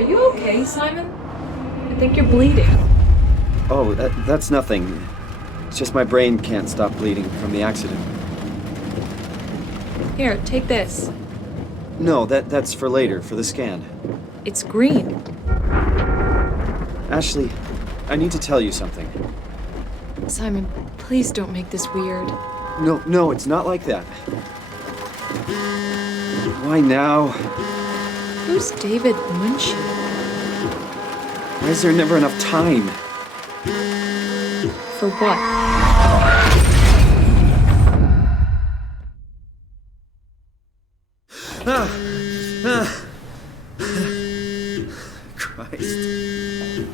Are you okay, Simon? I think you're bleeding. Oh, that's nothing. It's just my brain can't stop bleeding from the accident. Here, take this. No, that's for later, for the scan. It's green. Ashley, I need to tell you something. Simon, please don't make this weird. No, it's not like that. Why now? Who's David Munchie? Why is there never enough time? For what? Christ.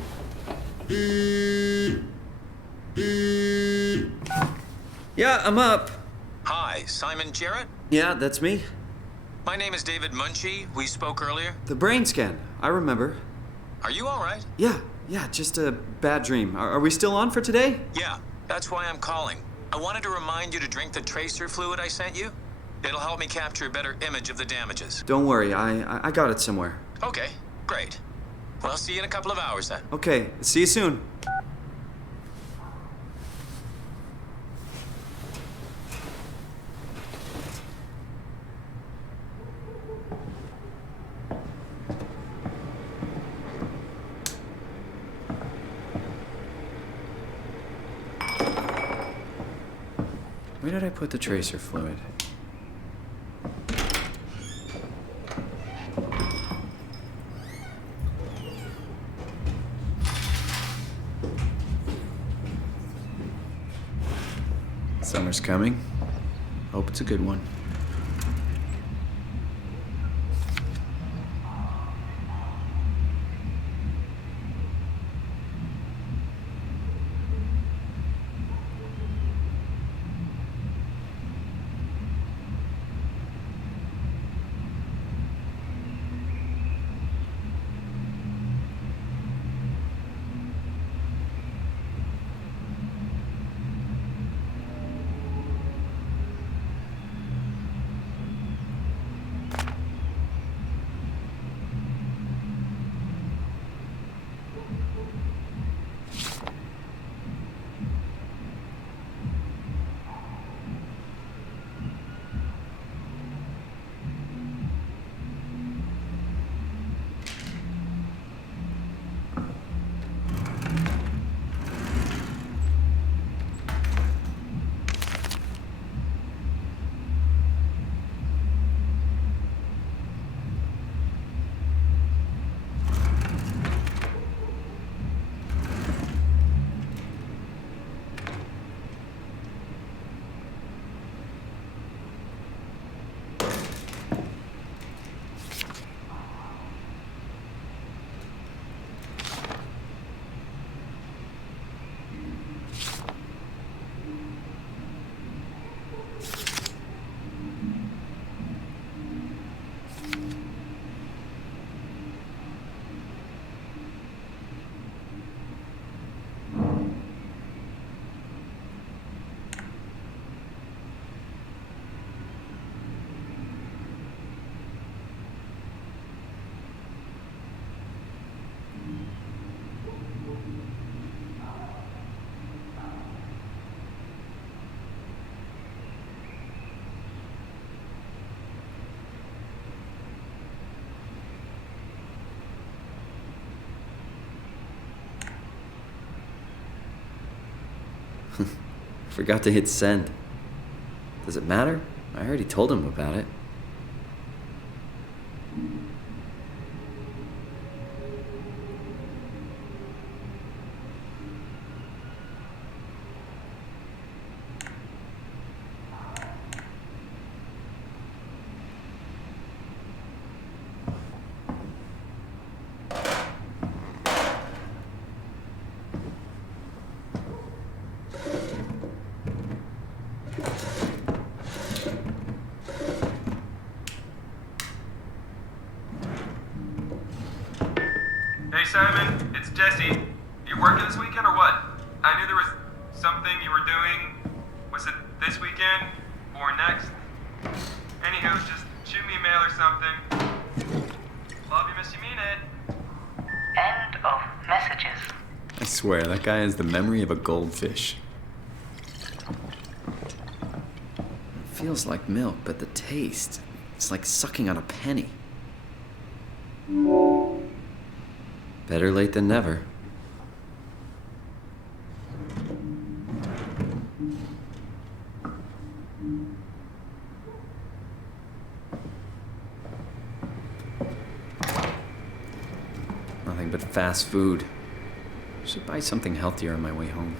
Yeah, I'm up. Hi, Simon Jarrett? Yeah, that's me. My name is David Munchie. We spoke earlier. The brain scan. I remember. Are you all right? Yeah, just a bad dream. Are we still on for today? Yeah, that's why I'm calling. I wanted to remind you to drink the tracer fluid I sent you. It'll help me capture a better image of the damages. Don't worry, I got it somewhere. Okay, great. Well, I'll see you in a couple of hours then. Okay, see you soon. Where did I put the tracer fluid? Summer's coming. Hope it's a good one. Forgot to hit send. Does it matter? I already told him about it. Hey Simon, it's Jesse. You working this weekend or what? I knew there was something you were doing. Was it this weekend or next? Anywho, just shoot me a mail or something. Love you, miss you, mean it. End of messages. I swear, that guy has the memory of a goldfish. It feels like milk, but the taste, it's like sucking on a penny. Better late than never. Nothing but fast food. Should buy something healthier on my way home.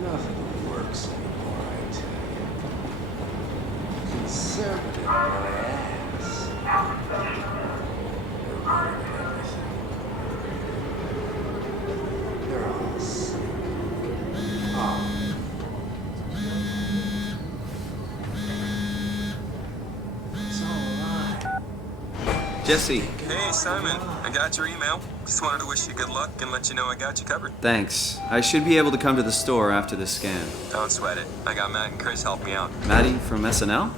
Nothing works anymore, I tell you. Conservative my ass. They're ruining everything. They're all sick. Oh. It's all a lie. Jesse, Hey, Simon. I got your email. Just wanted to wish you good luck and let you know I got you covered. thanks. I should be able to come to the store after this scan. Don't sweat it. I got Matt and Chris helping me out. Maddie from SNL?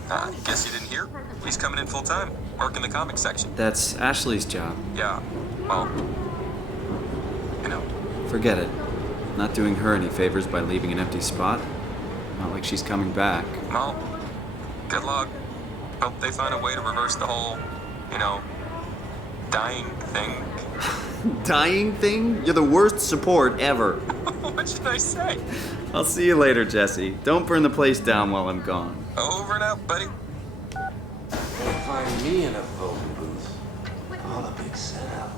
Guess you didn't hear? He's coming in full time, working the comic section. That's Ashley's job. Yeah, well, you know. Forget it. Not doing her any favors by leaving an empty spot. Not like she's coming back. Well, good luck. Hope they find a way to reverse the whole, dying thing. Dying thing? You're the worst support ever. What should I say? I'll see you later, Jesse. Don't burn the place down while I'm gone. Over and out, buddy. Won't find me in a voting booth. All a big setup.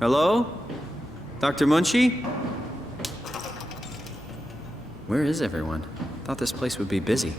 Hello? Dr. Munchie? Where is everyone? Thought this place would be busy.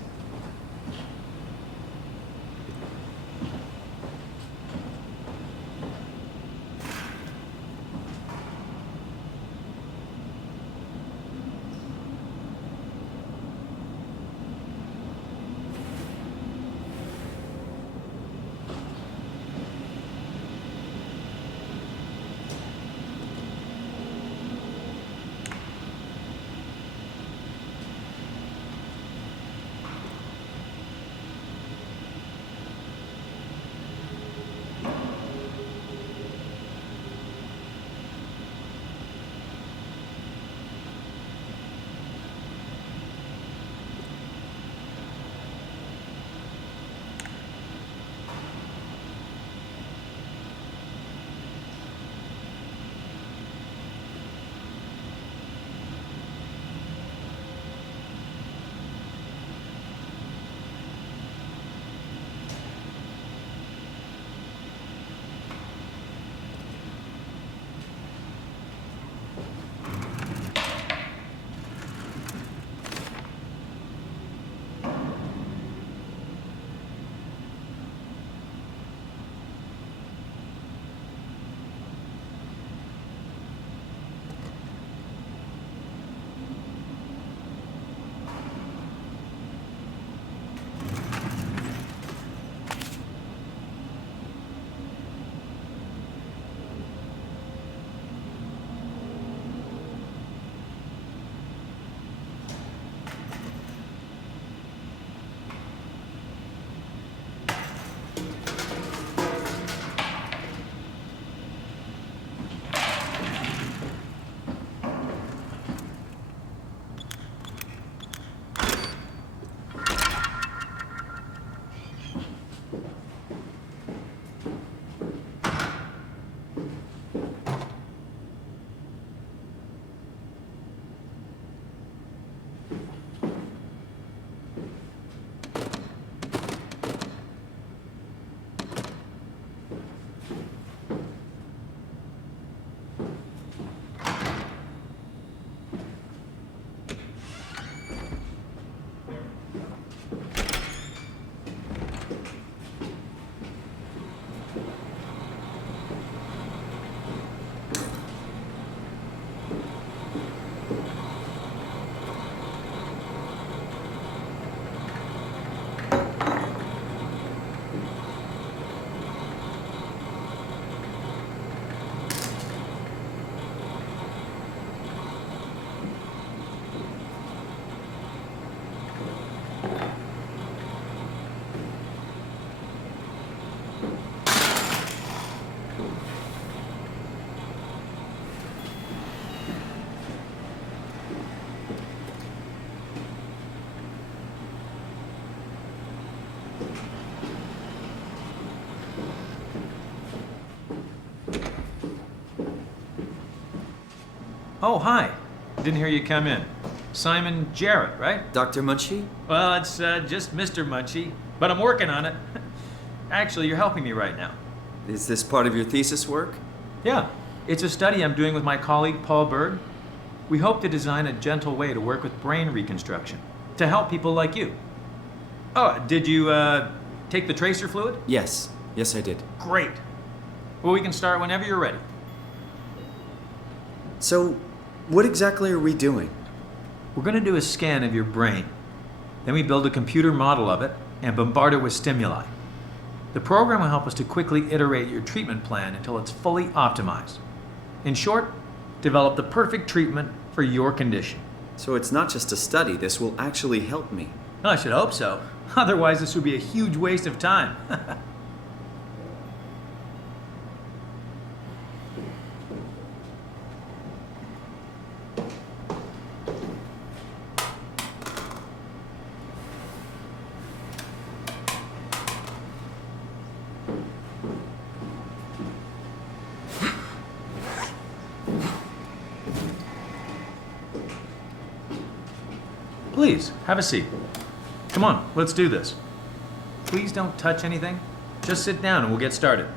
Oh, hi. Didn't hear you come in. Simon Jarrett, right? Dr. Munchie? Well, it's just Mr. Munchie, but I'm working on it. Actually, you're helping me right now. Is this part of your thesis work? Yeah, it's a study I'm doing with my colleague Paul Bird. We hope to design a gentle way to work with brain reconstruction to help people like you. Oh, did you take the tracer fluid? Yes. Yes, I did. Great. Well, we can start whenever you're ready. So, what exactly are we doing? We're going to do a scan of your brain. Then we build a computer model of it and bombard it with stimuli. The program will help us to quickly iterate your treatment plan until it's fully optimized. In short, develop the perfect treatment for your condition. So it's not just a study, this will actually help me. I should hope so. Otherwise, this would be a huge waste of time. Please, have a seat. Come on, let's do this. Please don't touch anything. Just sit down and we'll get started.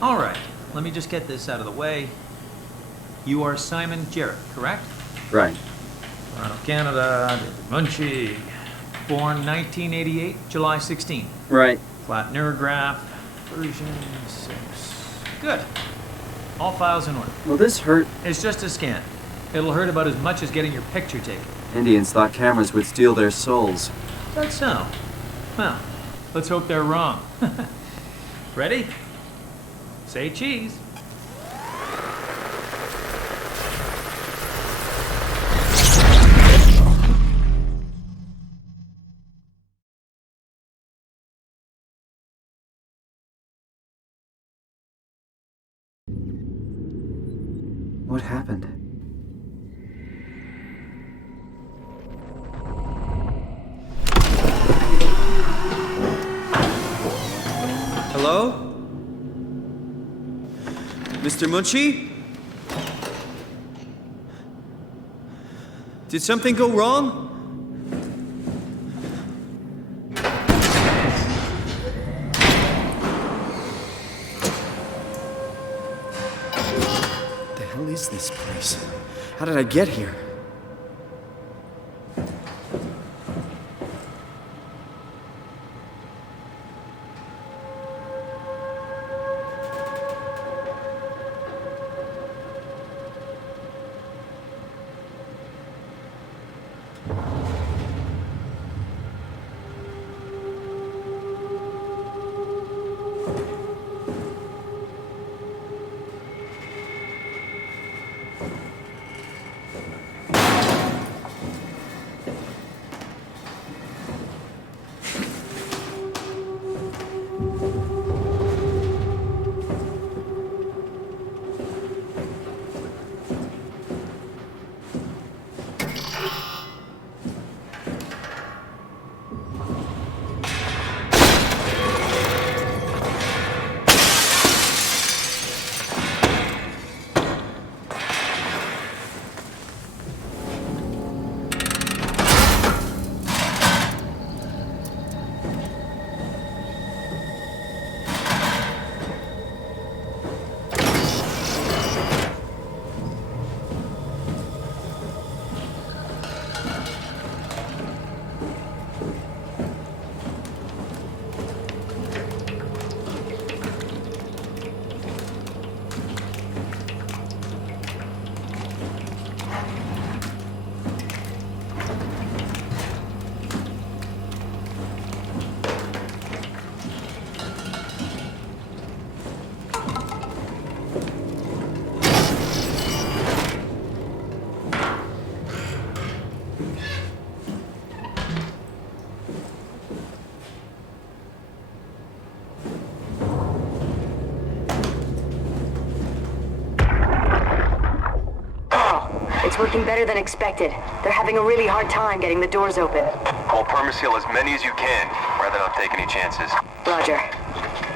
All right, let me just get this out of the way. You are Simon Jarrett, correct? Right. Toronto, Canada, David Munchie. Born 1988, July 16. Right. Flat neurograph, version 6. Good. All files in order. Well, this hurt. It's just a scan. It'll hurt about as much as getting your picture taken. Indians thought cameras would steal their souls. That's so. Well, let's hope they're wrong. Ready? Say cheese. What happened? Hello? Mr. Munchie? Did something go wrong? What the hell is this place? How did I get here? It's working better than expected. They're having a really hard time getting the doors open. I'll perma-seal as many as you can, rather not take any chances. Roger.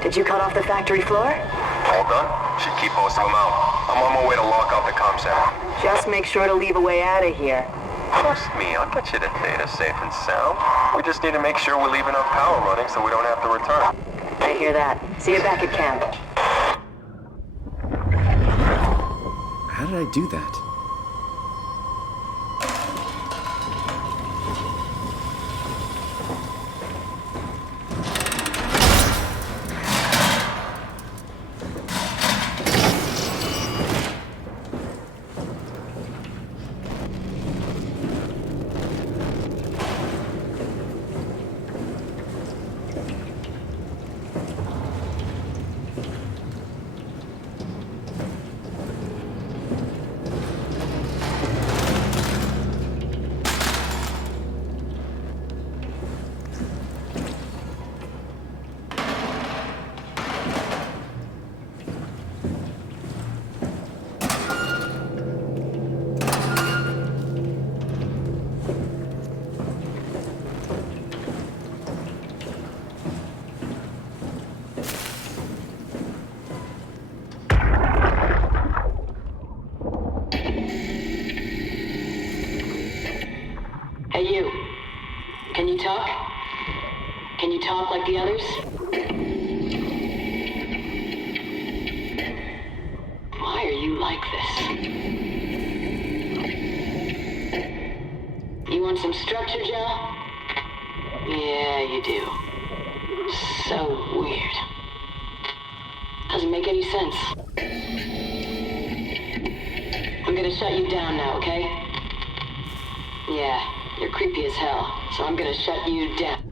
Did you cut off the factory floor? All done? Should keep most of them out. I'm on my way to lock out the comm center. Just make sure to leave a way out of here. Trust me, I'll get you the data safe and sound. We just need to make sure we leave enough power running so we don't have to return. I hear that. See you back at camp. How did I do that? Hey, you. Can you talk? Can you talk like the others? Why are you like this? You want some structure, Joe? Yeah, you do. So weird. Doesn't make any sense. I'm gonna shut you down now, okay? Yeah. You're creepy as hell, so I'm gonna shut you down.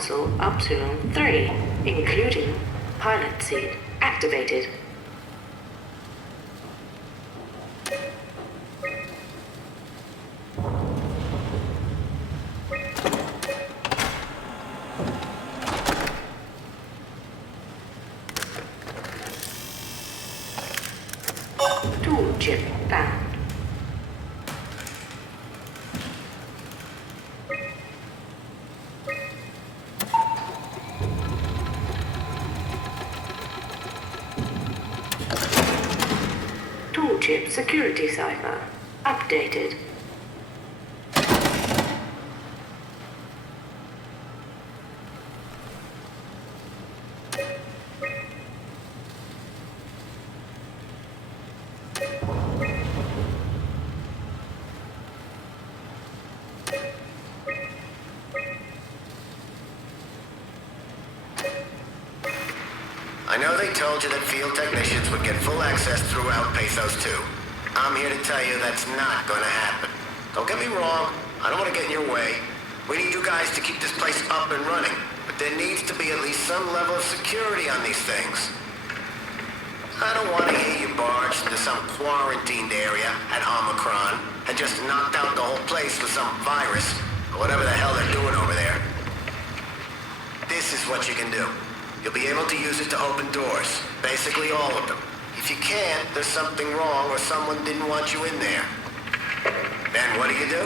Council Upsilon 3, including pilot seat activated. Tool chip found. Tool chip security cipher updated. I know they told you that field technicians would get full access throughout Pathos 2. I'm here to tell you that's not gonna happen. Don't get me wrong, I don't want to get in your way. We need you guys to keep this place up and running, but there needs to be at least some level of security on these things. I don't want to hear you barged into some quarantined area at Omicron and just knocked out the whole place with some virus, or whatever the hell they're doing over there. This is what you can do. You'll be able to use it to open doors. Basically all of them. If you can't, there's something wrong or someone didn't want you in there. Then what do?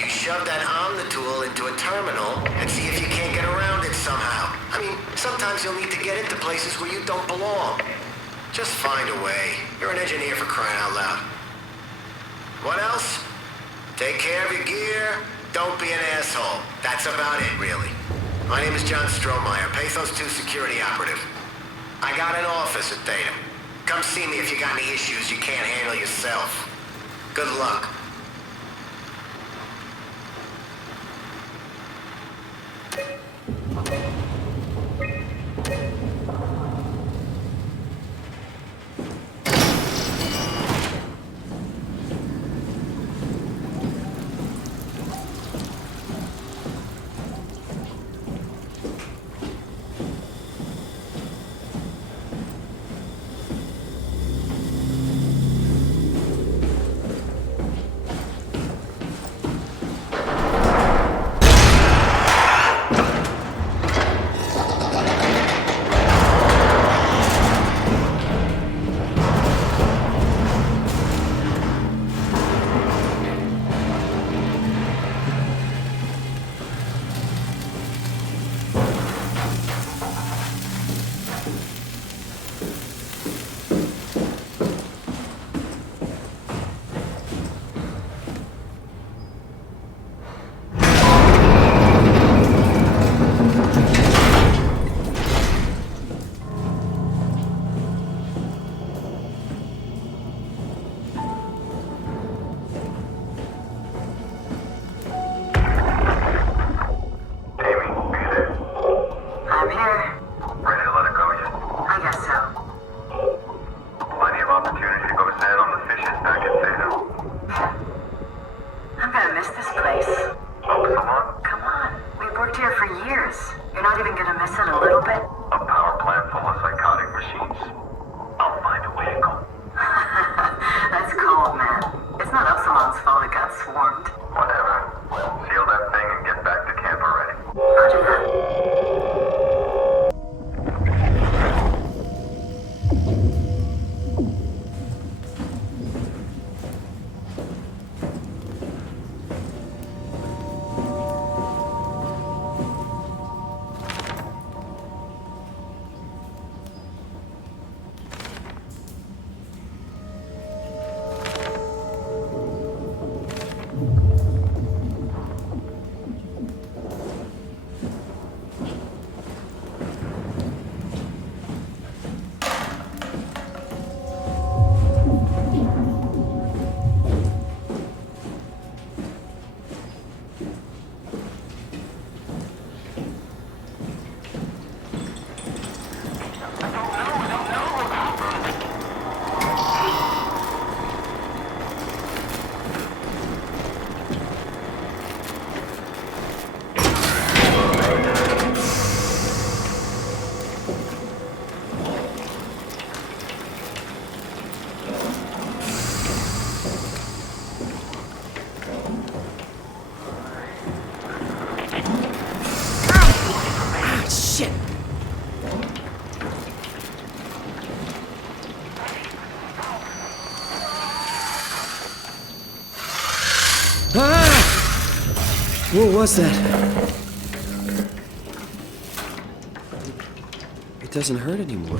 You shove that Omnitool into a terminal and see if you can't get around it somehow. I mean, sometimes you'll need to get into places where you don't belong. Just find a way. You're an engineer, for crying out loud. What else? Take care of your gear. Don't be an asshole. That's about it, really. My name is John Strohmeyer, Pathos 2 security operative. I got an office at Theta. Come see me if you got any issues you can't handle yourself. Good luck. What was that? It doesn't hurt anymore.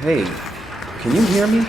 Hey, can you hear me?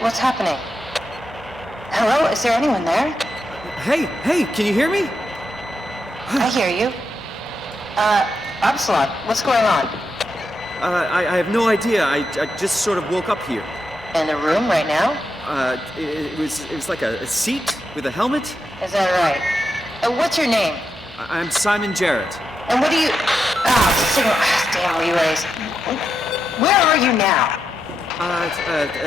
What's happening? Hello? Is there anyone there? Hey, can you hear me? I hear you. Absalom, what's going on? I have no idea. I just sort of woke up here. In the room right now? It was like a seat with a helmet. Is that right? What's your name? I'm Simon Jarrett. And what do you... signal... Damn relays. Where are you now?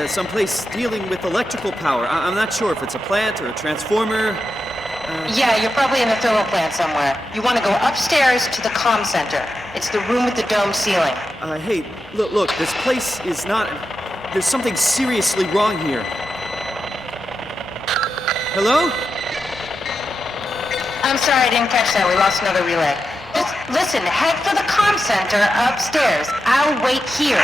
Someplace dealing with electrical power. I'm not sure if it's a plant or a transformer. Yeah, you're probably in the thermal plant somewhere. You want to go upstairs to the comm center. It's the room with the dome ceiling. Hey, look, this place is not... There's something seriously wrong here. Hello? I'm sorry, I didn't catch that. We lost another relay. Just listen, head for the comm center upstairs. I'll wait here.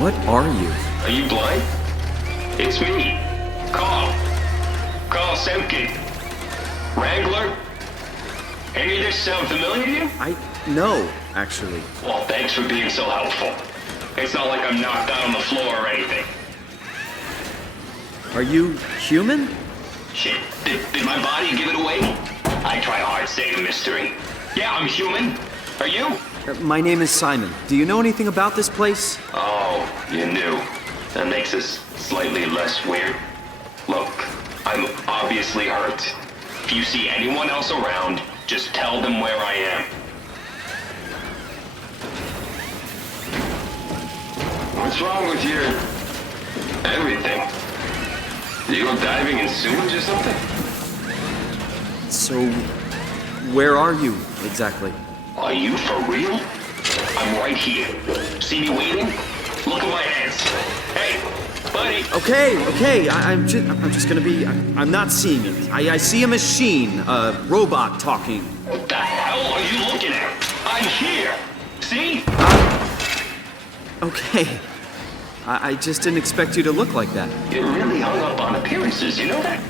What are you? Are you blind? It's me. Carl. Carl Semkin. Wrangler? Any of this sound familiar to you? No, actually. Well, thanks for being so helpful. It's not like I'm knocked out on the floor or anything. Are you human? Shit, did my body give it away? I try hard staying a mystery. Yeah, I'm human. Are you? My name is Simon. Do you know anything about this place? Oh, you knew. That makes this slightly less weird. Look, I'm obviously hurt. If you see anyone else around, just tell them where I am. What's wrong with your... everything? Did you go diving in sewage or something? So, where are you exactly? Are you for real? I'm right here. See me waiting? Look at my hands. Hey, buddy. Okay. I'm just gonna be. I'm not seeing it. I see a machine, a robot talking. What the hell are you looking at? I'm here. See? Okay. I just didn't expect you to look like that. You're really hung up on appearances, you know that?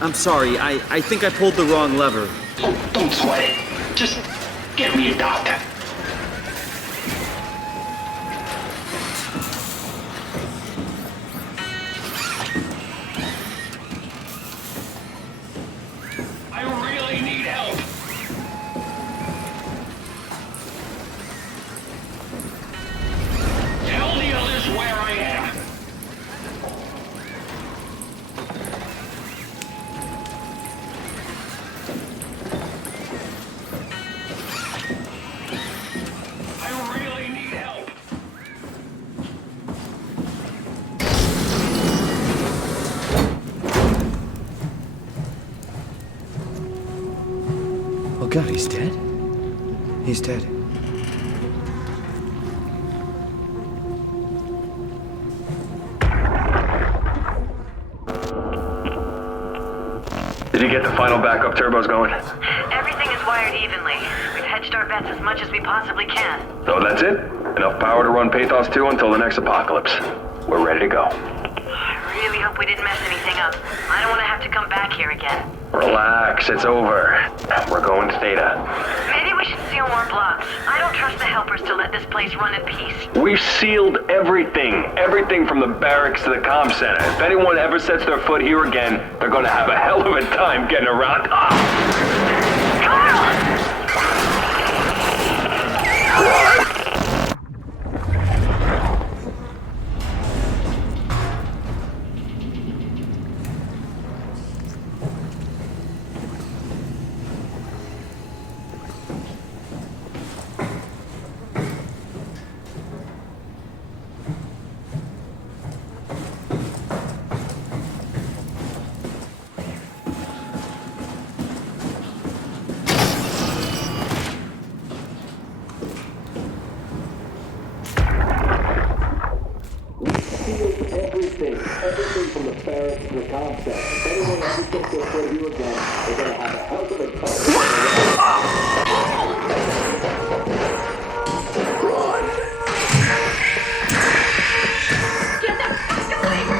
I'm sorry, I think I pulled the wrong lever. Oh, don't sweat it. Just get me a doctor. I really need help. Tell the others where I am. Oh God, he's dead? He's dead. Did you get the final backup turbos going? Everything is wired evenly. We've hedged our bets as much as we possibly can. So that's it? Enough power to run Pathos 2 until the next apocalypse. We're ready to go. I really hope we didn't mess anything up. I don't want to have to come back here again. Relax, it's over. We're going to Theta. Maybe we should seal more blocks. I don't trust the helpers to let this place run in peace. We've sealed everything. Everything from the barracks to the comm center. If anyone ever sets their foot here again, they're gonna have a hell of a time getting around. Everything from the barracks to the comm center. If anyone ever gets their foot here again, they're gonna have a hell of a Get the fuck away from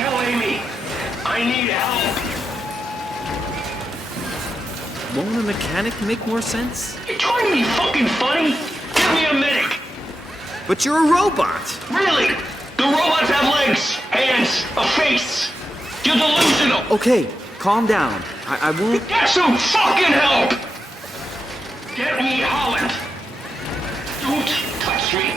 Tell Amy, I need help. Won't a mechanic make more sense? You trying to be fucking funny? Give me a minute. But you're a robot! Really? The robots have legs, hands, a face. You're delusional. Okay, calm down. I won't... Get some fucking help! Get me Holland. Don't touch me.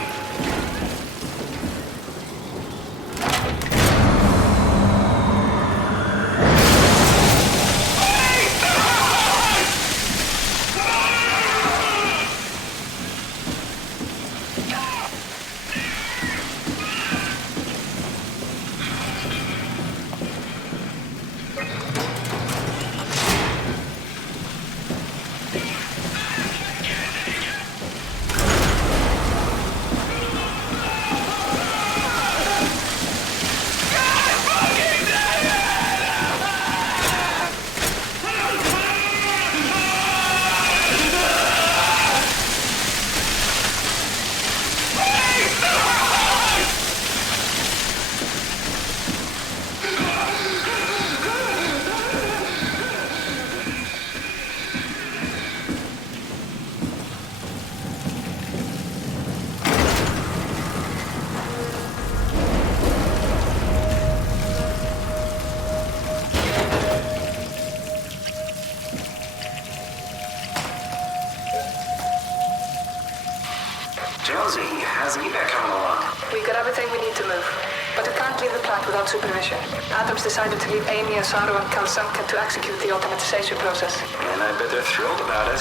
Jonesy, how's evac coming along? We got everything we need to move, but we can't leave the plant without supervision. Adams decided to leave Amy, Asaro, and Kalsanka to execute the automatization process. And I bet they're thrilled about it.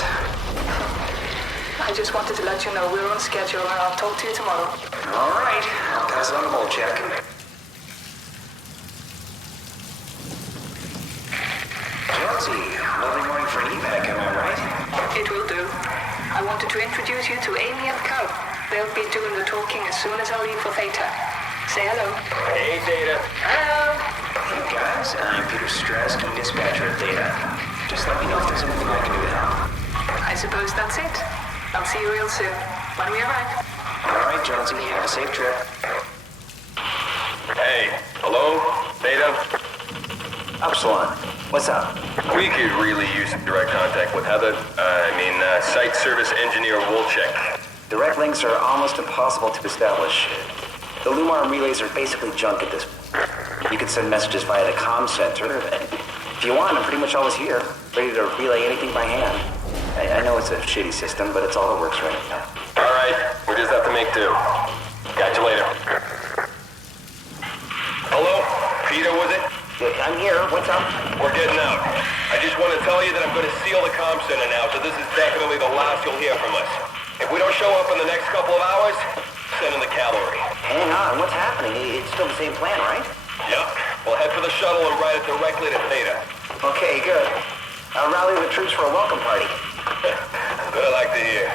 I just wanted to let you know we're on schedule, and I'll talk to you tomorrow. All right, I'll pass it on to Volchek. Jonesy, lovely morning for an evac, am I right? It will do. I wanted to introduce you to Amy and Cal. They'll be doing the talking as soon as I leave for Theta. Say hello. Hey, Theta. Hello. Hey, guys. I'm Peter Strasky, dispatcher at Theta. Just let me know if there's anything I can do to help. I suppose that's it. I'll see you real soon, when we arrive. All right, Jonesy. Have a safe trip. Hey, hello? Theta? Upsilon. What's up? We could really use some direct contact with Heather. Site service engineer Wolchek. Direct links are almost impossible to establish. The Lumar relays are basically junk at this point. You can send messages via the comm center, and if you want, I'm pretty much always here, ready to relay anything by hand. I know it's a shitty system, but it's all that works right now. All right, we just have to make do. Catch you later. Hello? Peter, was it? I'm here. What's up? We're getting out. I just want to tell you that I'm going to seal the comm center now, so this is definitely the last you'll hear from us. If we don't show up in the next couple of hours, send in the cavalry. Hang on. What's happening? It's still the same plan, right? Yep. We'll head for the shuttle and ride it directly to Theta. Okay, good. I'll rally the troops for a welcome party. That's what I like to hear.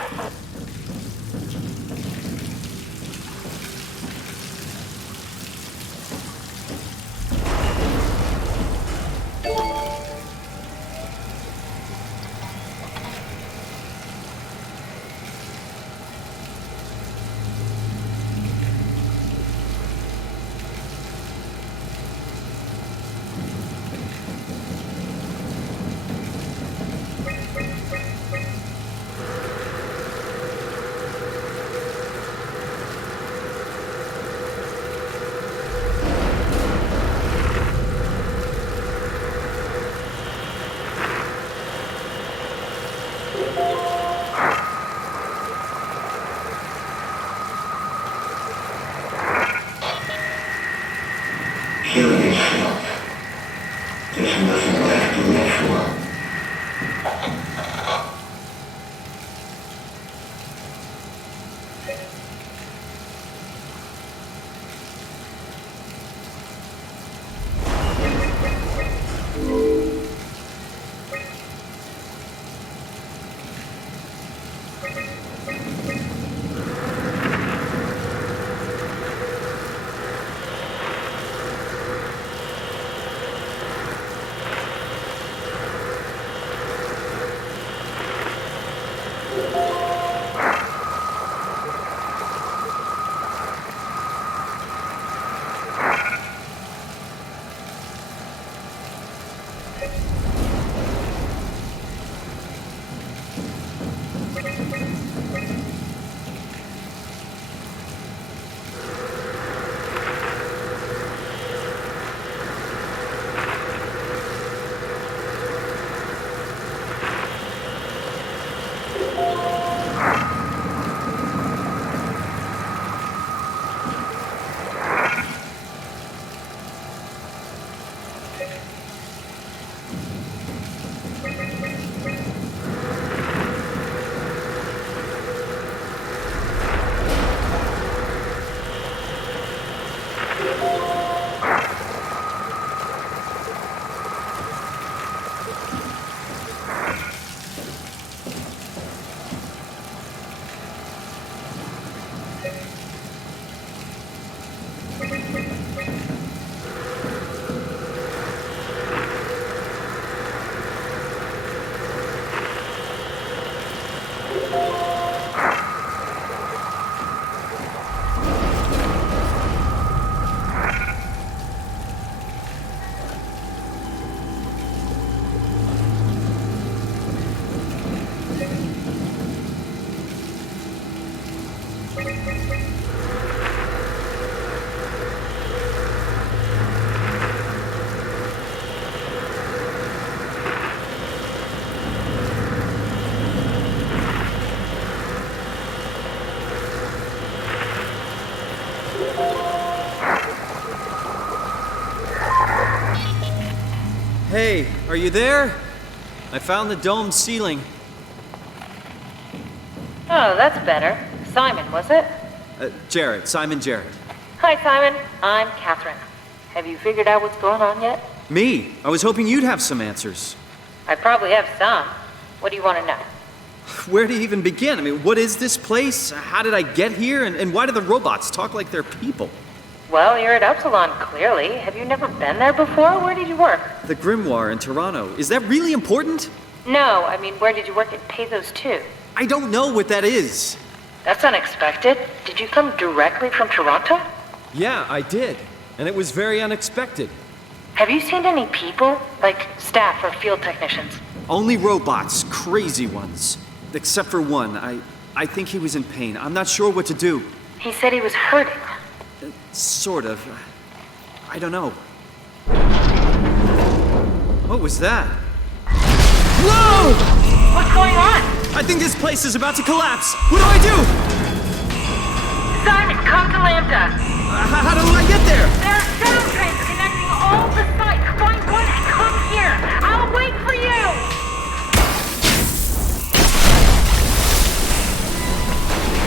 Hey, are you there? I found the dome ceiling. Oh, that's better. Simon, was it? Jared, Simon Jared. Hi, Simon. I'm Catherine. Have you figured out what's going on yet? Me? I was hoping you'd have some answers. I probably have some. What do you want to know? Where do you even begin? I mean, what is this place? How did I get here? And why do the robots talk like they're people? Well, you're at Upsilon, clearly. Have you never been there before? Where did you work? The Grimoire in Toronto. Is that really important? No, I mean, where did you work at Pathos 2? I don't know what that is. That's unexpected. Did you come directly from Toronto? Yeah, I did. And it was very unexpected. Have you seen any people? Like staff or field technicians? Only robots, crazy ones. Except for one. I think he was in pain. I'm not sure what to do. He said he was hurting. Sort of. I don't know. What was that? Whoa! What's going on? I think this place is about to collapse. What do I do? Simon, come to Lambda. How do I get there? There are sound trains connecting all the sites. Find one and come here. I'll wait for you.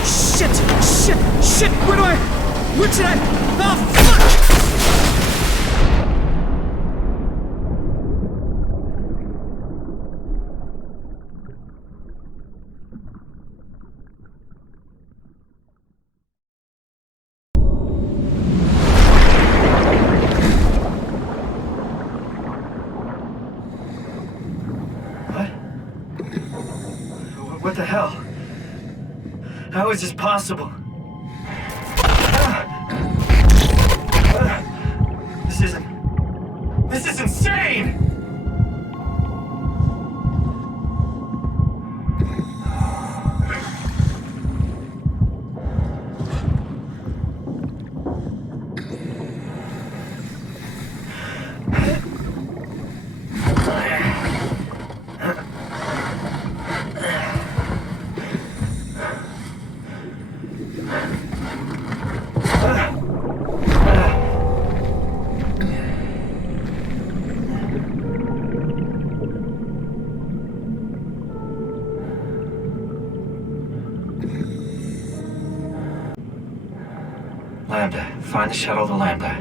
Shit! Where should I? Oh, fuck! What the hell? How is this possible? This is insane! Lambda. Find the shuttle to Lambda.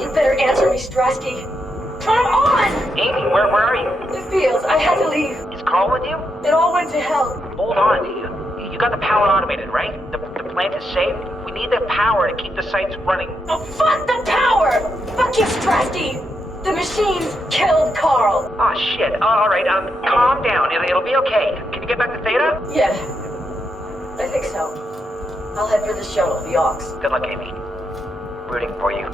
You better answer me, Strasky. Come on! Amy, where are you? The fields. I had to leave. Is Carl with you? It all went to hell. Hold on. You got the power automated, right? The plant is safe? We need the power to keep the sites running. Oh, fuck the power! Fuck you, Strasky! The machines killed Carl. Oh, shit. Alright, calm down. It'll be okay. Can you get back to Theta? Yeah. I think so. I'll head for the shuttle, the Aux. Good luck, Amy. Rooting for you.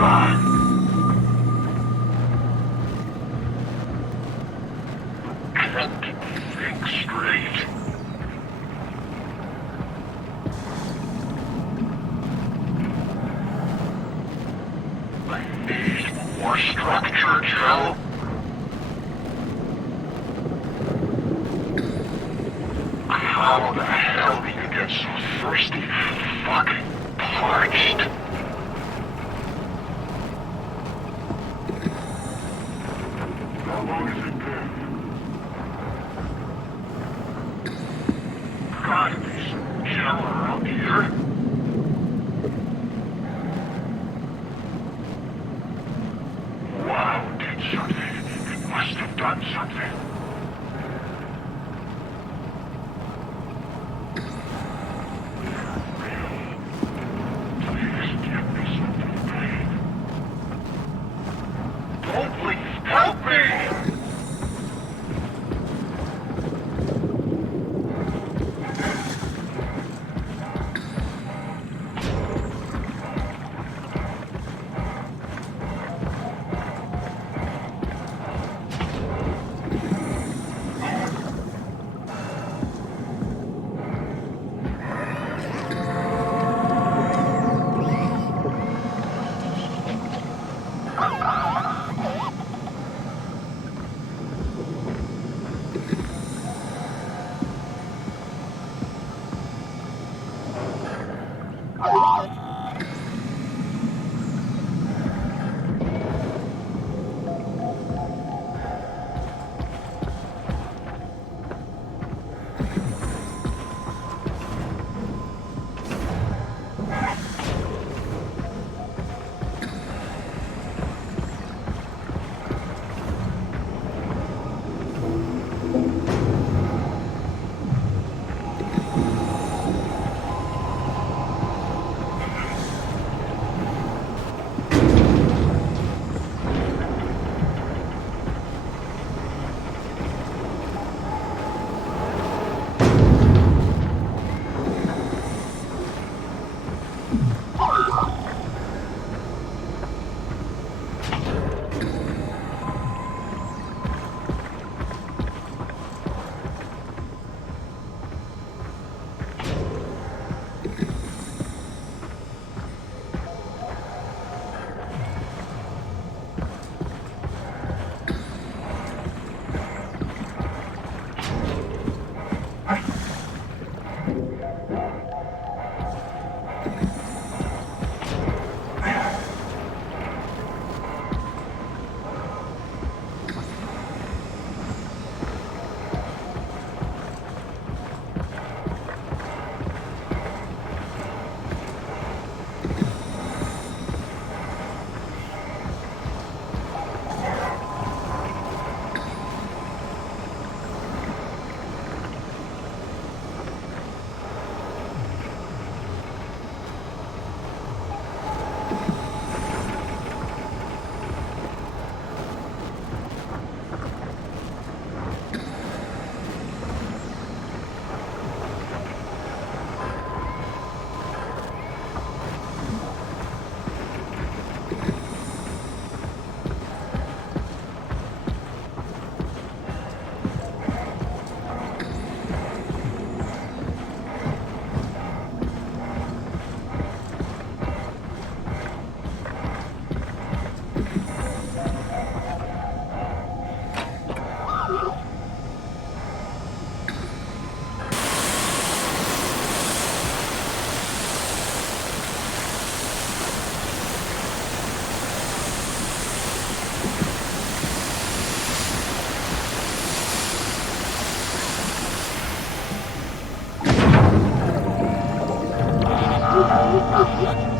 God. Can't think straight. I need more structure, Joe. How the hell do you get so thirsty, fucking parched? How long has it been? Gotta be some gel around here. Wow, did something. It must have done something. Please give me something big. Don't please help me!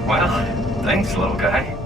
Well, thanks, little guy.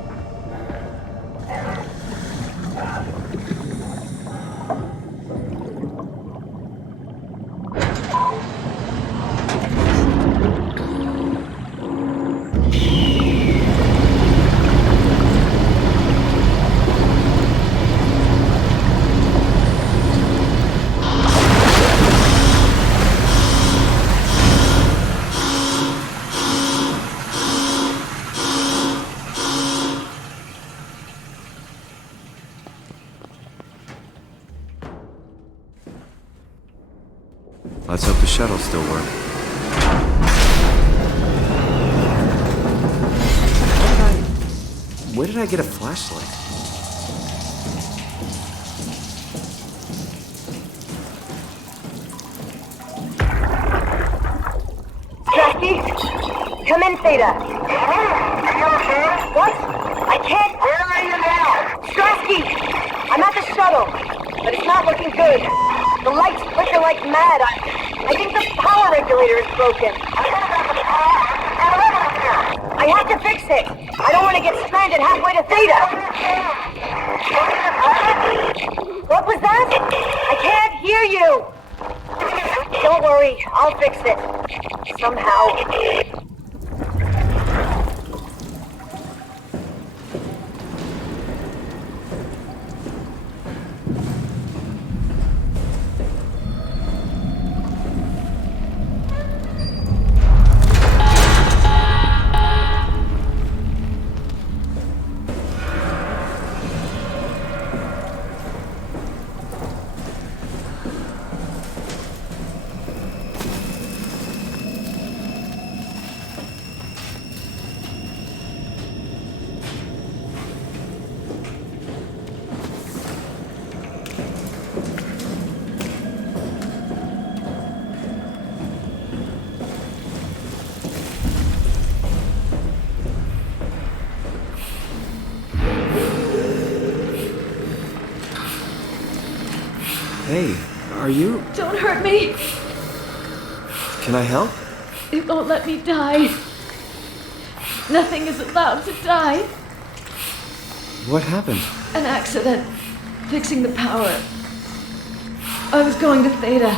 Let's hope the shuttles still work. Where did I get a flashlight? Jackie? Come in, Theta. What? I can't. Where are you now? Strasky! I'm at the shuttle, but it's not looking good. The lights flicker like mad. I think the power regulator is broken. I have to fix it. I don't want to get stranded halfway to Theta. What was that? I can't hear you. Don't worry, I'll fix it. Somehow. Hey, are you... Don't hurt me. Can I help? It won't let me die. Nothing is allowed to die. What happened? An accident. Fixing the power. I was going to Theta.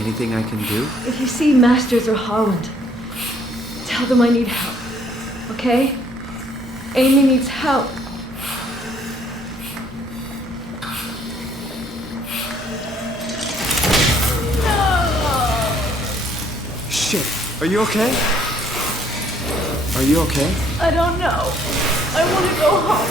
Anything I can do? If you see Masters or Holland, tell them I need help. Okay? Amy needs help. Shit, are you okay? Are you okay? I don't know. I want to go home.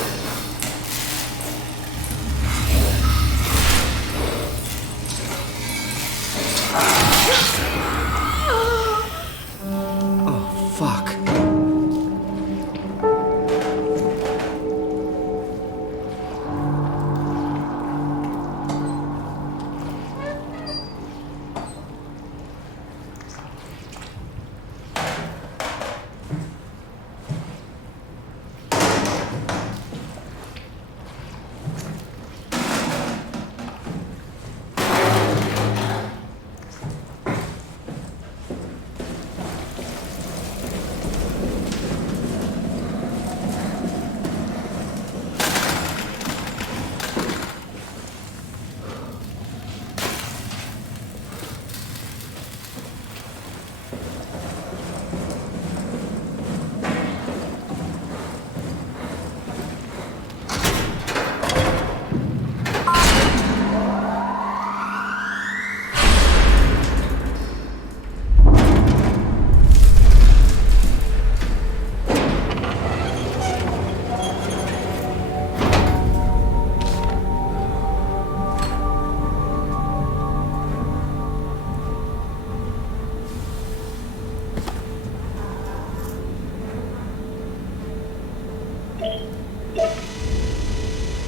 Oh, fuck.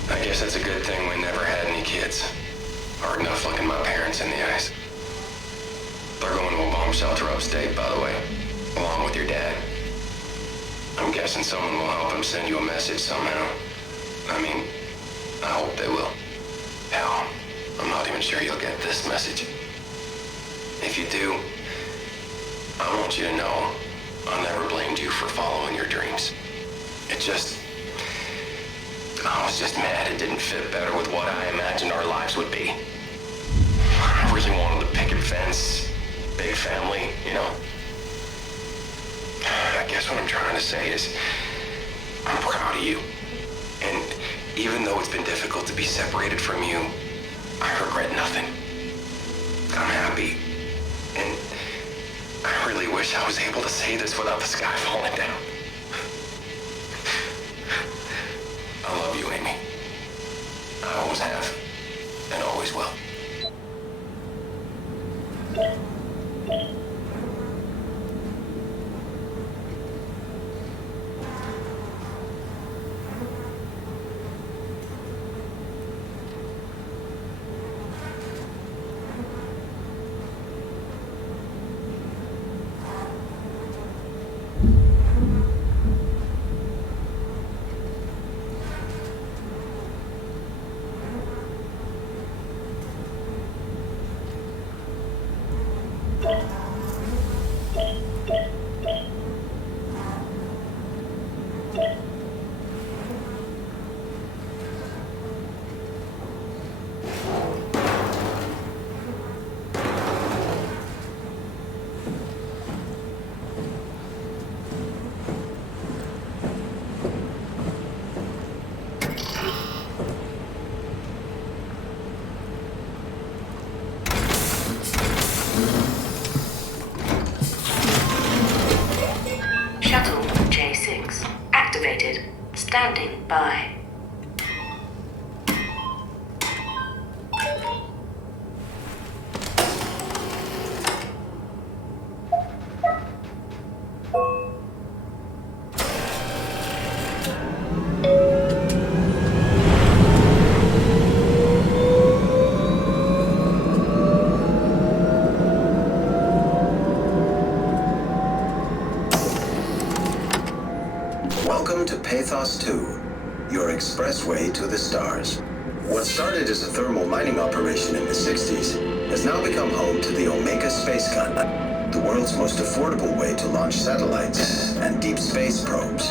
I guess it's a good thing we never had any kids. Hard enough looking my parents in the eyes. They're going to a bomb shelter upstate, by the way, along with your dad. I'm guessing someone will help him send you a message somehow. I mean, I hope they will. Hell, I'm not even sure you'll get this message. If you do, I want you to know I never blamed you for following your dreams. I was just mad it didn't fit better with what I imagined our lives would be. I really wanted the picket fence, big family, you know. I guess what I'm trying to say is, I'm proud of you. And even though it's been difficult to be separated from you, I regret nothing. I'm happy. And I really wish I was able to say this without the sky falling down. I love you, Amy. I always have, and always will. its way to the stars. What started as a thermal mining operation in the 60s has now become home to the Omega Space Gun, the world's most affordable way to launch satellites and deep space probes.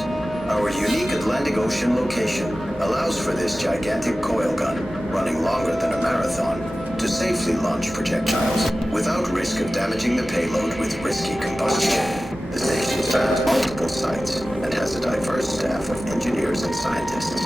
Our unique Atlantic Ocean location allows for this gigantic coil gun, running longer than a marathon, to safely launch projectiles without risk of damaging the payload with risky combustion. The station spans multiple sites and has a diverse staff of engineers and scientists.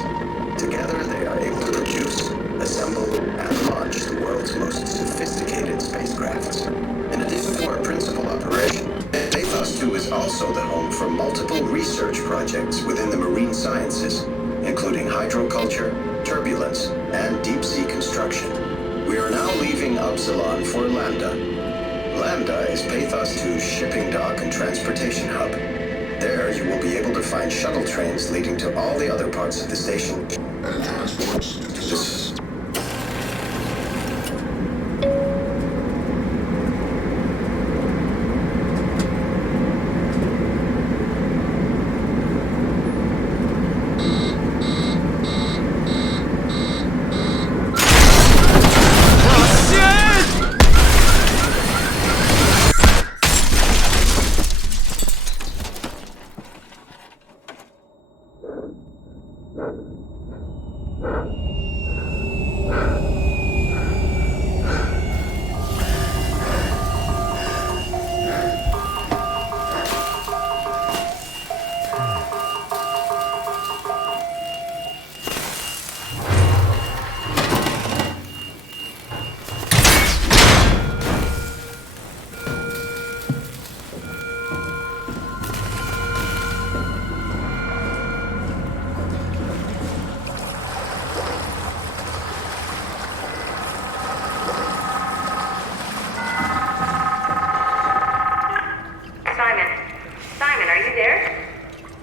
Together, they are able to produce, assemble, and launch the world's most sophisticated spacecrafts. In addition to our principal operation, Pathos 2 is also the home for multiple research projects within the marine sciences, including hydroculture, turbulence, and deep-sea construction. We are now leaving Upsilon for Lambda. Lambda is Pathos 2's shipping dock and transportation hub. There, you will be able to find shuttle trains leading to all the other parts of the station.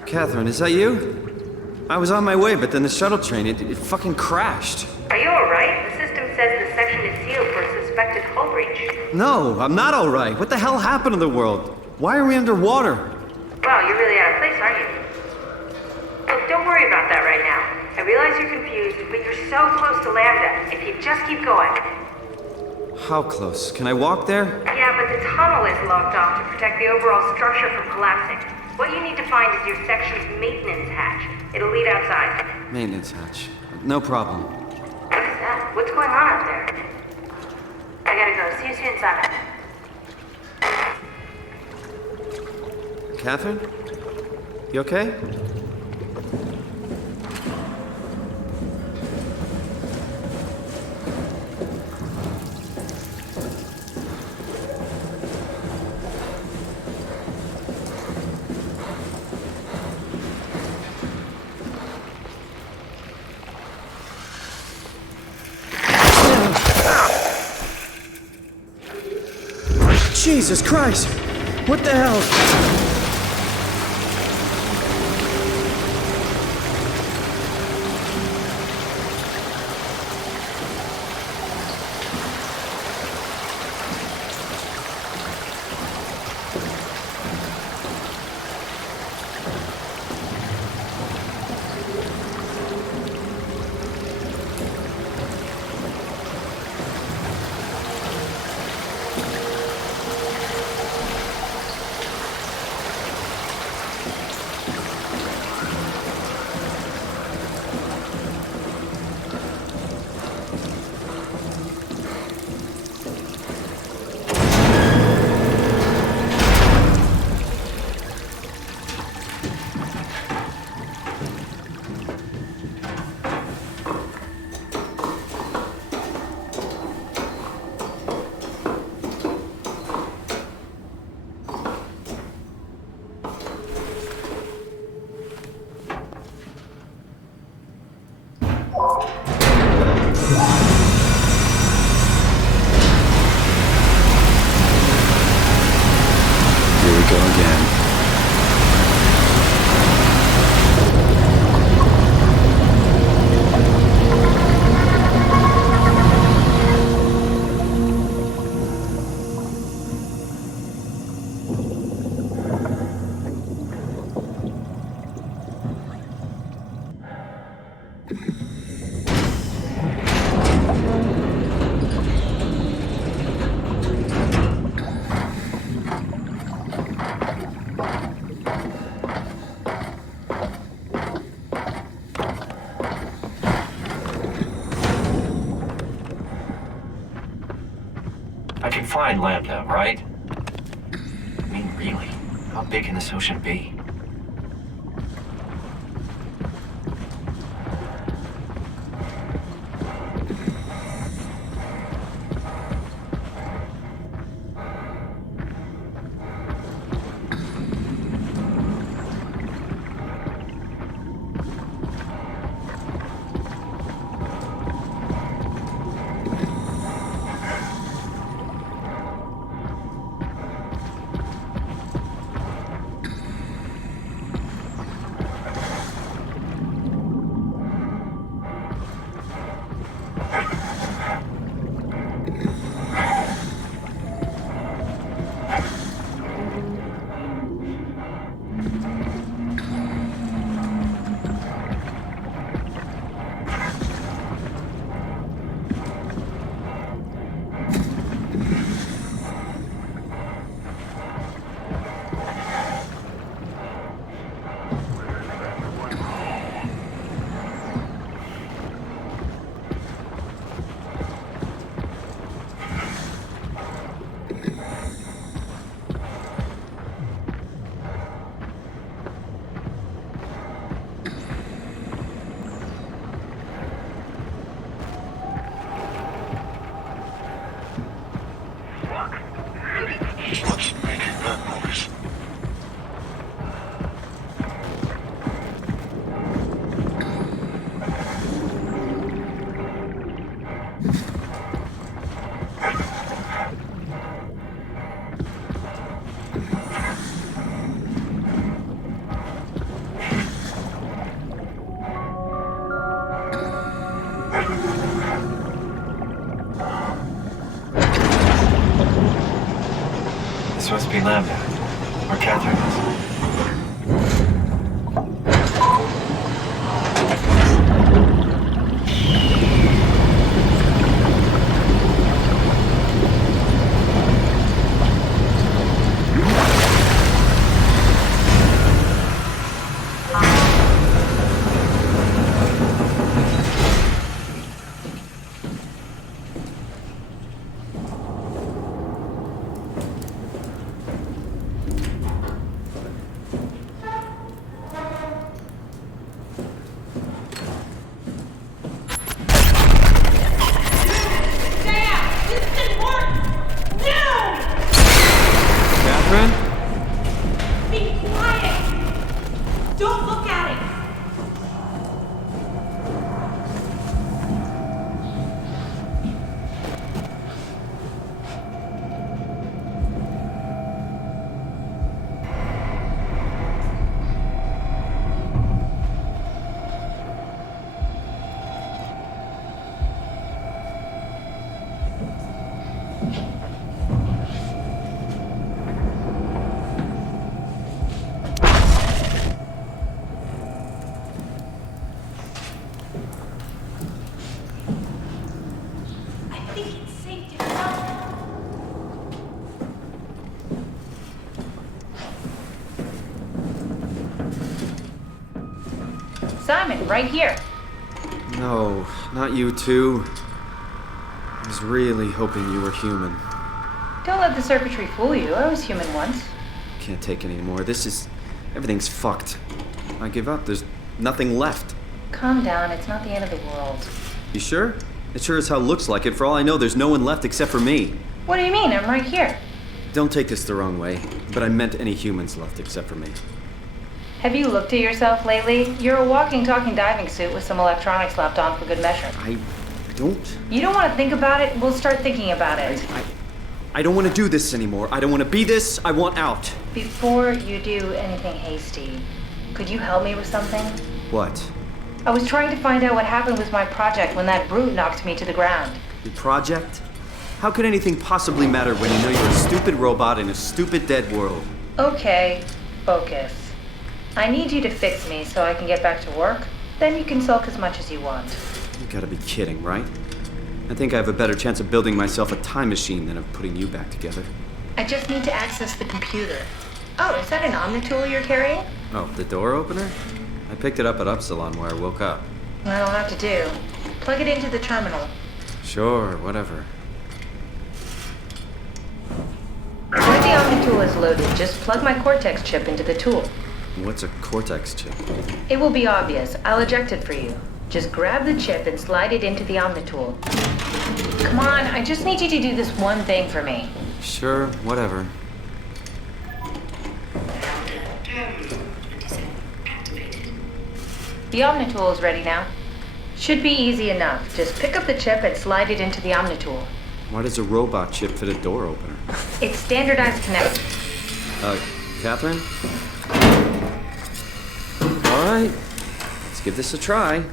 Catherine, is that you? I was on my way, but then the shuttle train, it fucking crashed. Are you alright? The system says the section is sealed for a suspected hull breach. No, I'm not alright. What the hell happened to the world? Why are we underwater? Wow, you're really out of place, aren't you? Look, don't worry about that right now. I realize you're confused, but you're so close to Lambda. If you just keep going. How close? Can I walk there? Yeah, but the tunnel is locked off to protect the overall structure from collapsing. What you need to find is your section's maintenance hatch. It'll lead outside. Maintenance hatch. No problem. What is that? What's going on out there? I gotta go. See you soon, Simon. Catherine? You okay? Jesus Christ! What the hell? can find Lambda, right? I mean, really, how big can this ocean be? What's making that noise? This must be Lambda, or Catherine is. Simon, right here. No, not you two. I was really hoping you were human. Don't let the circuitry fool you. I was human once. Can't take any more. Everything's fucked. I give up. There's nothing left. Calm down. It's not the end of the world. You sure? It sure as hell looks like it. For all I know, there's no one left except for me. What do you mean? I'm right here. Don't take this the wrong way, but I meant any humans left except for me. Have you looked at yourself lately? You're a walking, talking diving suit with some electronics slapped on for good measure. I don't. You don't want to think about it? We'll start thinking about it. I don't want to do this anymore. I don't want to be this. I want out. Before you do anything hasty, could you help me with something? What? I was trying to find out what happened with my project when that brute knocked me to the ground. Your project? How could anything possibly matter when you know you're a stupid robot in a stupid dead world? Okay, focus. I need you to fix me so I can get back to work. Then you can sulk as much as you want. You gotta be kidding, right? I think I have a better chance of building myself a time machine than of putting you back together. I just need to access the computer. Oh, is that an Omnitool you're carrying? Oh, the door opener? I picked it up at Upsilon where I woke up. That'll have to do. Plug it into the terminal. Sure, whatever. Omnitool is loaded, just plug my Cortex chip into the tool. What's a Cortex chip? It will be obvious. I'll eject it for you. Just grab the chip and slide it into the Omnitool. Come on, I just need you to do this one thing for me. Sure, whatever. The Omnitool is ready now. Should be easy enough. Just pick up the chip and slide it into the Omnitool. Why does a robot chip fit a door opener? It's standardized connection. Catherine? All right, let's give this a try.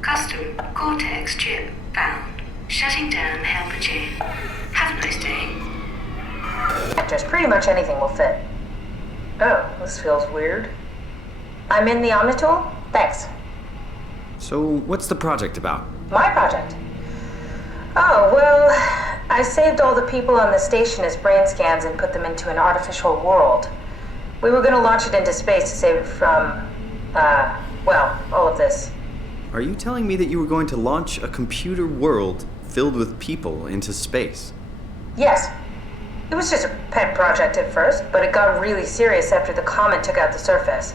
Custom Cortex chip found. Shutting down helper chain. Have a nice day. Just pretty much anything will fit. Oh, this feels weird. I'm in the Omnitool? Thanks. So, what's the project about? My project? Oh, well, I saved all the people on the station as brain scans and put them into an artificial world. We were going to launch it into space to save it from, all of this. Are you telling me that you were going to launch a computer world filled with people into space? Yes. It was just a pet project at first, but it got really serious after the comet took out the surface.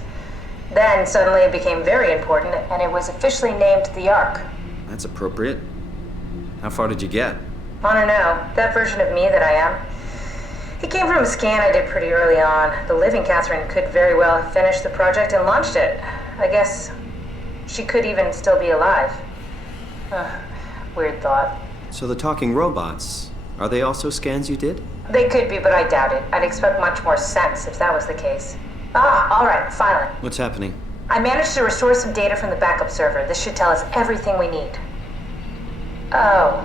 Then suddenly it became very important, and it was officially named the Ark. That's appropriate. How far did you get? I don't know. That version of me that I am. It came from a scan I did pretty early on. The living Catherine could very well have finished the project and launched it. I guess she could even still be alive. Weird thought. So the talking robots, are they also scans you did? They could be, but I doubt it. I'd expect much more sense if that was the case. All right, finally. What's happening? I managed to restore some data from the backup server. This should tell us everything we need. Oh.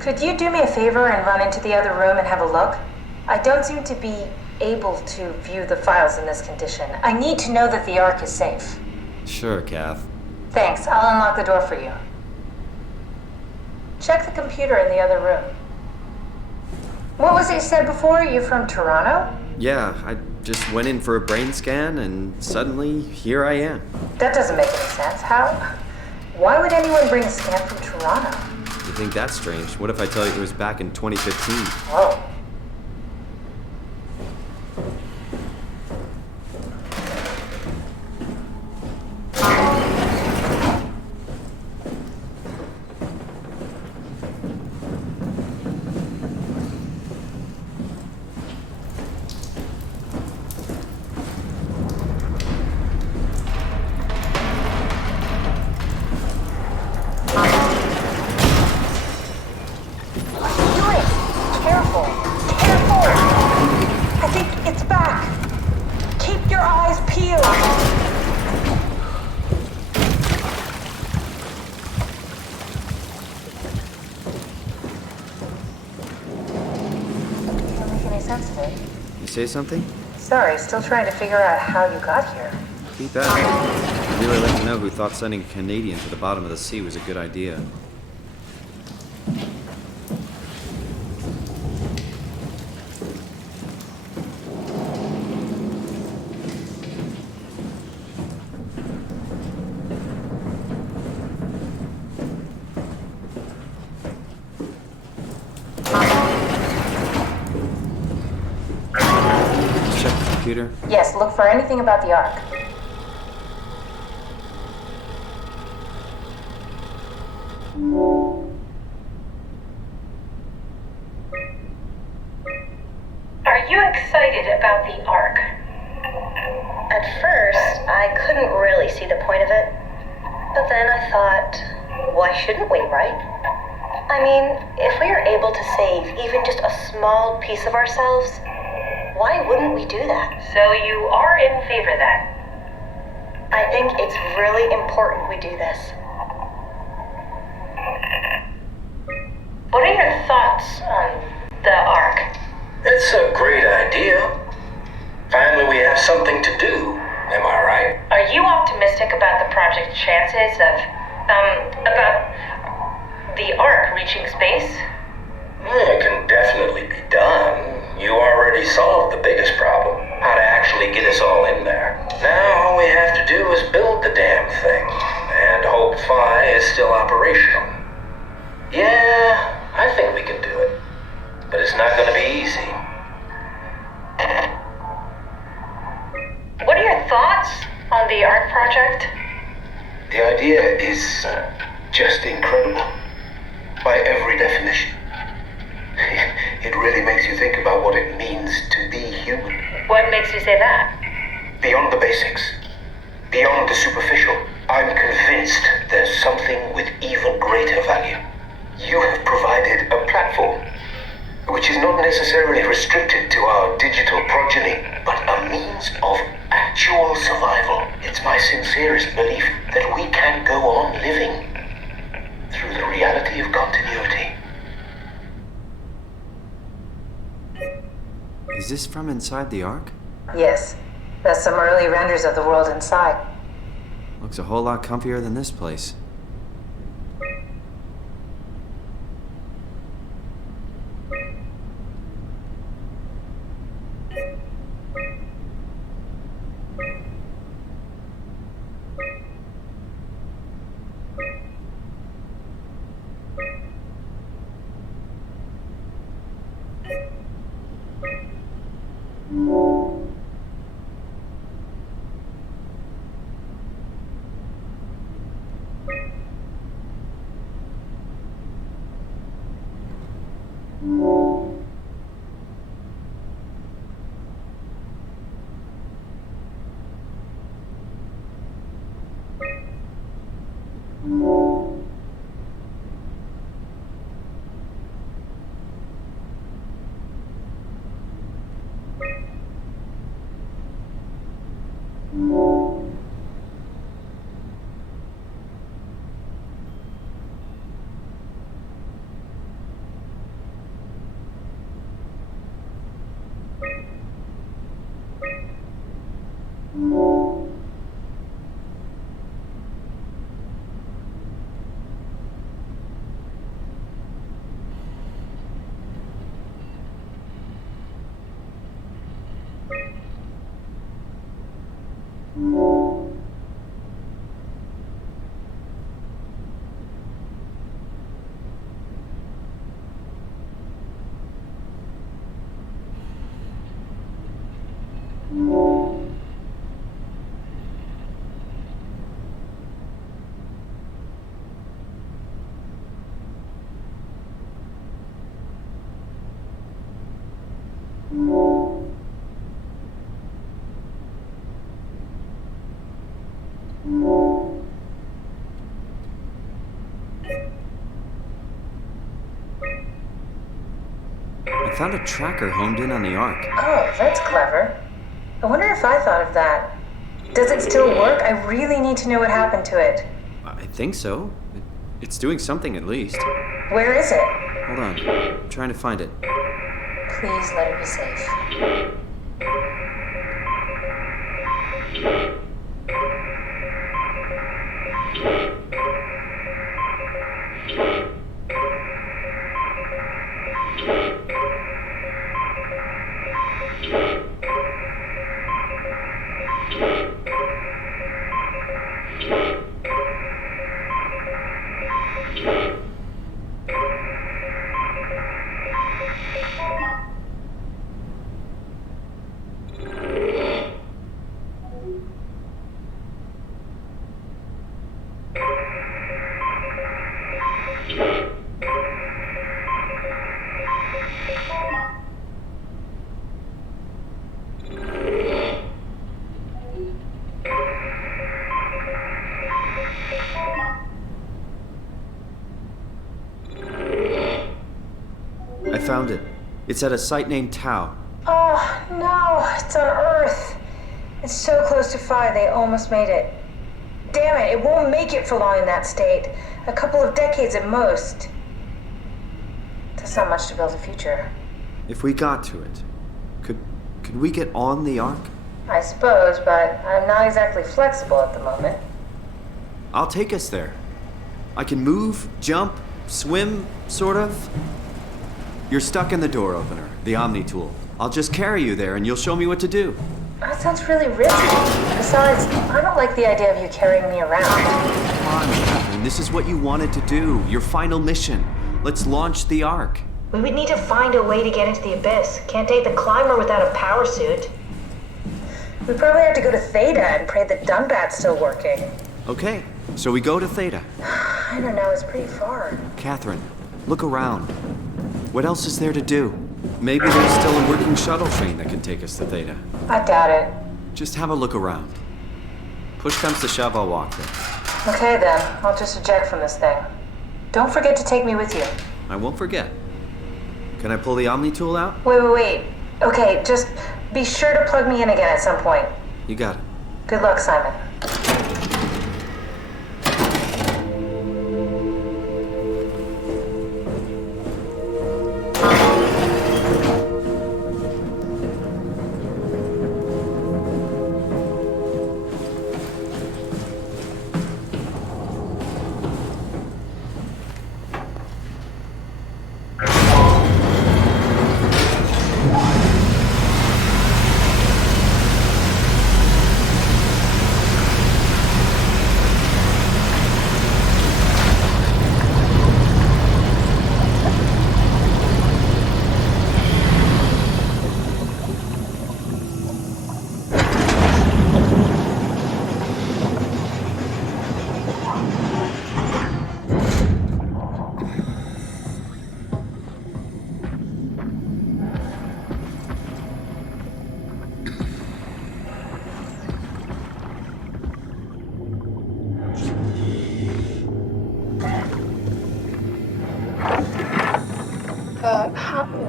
Could you do me a favor and run into the other room and have a look? I don't seem to be able to view the files in this condition. I need to know that the Ark is safe. Sure, Kath. Thanks. I'll unlock the door for you. Check the computer in the other room. What was it you said before? You're from Toronto? Yeah, I just went in for a brain scan and suddenly here I am. That doesn't make any sense. How? Why would anyone bring a scan from Toronto? You think that's strange? What if I tell you it was back in 2015? Whoa. Say something? Sorry, still trying to figure out how you got here. Keep at it. I'd really like to know who thought sending a Canadian to the bottom of the sea was a good idea. Yes, look for anything about the Ark. Are you excited about the Ark? At first, I couldn't really see the point of it. But then I thought, why shouldn't we, right? I mean, if we are able to save even just a small piece of ourselves, why wouldn't we do that? So you are in favor then? I think it's really important we do this. What are your thoughts on the Ark? It's a great idea. Finally, we have something to do. Am I right? Are you optimistic about the project's chances of, about the Ark reaching space? It can definitely be done. You already solved the biggest problem, how to actually get us all in there. Now all we have to do is build the damn thing, and hope Phi is still operational. thoughts on the ARC project? The idea is just incredible. By every definition. It really makes you think about what it means to be human. What makes you say that? Beyond the basics. Beyond the superficial. I'm convinced there's something with even greater value. You have provided a platform, which is not necessarily restricted to our digital progeny, but a means of actual survival. It's my sincerest belief that we can go on living through the reality of continuity. Is this from inside the Ark? Yes. That's some early renders of the world inside. Looks a whole lot comfier than this place. I found a tracker homed in on the Ark. Oh, that's clever. I wonder if I thought of that. Does it still work? I really need to know what happened to it. I think so. It's doing something at least. Where is it? Hold on. I'm trying to find it. Please let it be safe. I found it. It's at a site named Tau. Oh, no, it's on Earth. It's so close to Phi, they almost made it. Damn it, it won't make it for long in that state. A couple of decades at most. That's not much to build a future. If we got to it, could we get on the Ark? I suppose, but I'm not exactly flexible at the moment. I'll take us there. I can move, jump, swim, sort of. You're stuck in the door opener, the Omni tool. I'll just carry you there and you'll show me what to do. That sounds really risky. Besides, I don't like the idea of you carrying me around. Come on, Catherine, this is what you wanted to do. Your final mission. Let's launch the Ark. We would need to find a way to get into the abyss. Can't take the climber without a power suit. We probably have to go to Theta and pray that Dunbat's still working. Okay, so we go to Theta. I don't know, it's pretty far. Catherine, look around. What else is there to do? Maybe there's still a working shuttle train that can take us to Theta. I doubt it. Just have a look around. Push comes to shove, I'll walk there. Okay then, I'll just eject from this thing. Don't forget to take me with you. I won't forget. Can I pull the Omni tool out? Wait. Okay, just be sure to plug me in again at some point. You got it. Good luck, Simon.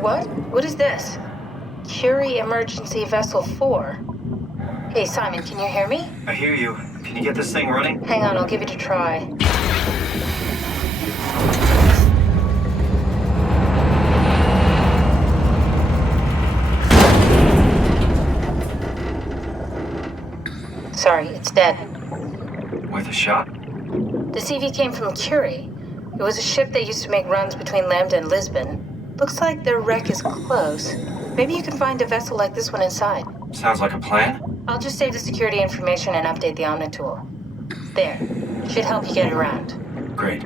What? What is this? Curie Emergency Vessel 4. Hey, Simon, can you hear me? I hear you. Can you get this thing running? Hang on, I'll give it a try. Sorry, it's dead. Worth a shot? The CV came from Curie. It was a ship that used to make runs between Lambda and Lisbon. Looks like their wreck is close. Maybe you can find a vessel like this one inside. Sounds like a plan. I'll just save the security information and update the Omni tool. There. Should help you get around. Great.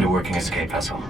find a working escape vessel.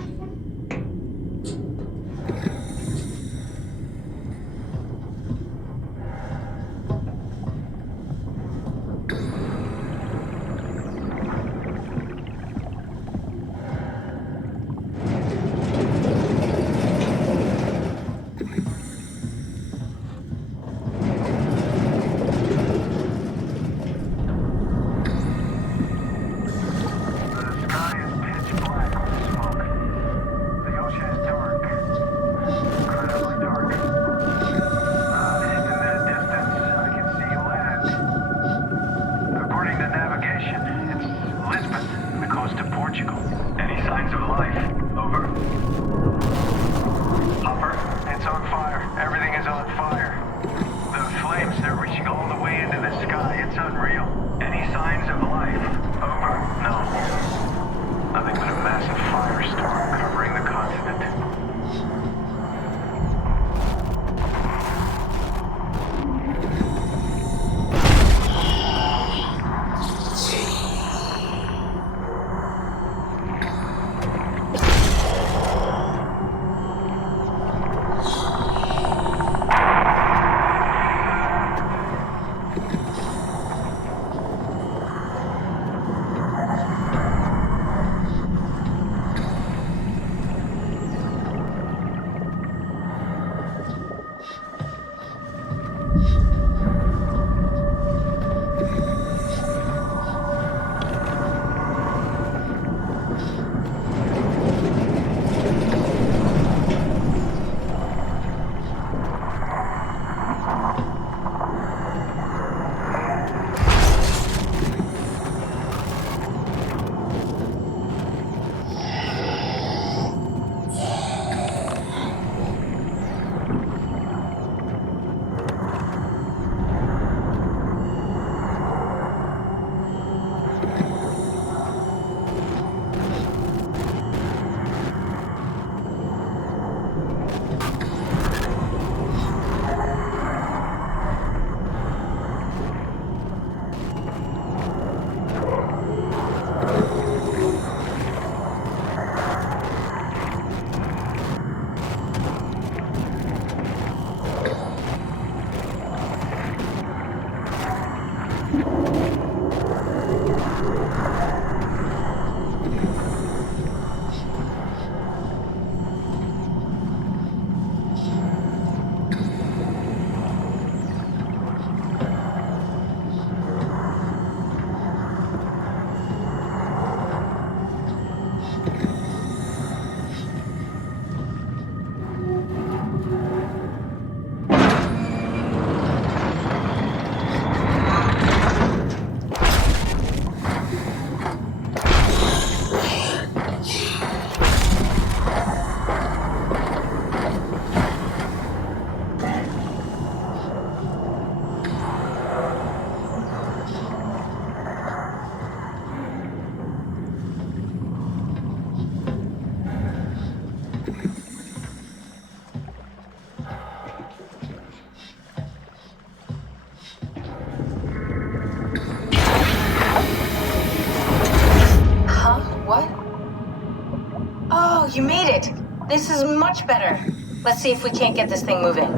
You made it! This is much better. Let's see if we can't get this thing moving.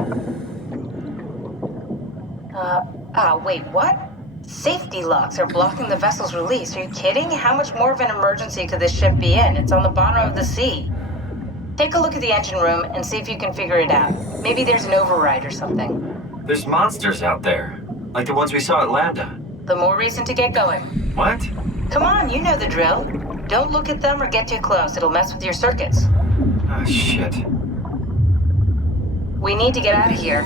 Wait, what? Safety locks are blocking the vessel's release. Are you kidding? How much more of an emergency could this ship be in? It's on the bottom of the sea. Take a look at the engine room and see if you can figure it out. Maybe there's an override or something. There's monsters out there, like the ones we saw at Lambda. The more reason to get going. What? Come on, you know the drill. Don't look at them or get too close. It'll mess with your circuits. Ah, shit. We need to get out of here.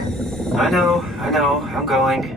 I know. I'm going.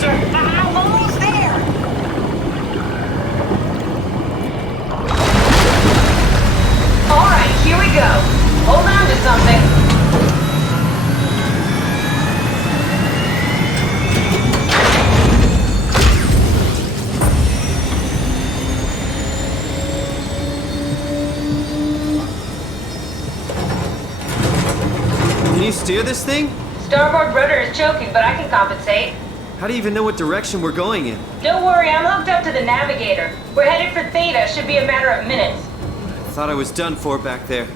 faster! I'm almost there! Alright, here we go. Hold on to something. Can you steer this thing? Starboard rudder is choking, but I can compensate. How do you even know what direction we're going in? Don't worry, I'm hooked up to the navigator. We're headed for Theta. Should be a matter of minutes. I thought I was done for back there.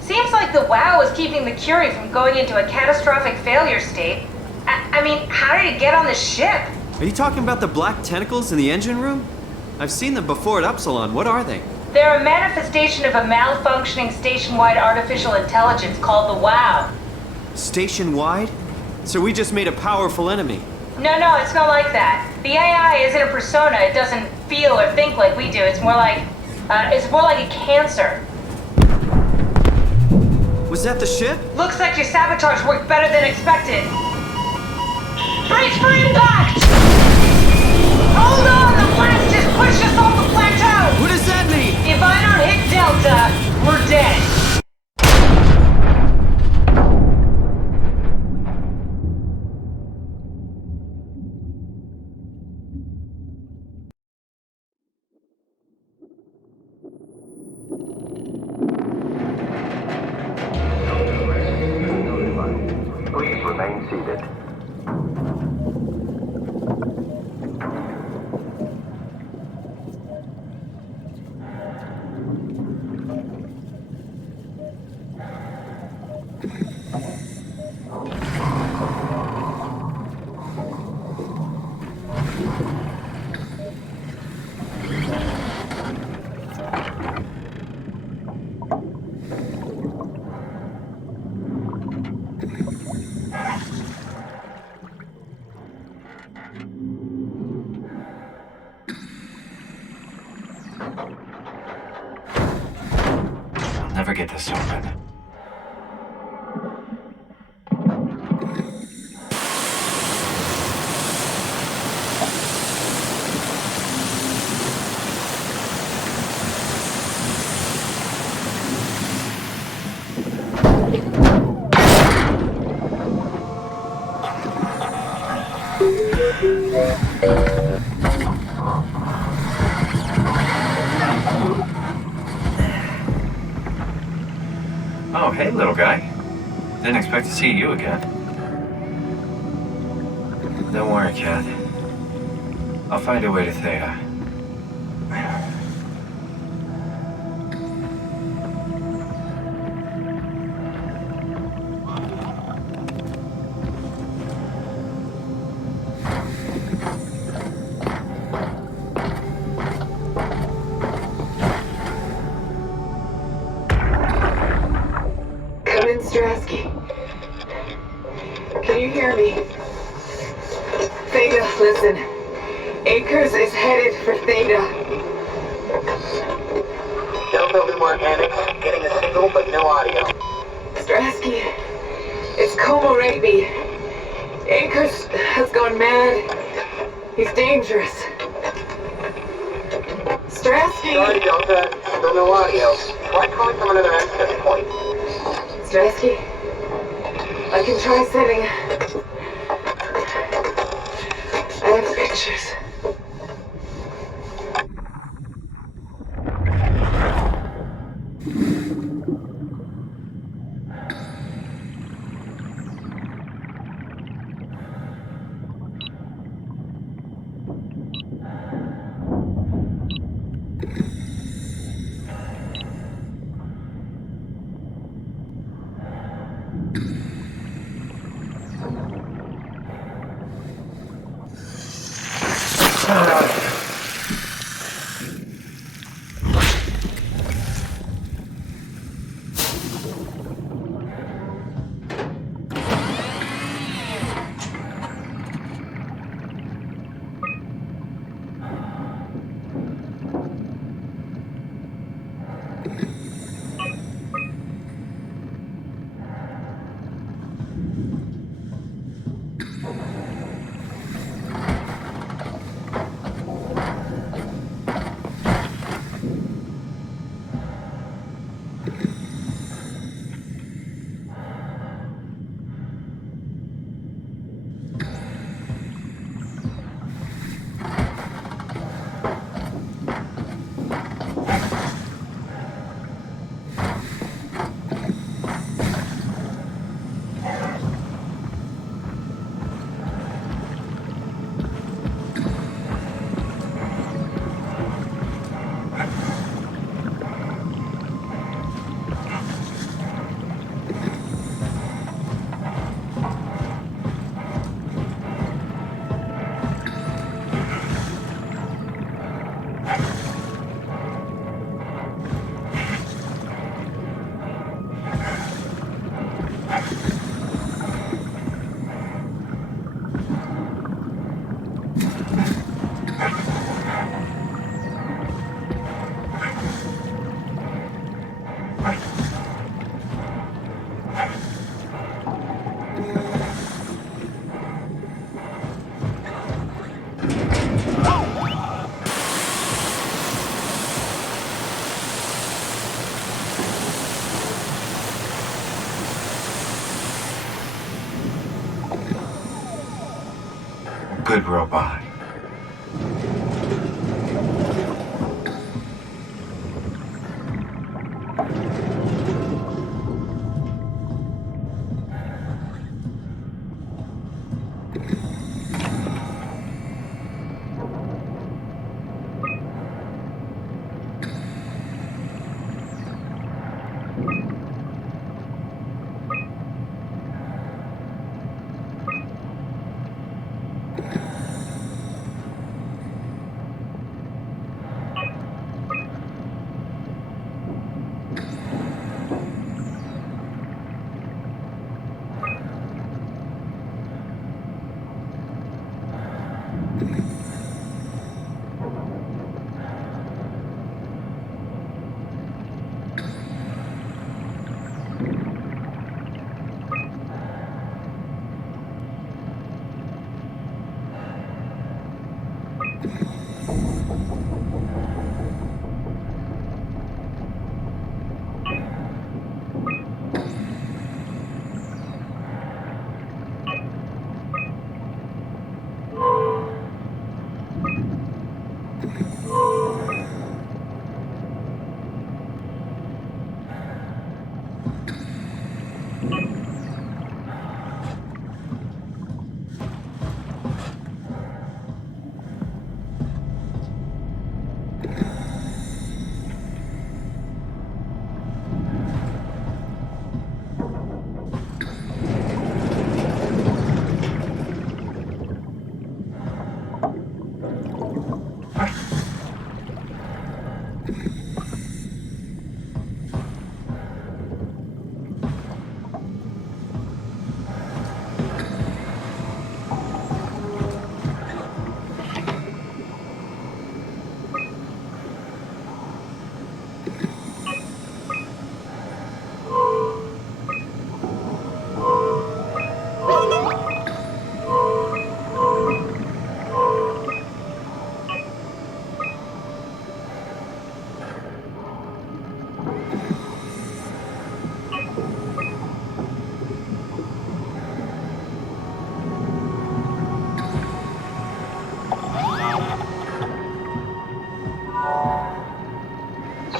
Seems like the WOW is keeping the Curie from going into a catastrophic failure state. I mean, how did it get on the ship? Are you talking about the black tentacles in the engine room? I've seen them before at Upsilon. What are they? They're a manifestation of a malfunctioning station-wide artificial intelligence called the WOW. Station-wide? So we just made a powerful enemy. No, it's not like that. The AI isn't a persona. It doesn't feel or think like we do. It's more like a cancer. Was that the ship? Looks like your sabotage worked better than expected. Brace for impact! Hold on, the blast just pushed us off the plateau! What does that mean? If I don't hit Delta, we're dead. Please remain seated. I'll never get this open. Oh, hey, little guy. Didn't expect to see you again. Don't worry, Kath. I'll find a way to Theta. Come in, Strasky. Can you hear me? Theta, listen. Akers is headed for Theta. Delta Lumar Annex, getting a signal but no audio. Strasky, it's Como Raby. Akers has gone mad. He's dangerous. Strasky! Sorry, Delta. Still no audio. Try calling from another access point. Strasky, I can try sending. I have pictures. good robot.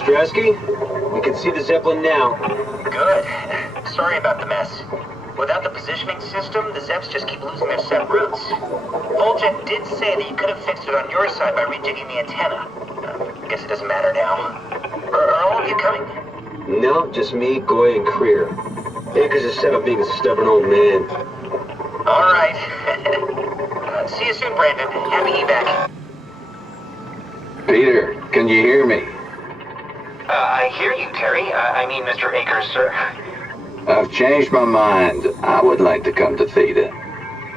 Strasky, we can see the Zeppelin now. Good. Sorry about the mess. Without the positioning system, the Zeps just keep losing their set routes. Voljet did say that you could have fixed it on your side by rejigging the antenna. Guess it doesn't matter now. Are all of you coming? No, just me, Goy, and Creer. Akers is set up being a stubborn old man. All right. See you soon, Brandon. Happy evac. Peter, can you hear me? I hear you, Terry. I mean, Mr. Akers, sir. I've changed my mind. I would like to come to Theta.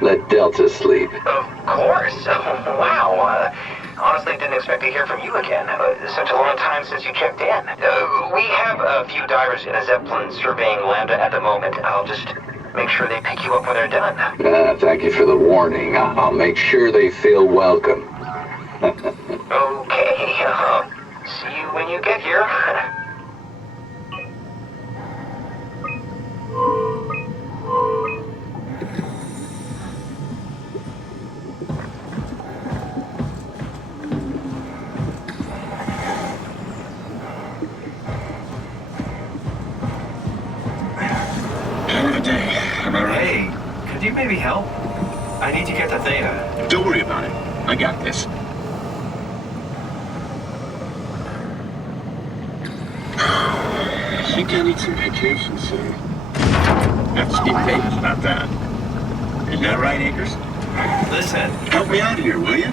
Let Delta sleep. Of course. Wow. Honestly, didn't expect to hear from you again. Such a long time since you checked in. We have a few divers in a Zeppelin surveying Lambda at the moment. I'll just make sure they pick you up when they're done. Thank you for the warning. I'll make sure they feel welcome. Okay. See you when you get here. Hell of a day, am I right? Hey, could you maybe help? I need to get to Theta. Don't worry about it. I got this. I think I need some vacation soon. Have to speak papers about that. Isn't that right, Akers? Listen. Help me out here, will you?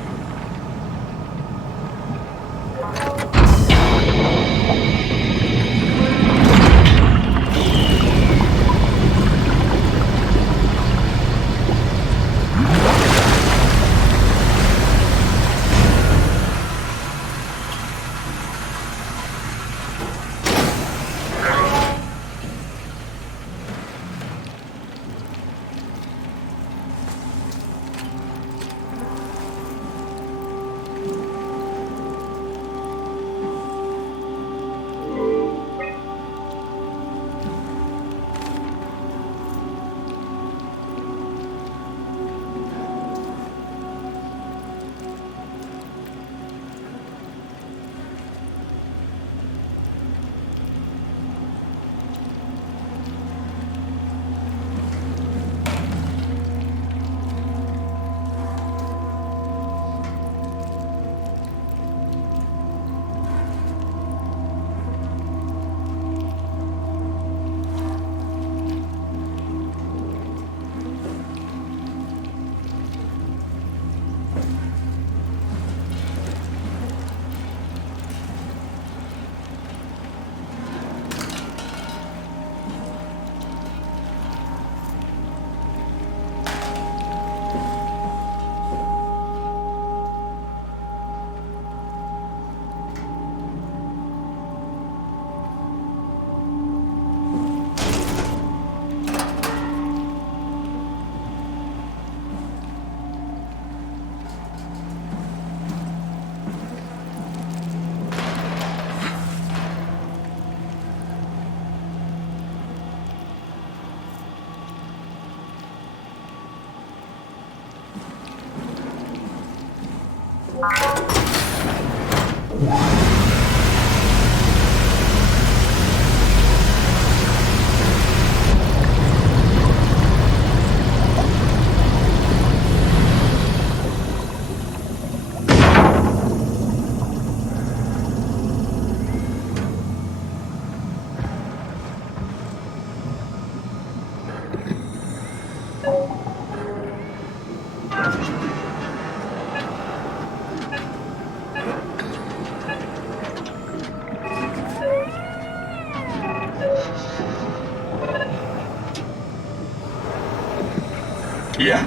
Yeah?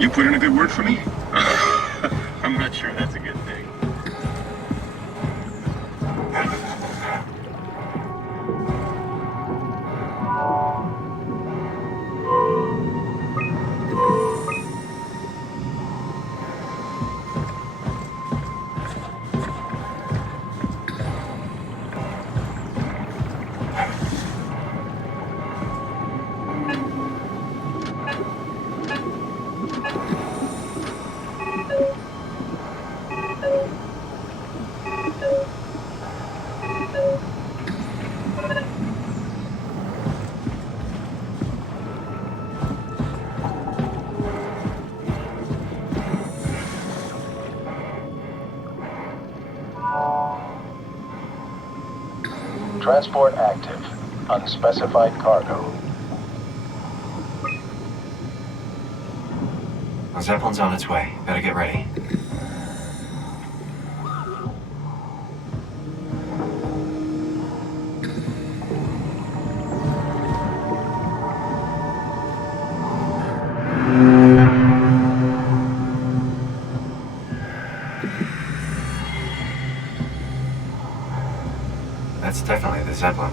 You put in a good word for me? I'm not sure that's a good thing. Transport active. Unspecified cargo. The Zeppelin's on its way. Better get ready. That's definitely the Zeppelin.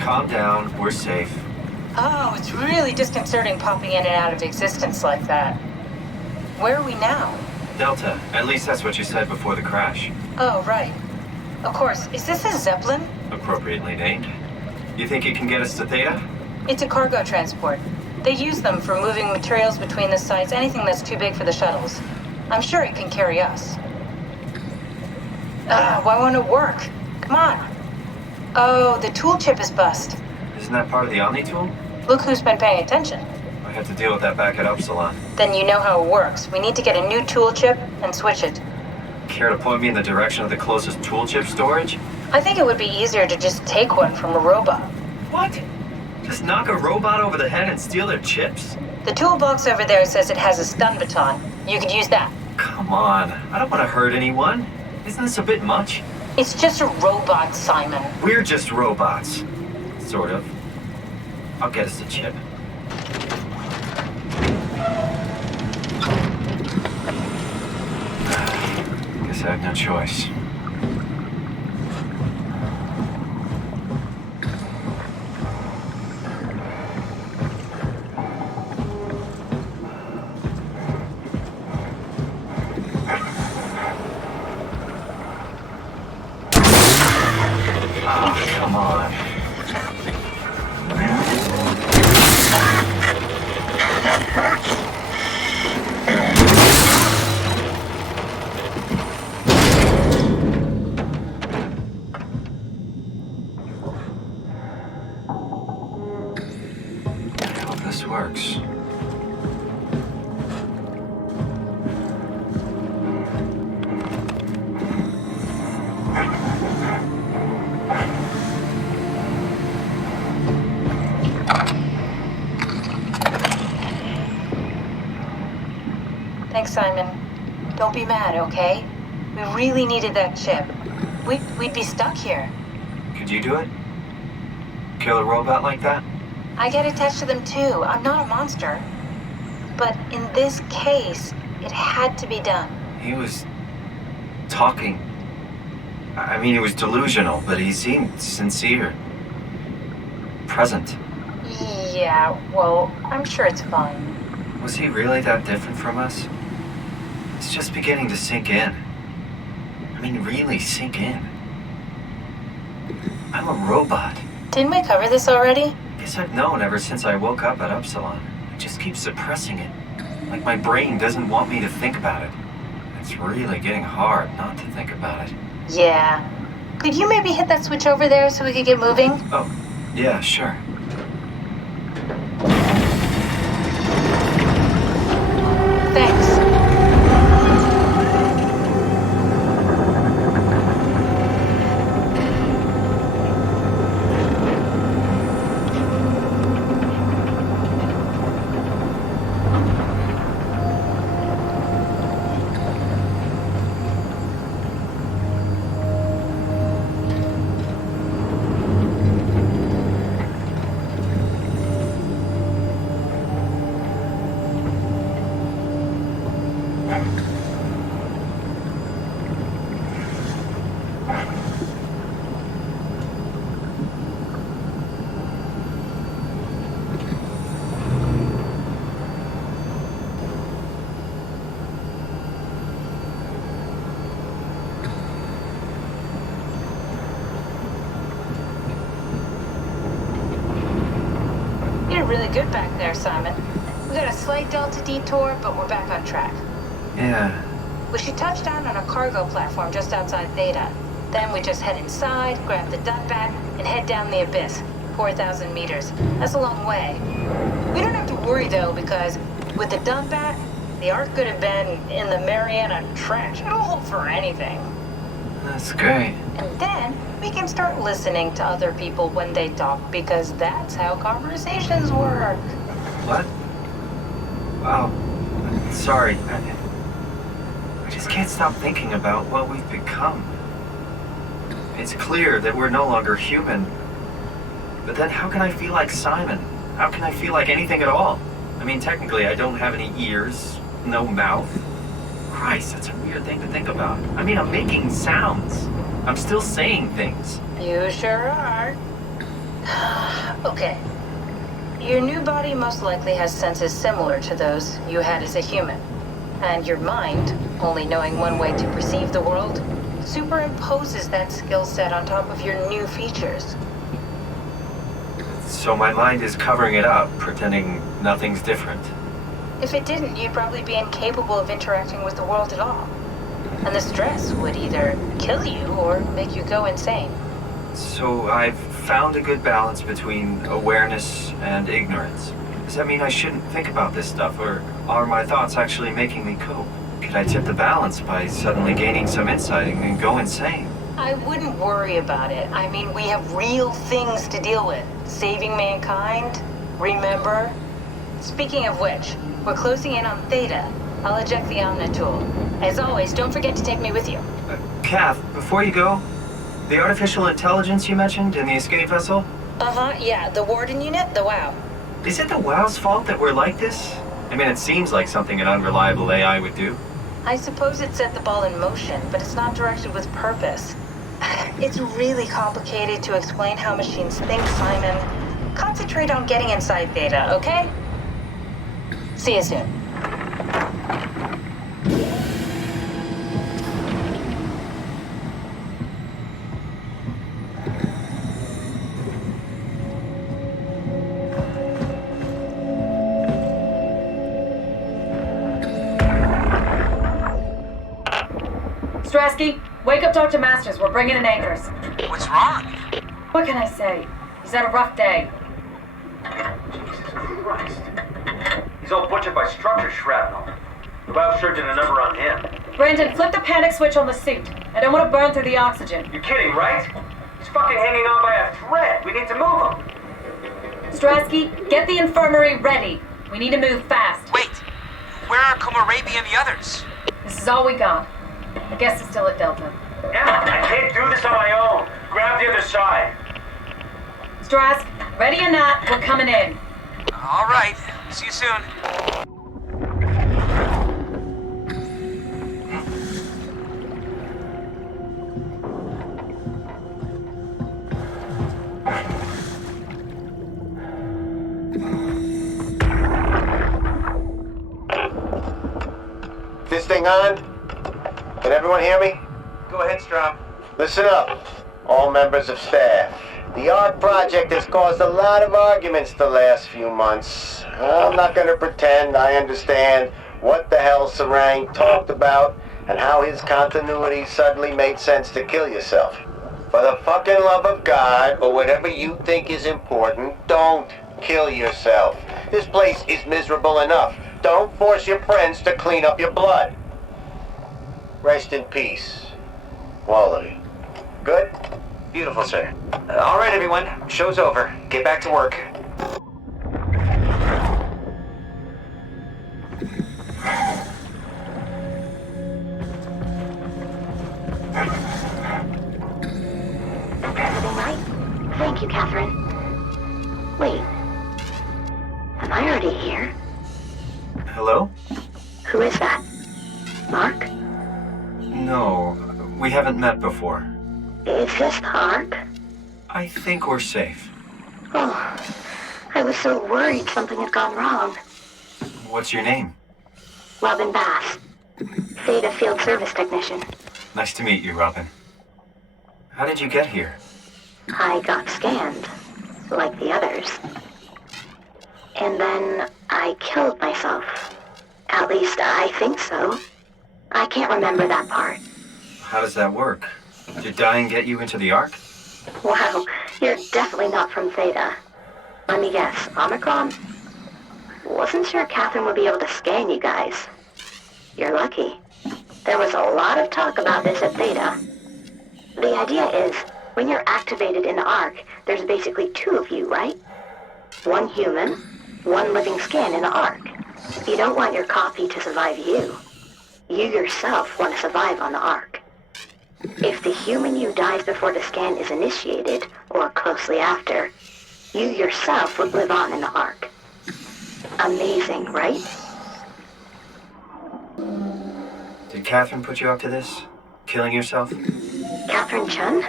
Calm down. We're safe. Oh, it's really disconcerting popping in and out of existence like that. Where are we now? Delta. At least that's what you said before the crash. Oh, right. Of course. Is this a Zeppelin? Appropriately named. You think it can get us to Theta? It's a cargo transport. They use them for moving materials between the sites, anything that's too big for the shuttles. I'm sure it can carry us. Why won't it work? Come on. Oh, the tool chip is bust. Isn't that part of the Omni tool? Look who's been paying attention. I had to deal with that back at Upsilon. Then you know how it works. We need to get a new tool chip and switch it. Care to point me in the direction of the closest tool chip storage? I think it would be easier to just take one from a robot. What? Just knock a robot over the head and steal their chips? The toolbox over there says it has a stun baton. You could use that. Come on. I don't want to hurt anyone. Isn't this a bit much? It's just a robot, Simon. We're just robots. Sort of. I'll get us a chip. Guess I have no choice. Come on. works. Thanks, Simon. Don't be mad, okay? We really needed that chip. We'd be stuck here. Could you do it? Kill a robot like that? I get attached to them too. I'm not a monster. But in this case, it had to be done. He was talking. I mean, he was delusional, but he seemed sincere. Present. Yeah, well, I'm sure it's fine. Was he really that different from us? It's just beginning to sink in. I mean, really sink in. I'm a robot. Didn't we cover this already? Guess I've known ever since I woke up at Upsilon. I just keep suppressing it. Like my brain doesn't want me to think about it. It's really getting hard not to think about it. Yeah. Could you maybe hit that switch over there so we could get moving? Oh, yeah, sure. Thanks. You're really good back there, Simon. We got a slight delta detour, but we're back on track. Yeah. We should touch down on a cargo platform just outside Theta. Then we just head inside, grab the dump bat, and head down the abyss. 4,000 meters. That's a long way. We don't have to worry, though, because with the dump bat, the Ark could have been in the Mariana Trench. It'll hold for anything. That's great. And then we can start listening to other people when they talk, because that's how conversations work. What? Wow. Sorry. I just can't stop thinking about what we've become. It's clear that we're no longer human. But then how can I feel like Simon? How can I feel like anything at all? I mean, technically, I don't have any ears, no mouth. Christ, that's a weird thing to think about. I mean, I'm making sounds. I'm still saying things. You sure are. Okay. Your new body most likely has senses similar to those you had as a human. And your mind, only knowing one way to perceive the world, superimposes that skill set on top of your new features. So my mind is covering it up, pretending nothing's different. If it didn't, you'd probably be incapable of interacting with the world at all. And the stress would either kill you or make you go insane. So I've found a good balance between awareness and ignorance. Does that mean I shouldn't think about this stuff, or are my thoughts actually making me cope? Could I tip the balance by suddenly gaining some insight and go insane? I wouldn't worry about it. I mean, we have real things to deal with. Saving mankind, remember? Speaking of which, we're closing in on Theta. I'll eject the Omnitool. As always, don't forget to take me with you. Kath, before you go, the artificial intelligence you mentioned in the escape vessel? Uh-huh, yeah, the Warden unit, the WOW. Is it the WOW's fault that we're like this? I mean, it seems like something an unreliable AI would do. I suppose it set the ball in motion, but it's not directed with purpose. It's really complicated to explain how machines think, Simon. Concentrate on getting inside Theta, okay? See you soon. Strasky, wake up Dr. Masters. We're bringing in anchors. What's wrong? What can I say? He's had a rough day. Jesus Christ. He's all butchered by structure shrapnel. The biosurgeon a number on him. Brandon, flip the panic switch on the suit. I don't want to burn through the oxygen. You're kidding, right? He's fucking hanging on by a thread. We need to move him. Strasky, get the infirmary ready. We need to move fast. Wait, where are Komorabi and the others? This is all we got. I guess it's still at Delta. Emma, I can't do this on my own. Grab the other side. Strask, ready or not, we're coming in. All right. See you soon. This thing on? Can everyone hear me? Go ahead, Strom. Listen up, all members of staff. The ARC project has caused a lot of arguments the last few months. I'm not going to pretend I understand what the hell Sarang talked about and how his continuity suddenly made sense to kill yourself. For the fucking love of God, or whatever you think is important, don't kill yourself. This place is miserable enough. Don't force your friends to clean up your blood. Rest in peace, all of you. Good? Beautiful, sir. All right, everyone. Show's over. Get back to work. Everything right? Thank you, Catherine. Wait. Am I already here? Hello? Who is that? Mark? No, we haven't met before. Is this the Ark? I think we're safe. Oh, I was so worried something had gone wrong. What's your name? Robin Bass. Theta Field Service Technician. Nice to meet you, Robin. How did you get here? I got scanned, like the others. And then I killed myself. At least I think so. I can't remember that part. How does that work? Did dying get you into the Ark? Wow, you're definitely not from Theta. Let me guess, Omicron? Wasn't sure Catherine would be able to scan you guys. You're lucky. There was a lot of talk about this at Theta. The idea is, when you're activated in the Ark, there's basically two of you, right? One human, one living scan in the Ark. You don't want your copy to survive you. You yourself want to survive on the Ark. If the human you dies before the scan is initiated, or closely after, you yourself would live on in the Ark. Amazing, right? Did Catherine put you up to this? Killing yourself? Catherine Chun?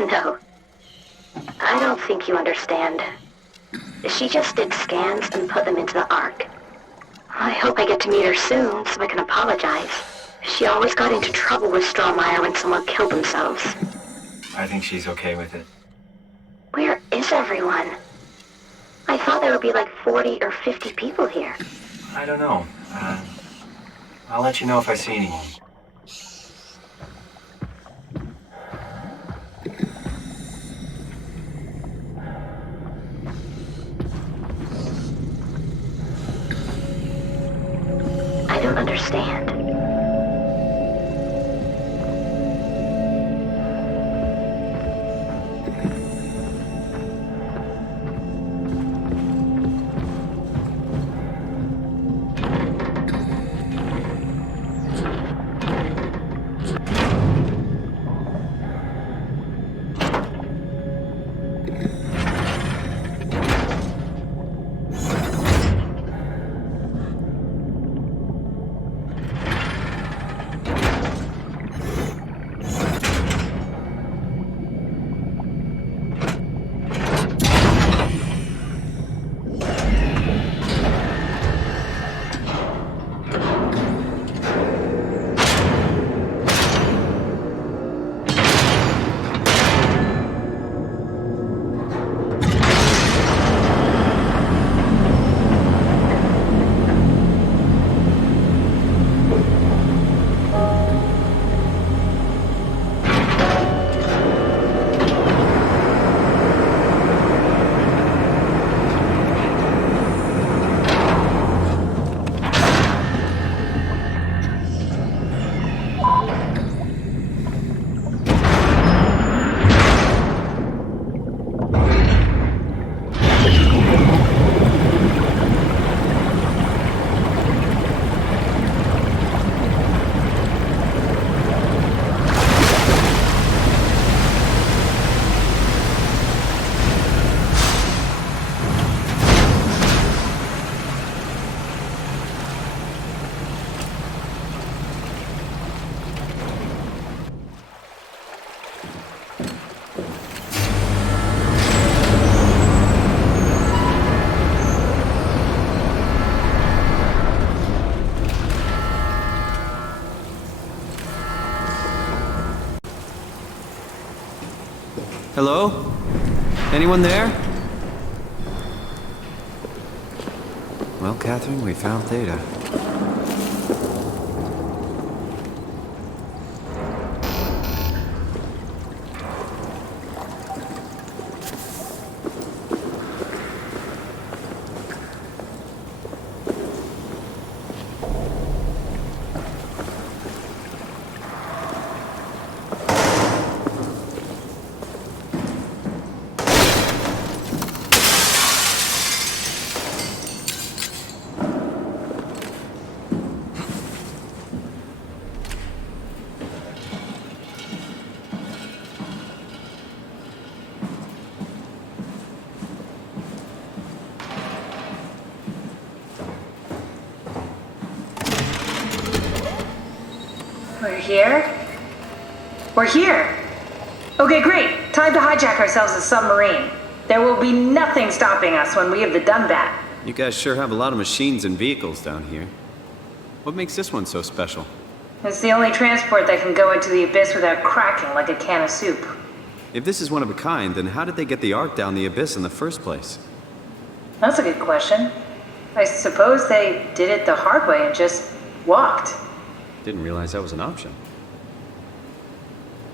No. I don't think you understand. She just did scans and put them into the Ark. I hope I get to meet her soon so I can apologize. She always got into trouble with Strohmeyer when someone killed themselves. I think she's okay with it. Where is everyone? I thought there would be like 40 or 50 people here. I don't know. I'll let you know if I see anyone. I don't understand. Hello? Anyone there? Well, Catherine, we found Theta. We're here? We're here! Okay, great. Time to hijack ourselves a submarine. There will be nothing stopping us when we have the Dunbat. You guys sure have a lot of machines and vehicles down here. What makes this one so special? It's the only transport that can go into the abyss without cracking like a can of soup. If this is one of a kind, then how did they get the Ark down the abyss in the first place? That's a good question. I suppose they did it the hard way and just walked. Didn't realize that was an option.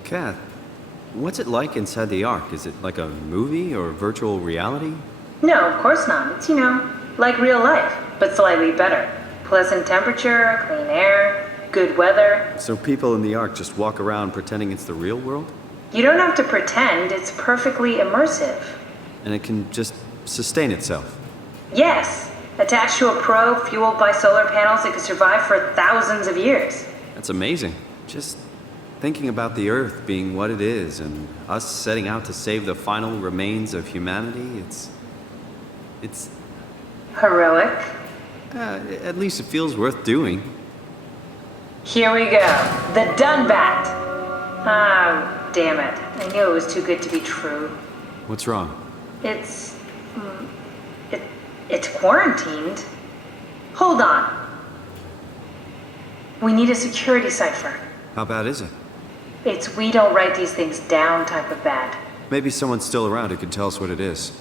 Kath, what's it like inside the Ark? Is it like a movie or virtual reality? No, of course not. It's, like real life, but slightly better. Pleasant temperature, clean air, good weather. So people in the Ark just walk around pretending it's the real world? You don't have to pretend, it's perfectly immersive. And it can just sustain itself? Yes. Attached to a probe fueled by solar panels, it could survive for thousands of years. That's amazing. Just thinking about the Earth being what it is and us setting out to save the final remains of humanity, it's... Heroic? At least it feels worth doing. Here we go. The Dunbat! Ah, damn it. I knew it was too good to be true. What's wrong? It's quarantined. Hold on. We need a security cipher. How bad is it? It's we don't write these things down type of bad. Maybe someone's still around who can tell us what it is.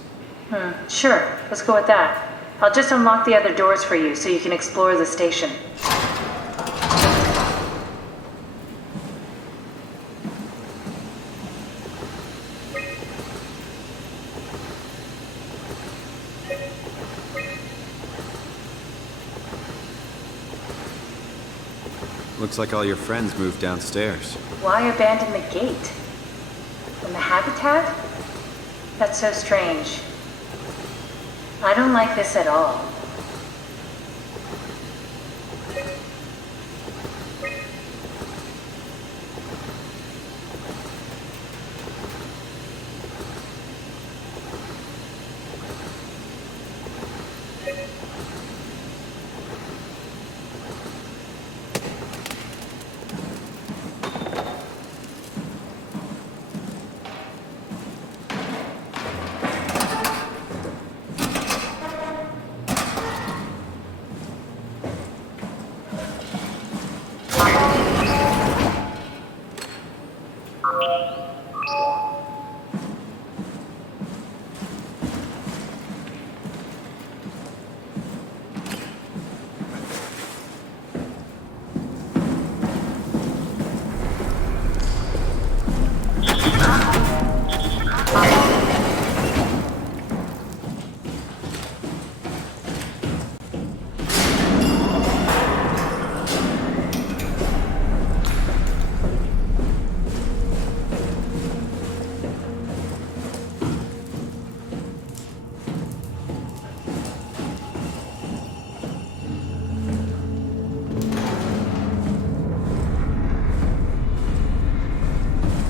Sure. Let's go with that. I'll just unlock the other doors for you so you can explore the station. Looks like all your friends moved downstairs. Why abandon the gate? And the habitat? That's so strange. I don't like this at all.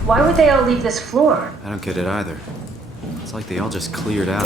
Why would they all leave this floor? I don't get it either. It's like they all just cleared out.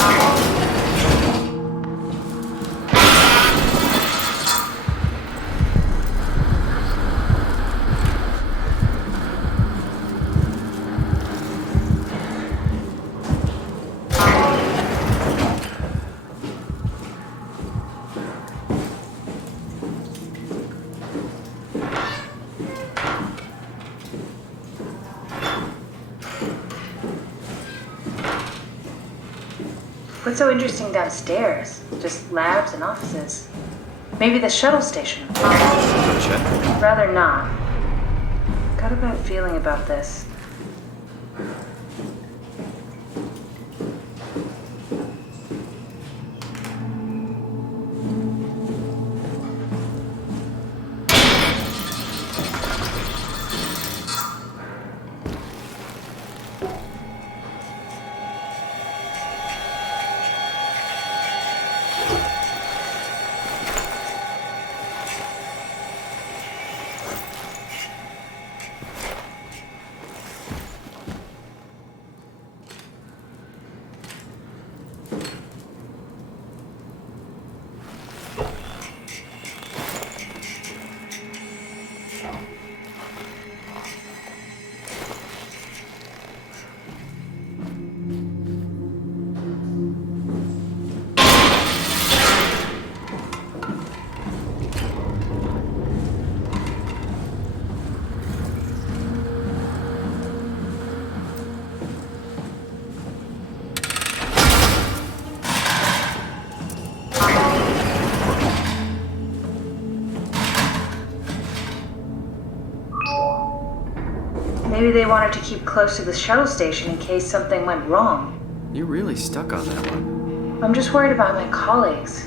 What's so interesting downstairs? Just labs and offices. Maybe the shuttle station. Rather not. Got a bad feeling about this. Maybe they wanted to keep close to the shuttle station in case something went wrong. You're really stuck on that one. I'm just worried about my colleagues.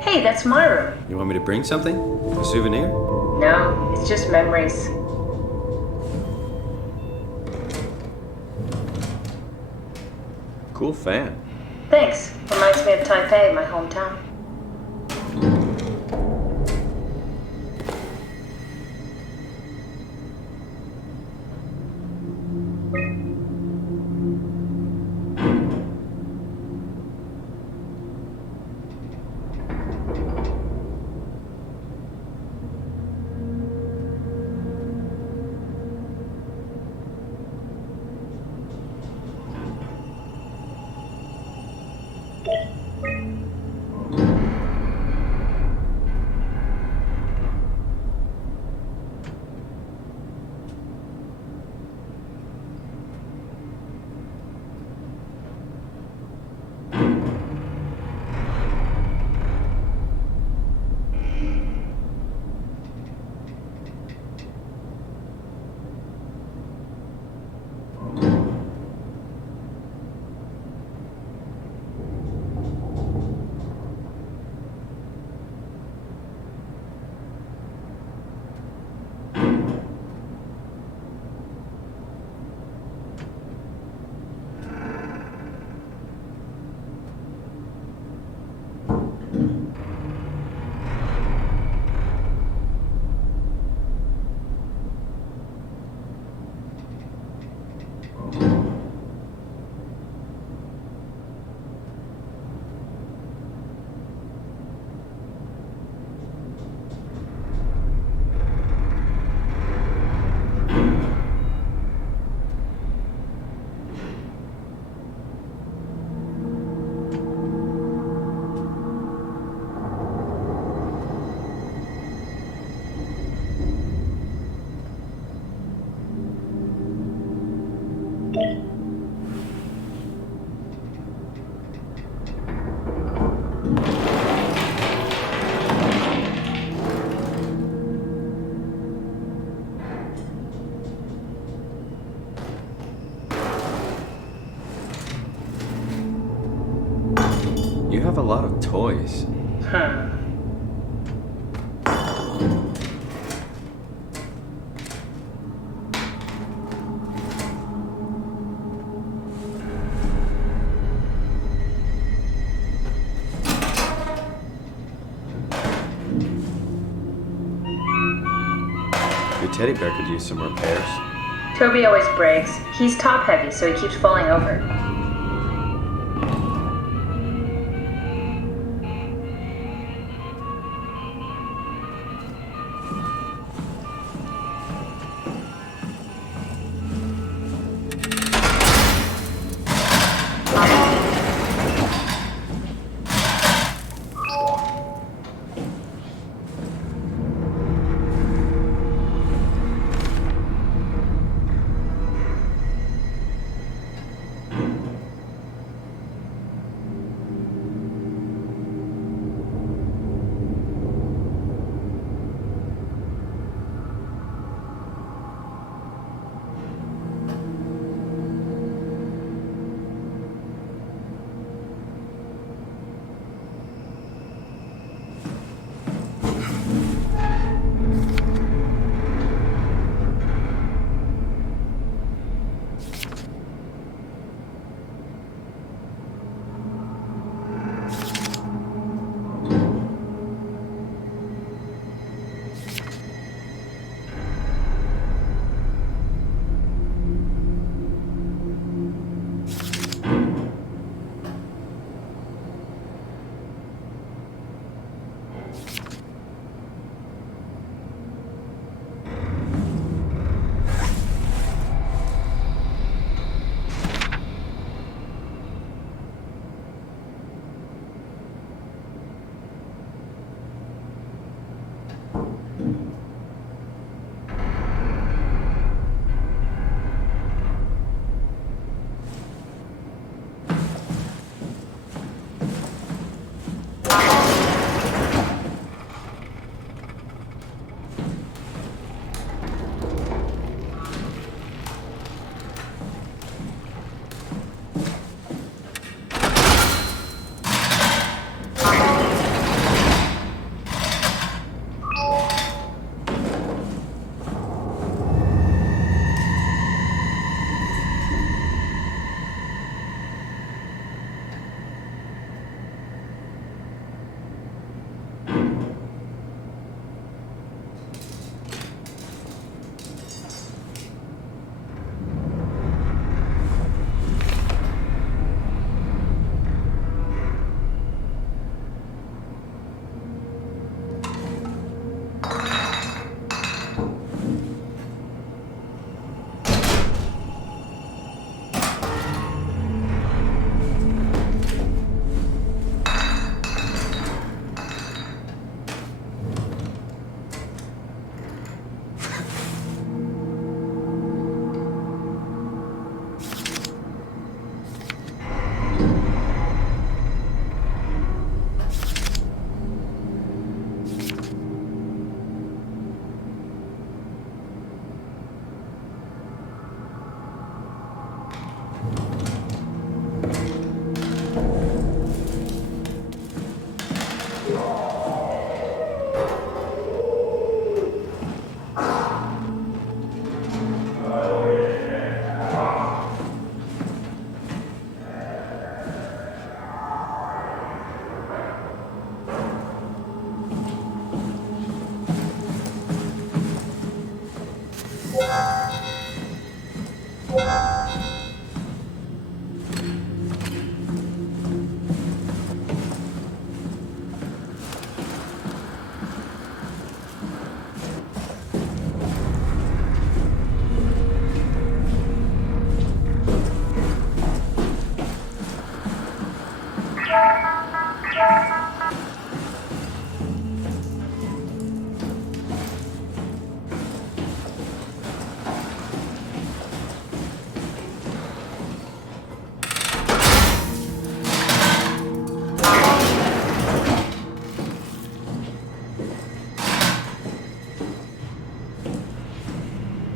Hey, that's my room. You want me to bring something? A souvenir? No, it's just memories. Cool fan. Thanks. Reminds me of Taipei, my hometown. Your teddy bear could use some repairs. Toby always breaks. He's top heavy, so he keeps falling over.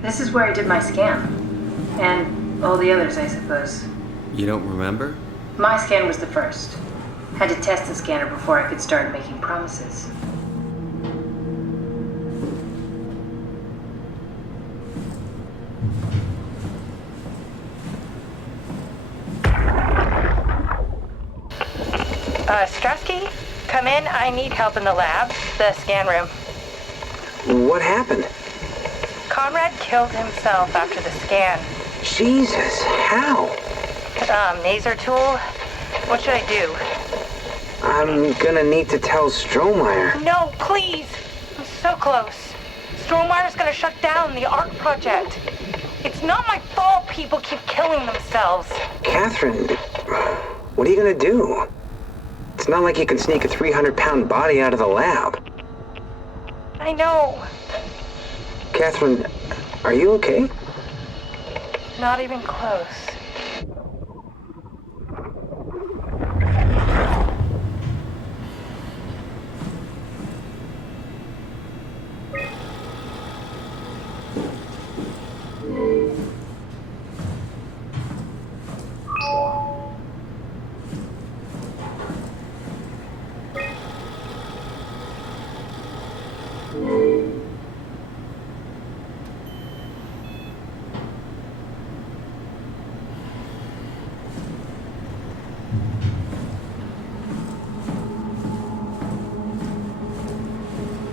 This is where I did my scan. And all the others, I suppose. You don't remember? My scan was the first. Had to test the scanner before I could start making promises. Strusky, come in. I need help in the lab, the scan room. What happened? Conrad killed himself after the scan. Jesus, how? Laser tool? What should I do? I'm gonna need to tell Strohmeyer. No, please! I'm so close. Strohmeyer's gonna shut down the ARC project. It's not my fault people keep killing themselves. Catherine, what are you gonna do? It's not like you can sneak a 300-pound body out of the lab. I know. Catherine, are you okay? Not even close.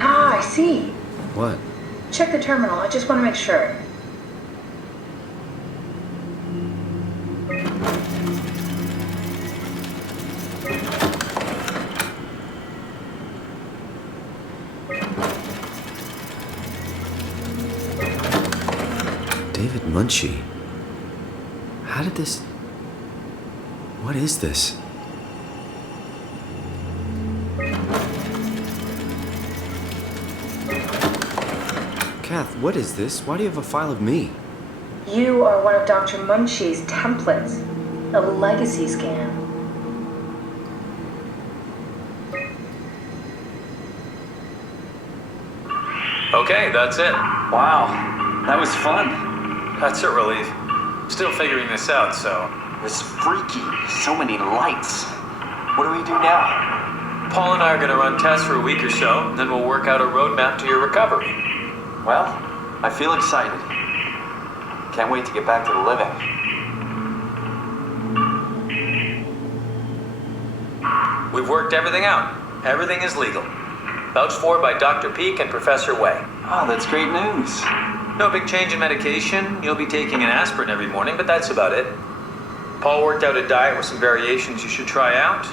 I see. What? Check the terminal. I just want to make sure. David Munchie. How did this... What is this? Kath, what is this? Why do you have a file of me? You are one of Dr. Munchie's templates. A legacy scan. Okay, that's it. Wow, that was fun. That's a relief. Still figuring this out, so... It was freaky. So many lights. What do we do now? Paul and I are gonna run tests for a week or so, then we'll work out a roadmap to your recovery. Well, I feel excited. Can't wait to get back to the living. We've worked everything out. Everything is legal. Vouched for by Dr. Peak and Professor Way. Oh, that's great news. No big change in medication. You'll be taking an aspirin every morning, but that's about it. Paul worked out a diet with some variations you should try out.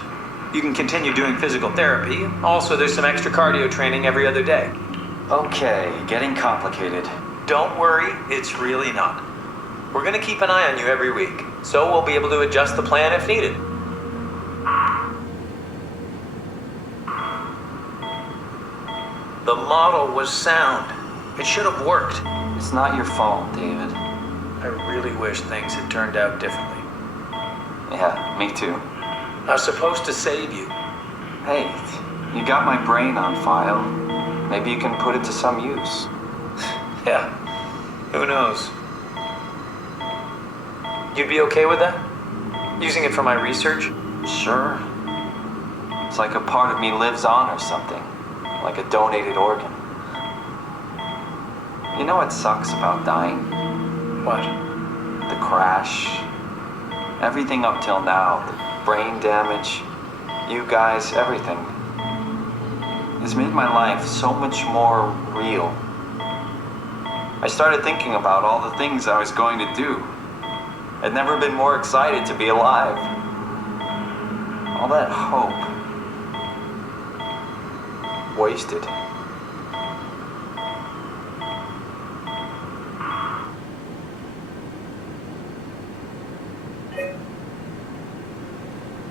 You can continue doing physical therapy. Also, there's some extra cardio training every other day. Okay, getting complicated. Don't worry, it's really not. We're gonna keep an eye on you every week, so we'll be able to adjust the plan if needed. The model was sound. It should have worked. It's not your fault, David. I really wish things had turned out differently. Yeah, me too. I was supposed to save you. Hey, you got my brain on file. Maybe you can put it to some use. Yeah, who knows? You'd be okay with that? Using it for my research? Sure. It's like a part of me lives on or something. Like a donated organ. You know what sucks about dying? What? The crash. Everything up till now. The brain damage. You guys, everything. It's made my life so much more real. I started thinking about all the things I was going to do. I'd never been more excited to be alive. All that hope. Wasted.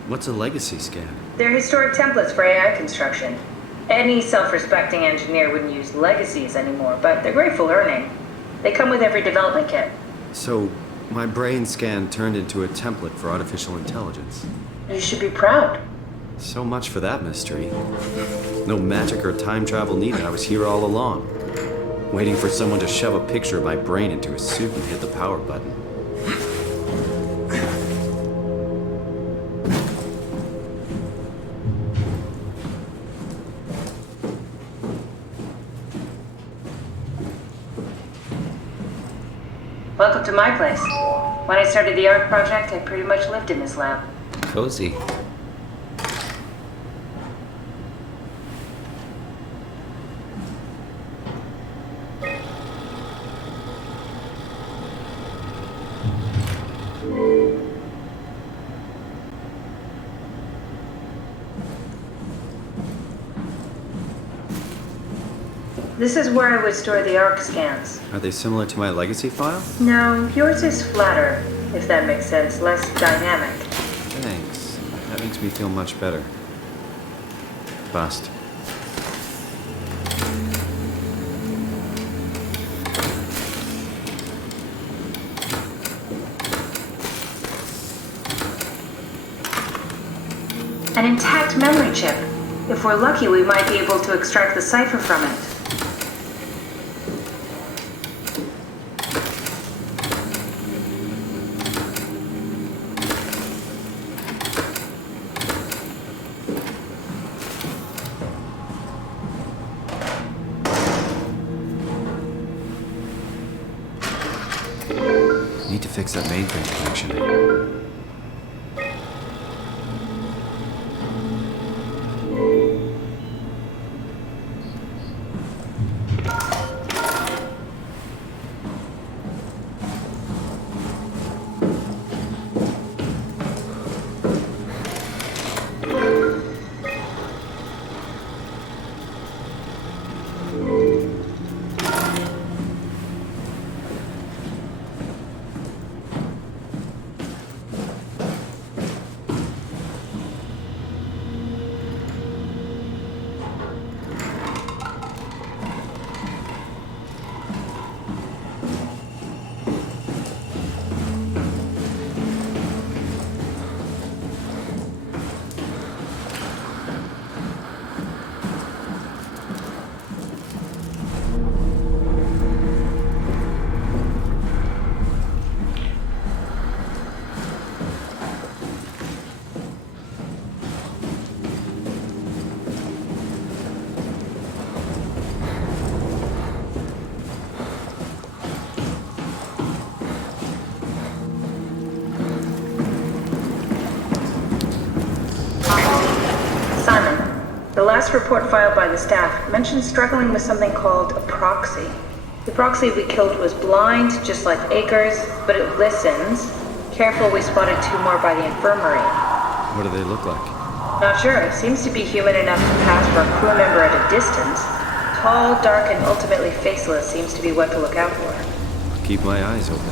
What's a legacy scan? They're historic templates for AI construction. Any self-respecting engineer wouldn't use legacies anymore, but they're great for learning. They come with every development kit. So, my brain scan turned into a template for artificial intelligence. You should be proud. So much for that mystery. No magic or time travel needed. I was here all along, waiting for someone to shove a picture of my brain into a suit and hit the power button. Welcome to my place. When I started the ARC project, I pretty much lived in this lab. Cozy. This is where I would store the ARC scans. Are they similar to my legacy file? No, yours is flatter, if that makes sense, less dynamic. Thanks. That makes me feel much better. Bust. An intact memory chip. If we're lucky, we might be able to extract the cipher from it. Need to fix that mainframe connection. The last report filed by the staff mentioned struggling with something called a proxy. The proxy we killed was blind, just like Akers, but it listens. Careful, we spotted 2 more by the infirmary. What do they look like? Not sure. Seems to be human enough to pass for a crew member at a distance. Tall, dark, and ultimately faceless seems to be what to look out for. Keep my eyes open.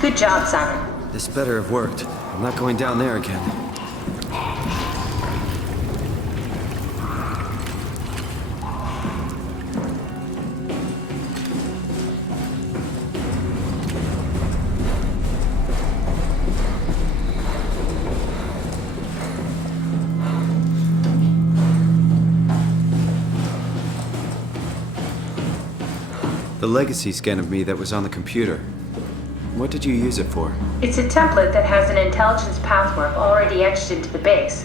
Good job, Simon. This better have worked. I'm not going down there again. The legacy scan of me that was on the computer. What did you use it for? It's a template that has an intelligence pathwork already etched into the base.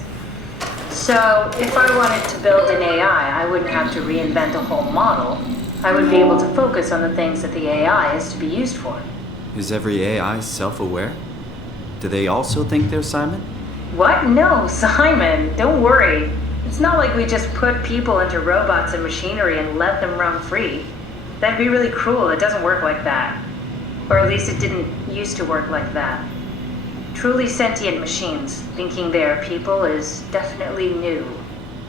So, if I wanted to build an AI, I wouldn't have to reinvent a whole model. I would be able to focus on the things that the AI is to be used for. Is every AI self-aware? Do they also think they're Simon? What? No, Simon, don't worry. It's not like we just put people into robots and machinery and let them run free. That'd be really cruel. It doesn't work like that. Or at least it didn't used to work like that. Truly sentient machines thinking they are people is definitely new.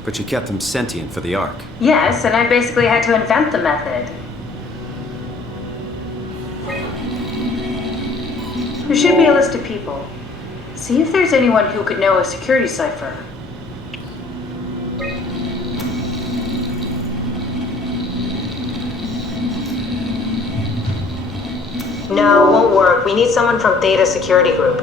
But you kept them sentient for the Ark. Yes, and I basically had to invent the method. There should be a list of people. See if there's anyone who could know a security cipher. No, won't work. We need someone from Theta Security Group.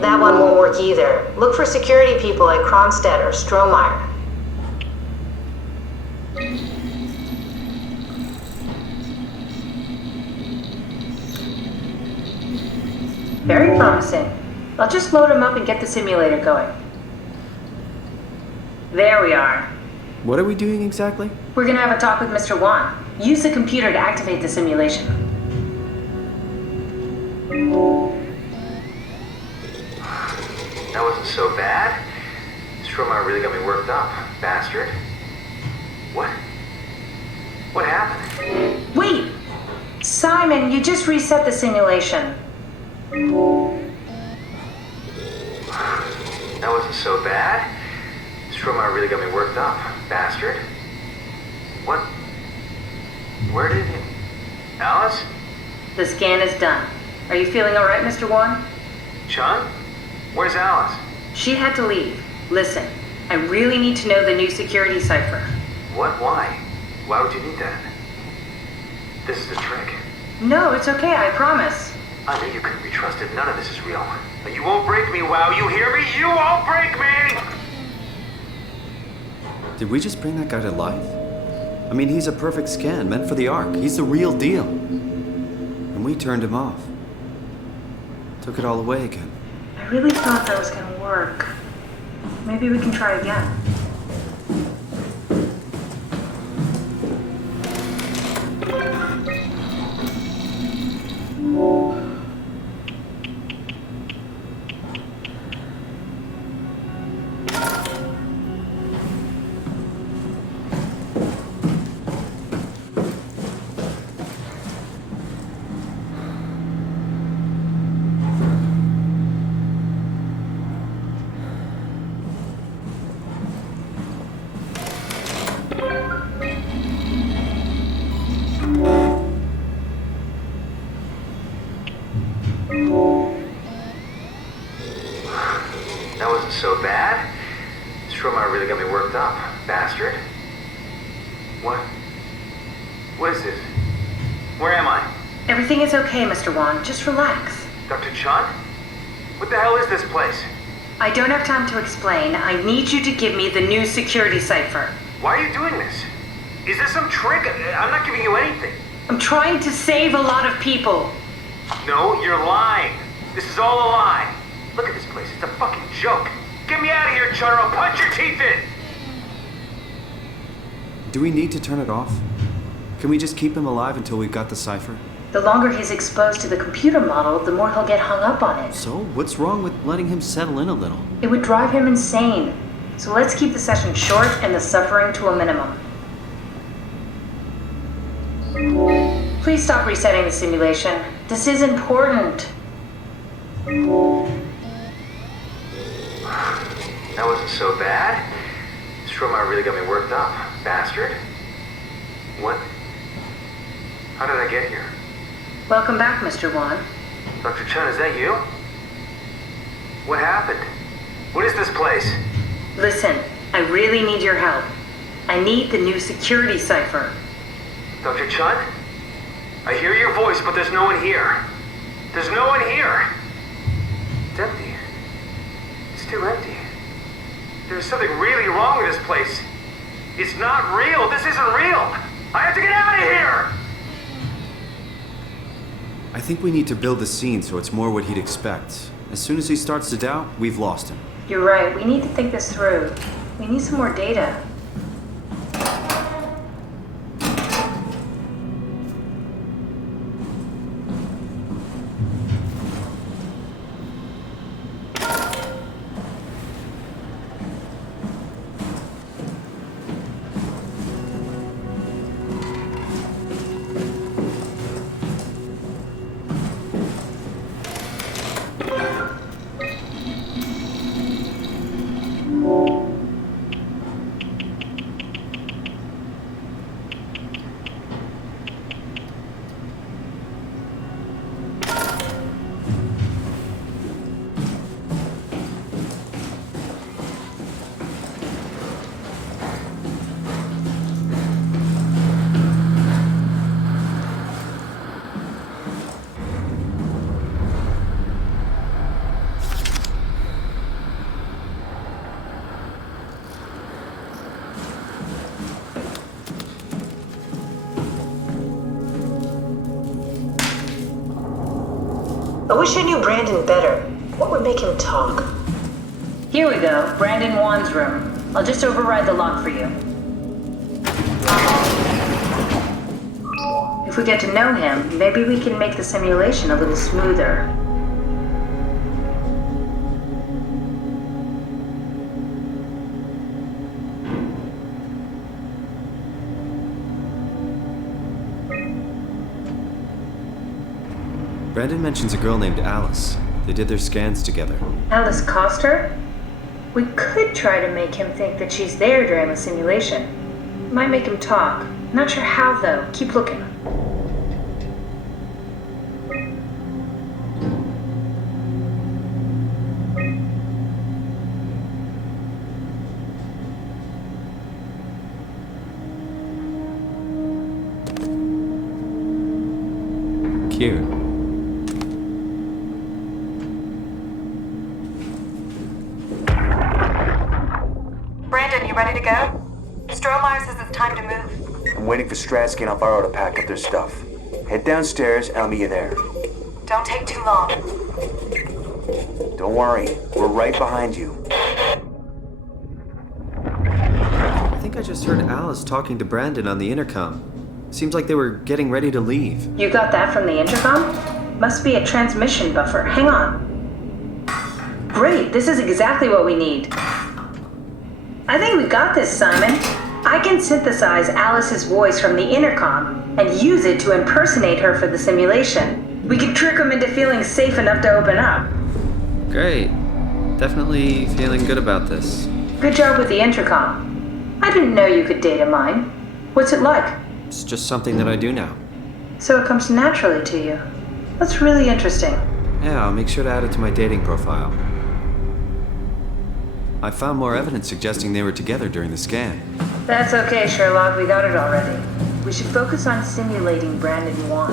That one won't work either. Look for security people at Kronstadt or Strohmeyer. Very promising. I'll just load him up and get the simulator going. There we are. What are we doing exactly? We're gonna have a talk with Mr. Wan. Use the computer to activate the simulation. That wasn't so bad. Strohmeyer really got me worked up, bastard. What? What happened? Wait! Simon, you just reset the simulation. That wasn't so bad. Strohmeyer really got me worked up, bastard. What? Where did you... Alice? The scan is done. Are you feeling alright, Mr. Wan? Chun? Where's Alice? She had to leave. Listen, I really need to know the new security cipher. What? Why? Why would you need that? This is a trick. No, it's okay, I promise. I knew you couldn't be trusted. None of this is real. You won't break me, WoW. You hear me? You won't break me! Did we just bring that guy to life? I mean, he's a perfect scan, meant for the Ark. He's the real deal. And we turned him off. Took it all away again. I really thought that was gonna work. Maybe we can try again. That wasn't so bad. Strohmeyer really got me worked up, bastard. What? What is this? Where am I? Everything is okay, Mr. Wan. Just relax. Dr. Chun? What the hell is this place? I don't have time to explain. I need you to give me the new security cipher. Why are you doing this? Is this some trick? I'm not giving you anything. I'm trying to save a lot of people. No, you're lying. This is all a lie. Look at this place. It's a fucking joke. Get me out of here, Chun, or I'll punch your teeth in! Do we need to turn it off? Can we just keep him alive until we've got the cipher? The longer he's exposed to the computer model, the more he'll get hung up on it. So, what's wrong with letting him settle in a little? It would drive him insane. So let's keep the session short and the suffering to a minimum. Please stop resetting the simulation. This is important. That wasn't so bad. Strohmeyer really got me worked up, bastard. What? How did I get here? Welcome back, Mr. Wan. Dr. Chun, is that you? What happened? What is this place? Listen, I really need your help. I need the new security cipher. Dr. Chun? I hear your voice, but there's no one here. There's no one here. It's empty. It's too empty. There's something really wrong with this place. It's not real. This isn't real. I have to get out of here! I think we need to build the scene so it's more what he'd expect. As soon as he starts to doubt, we've lost him. You're right. We need to think this through. We need some more data. I wish I knew Brandon better. What would make him talk? Here we go, Brandon Wan's room. I'll just override the lock for you. If we get to know him, maybe we can make the simulation a little smoother. Brandon mentions a girl named Alice. They did their scans together. Alice Coster? We could try to make him think that she's there during the simulation. Might make him talk. Not sure how, though. Keep looking. Cute. Brandon, you ready to go? Strohmeyer says it's time to move. I'm waiting for Stratsky and Alvaro to pack up their stuff. Head downstairs and I'll meet you there. Don't take too long. Don't worry, we're right behind you. I think I just heard Alice talking to Brandon on the intercom. Seems like they were getting ready to leave. You got that from the intercom? Must be a transmission buffer. Hang on. Great, this is exactly what we need. I think we got this, Simon. I can synthesize Alice's voice from the intercom and use it to impersonate her for the simulation. We can trick them into feeling safe enough to open up. Great. Definitely feeling good about this. Good job with the intercom. I didn't know you could data mine. What's it like? It's just something that I do now. So it comes naturally to you. That's really interesting. Yeah, I'll make sure to add it to my dating profile. I found more evidence suggesting they were together during the scan. That's okay, Sherlock. We got it already. We should focus on simulating Brandon Wan.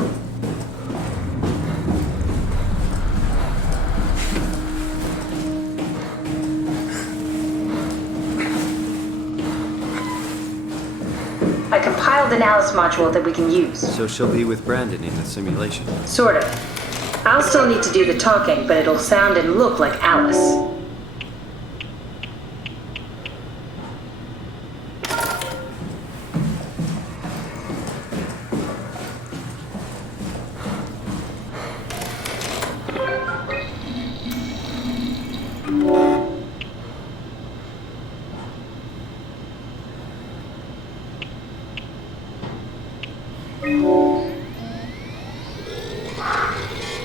I compiled an Alice module that we can use. So she'll be with Brandon in the simulation? Sort of. I'll still need to do the talking, but it'll sound and look like Alice.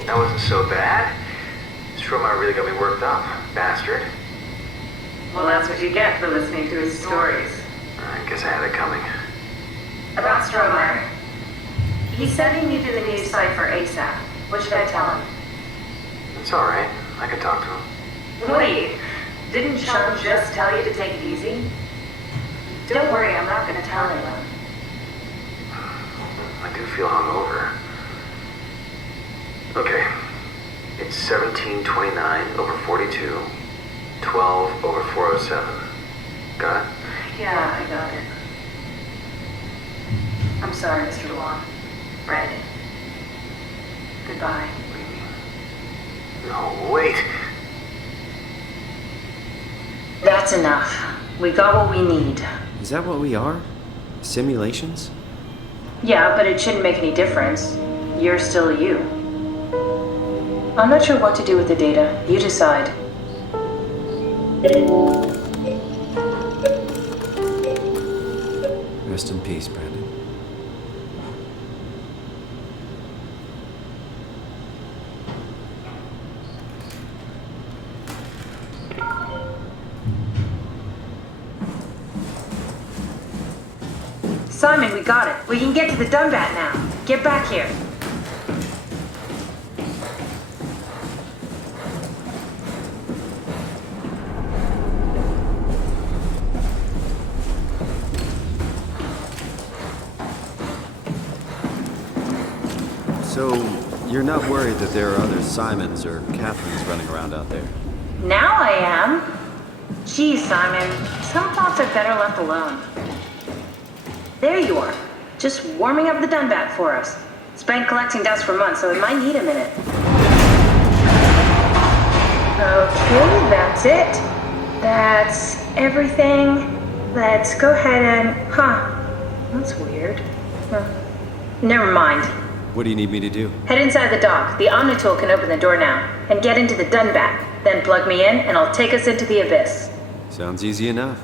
That wasn't so bad. Strohmeyer really got me worked up, bastard. Well, that's what you get for listening to his stories. I guess I had it coming. About Strohmeyer. He's sending you to the new site for ASAP. What should I tell him? It's alright. I can talk to him. Wait, didn't Sean just tell you to take it easy? Don't worry, I'm not going to tell anyone. I do feel hungover. Okay. It's 1729 over 42, 12 over 407. Got it? Yeah, I got it. I'm sorry, Mr. Wan. Brandon. Goodbye. No, wait. That's enough. We got what we need. Is that what we are? Simulations? Yeah, but it shouldn't make any difference. You're still you. I'm not sure what to do with the data. You decide. Rest in peace, Brandon. Simon, we got it. We can get to the Dunbat now. Get back here. So, you're not worried that there are other Simons or Catherines running around out there? Now I am. Geez, Simon, some thoughts are better left alone. There you are, just warming up the Dunbat for us. It's been collecting dust for months, so it might need a minute. Okay, that's it. That's everything. Let's go ahead and... That's weird. Never mind. What do you need me to do? Head inside the dock. The Omni tool can open the door now. And get into the Dunbat. Then plug me in, and I'll take us into the Abyss. Sounds easy enough.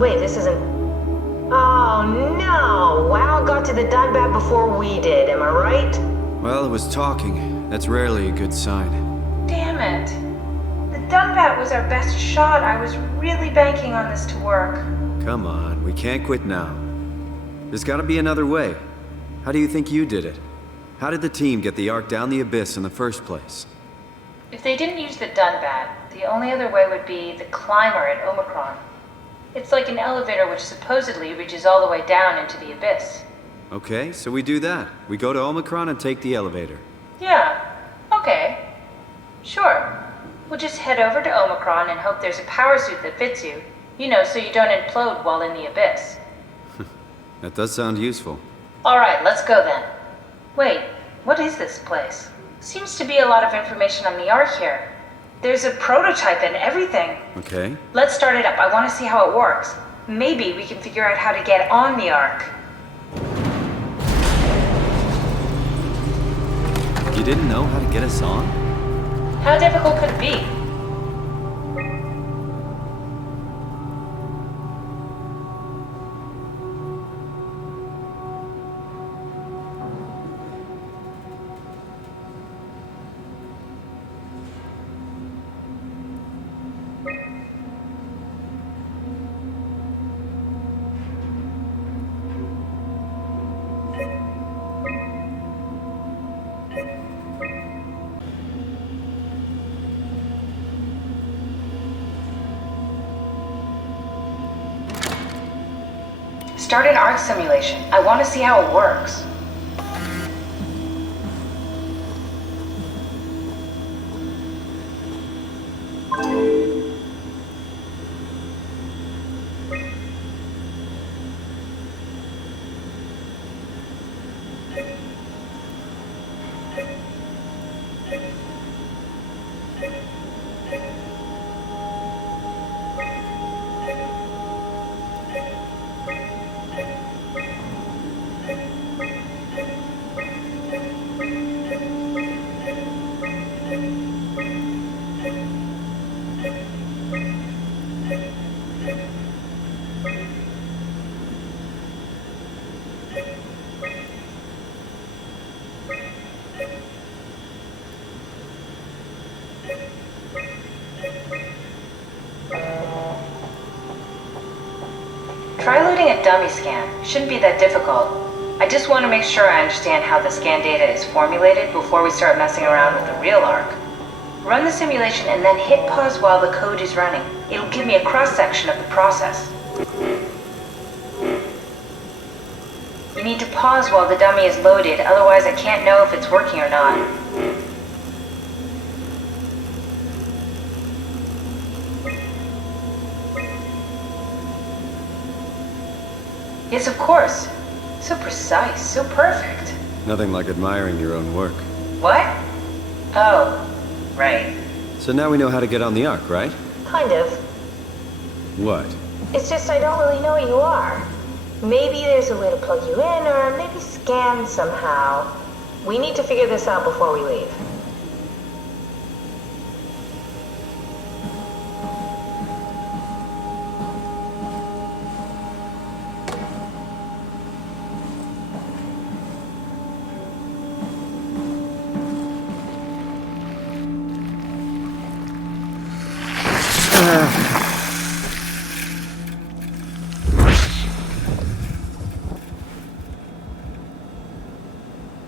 Wait, this isn't... Oh no! WoW got to the Dunbat before we did, am I right? Well, it was talking. That's rarely a good sign. Damn it. The Dunbat was our best shot. I was really banking on this to work. Come on, we can't quit now. There's gotta be another way. How do you think you did it? How did the team get the Ark down the Abyss in the first place? If they didn't use the Dunbat, the only other way would be the climber at Omicron. It's like an elevator which supposedly reaches all the way down into the Abyss. Okay, so we do that. We go to Omicron and take the elevator. Yeah, okay. Sure. We'll just head over to Omicron and hope there's a power suit that fits you. You know, so you don't implode while in the abyss. That does sound useful. Alright, let's go then. Wait, what is this place? Seems to be a lot of information on the Ark here. There's a prototype and everything. Okay. Let's start it up. I want to see how it works. Maybe we can figure out how to get on the Ark. You didn't know how to get us on? How difficult could it be? Start an Ark simulation. I want to see how it works. Try loading a dummy scan. Shouldn't be that difficult. I just want to make sure I understand how the scan data is formulated before we start messing around with the real Ark. Run the simulation and then hit pause while the code is running. It'll give me a cross-section of the process. You need to pause while the dummy is loaded, otherwise I can't know if it's working or not. Yes, of course. So precise, so perfect. Nothing like admiring your own work. What? Oh, right. So now we know how to get on the Ark, right? Kind of. What? It's just I don't really know what you are. Maybe there's a way to plug you in, or maybe scan somehow. We need to figure this out before we leave.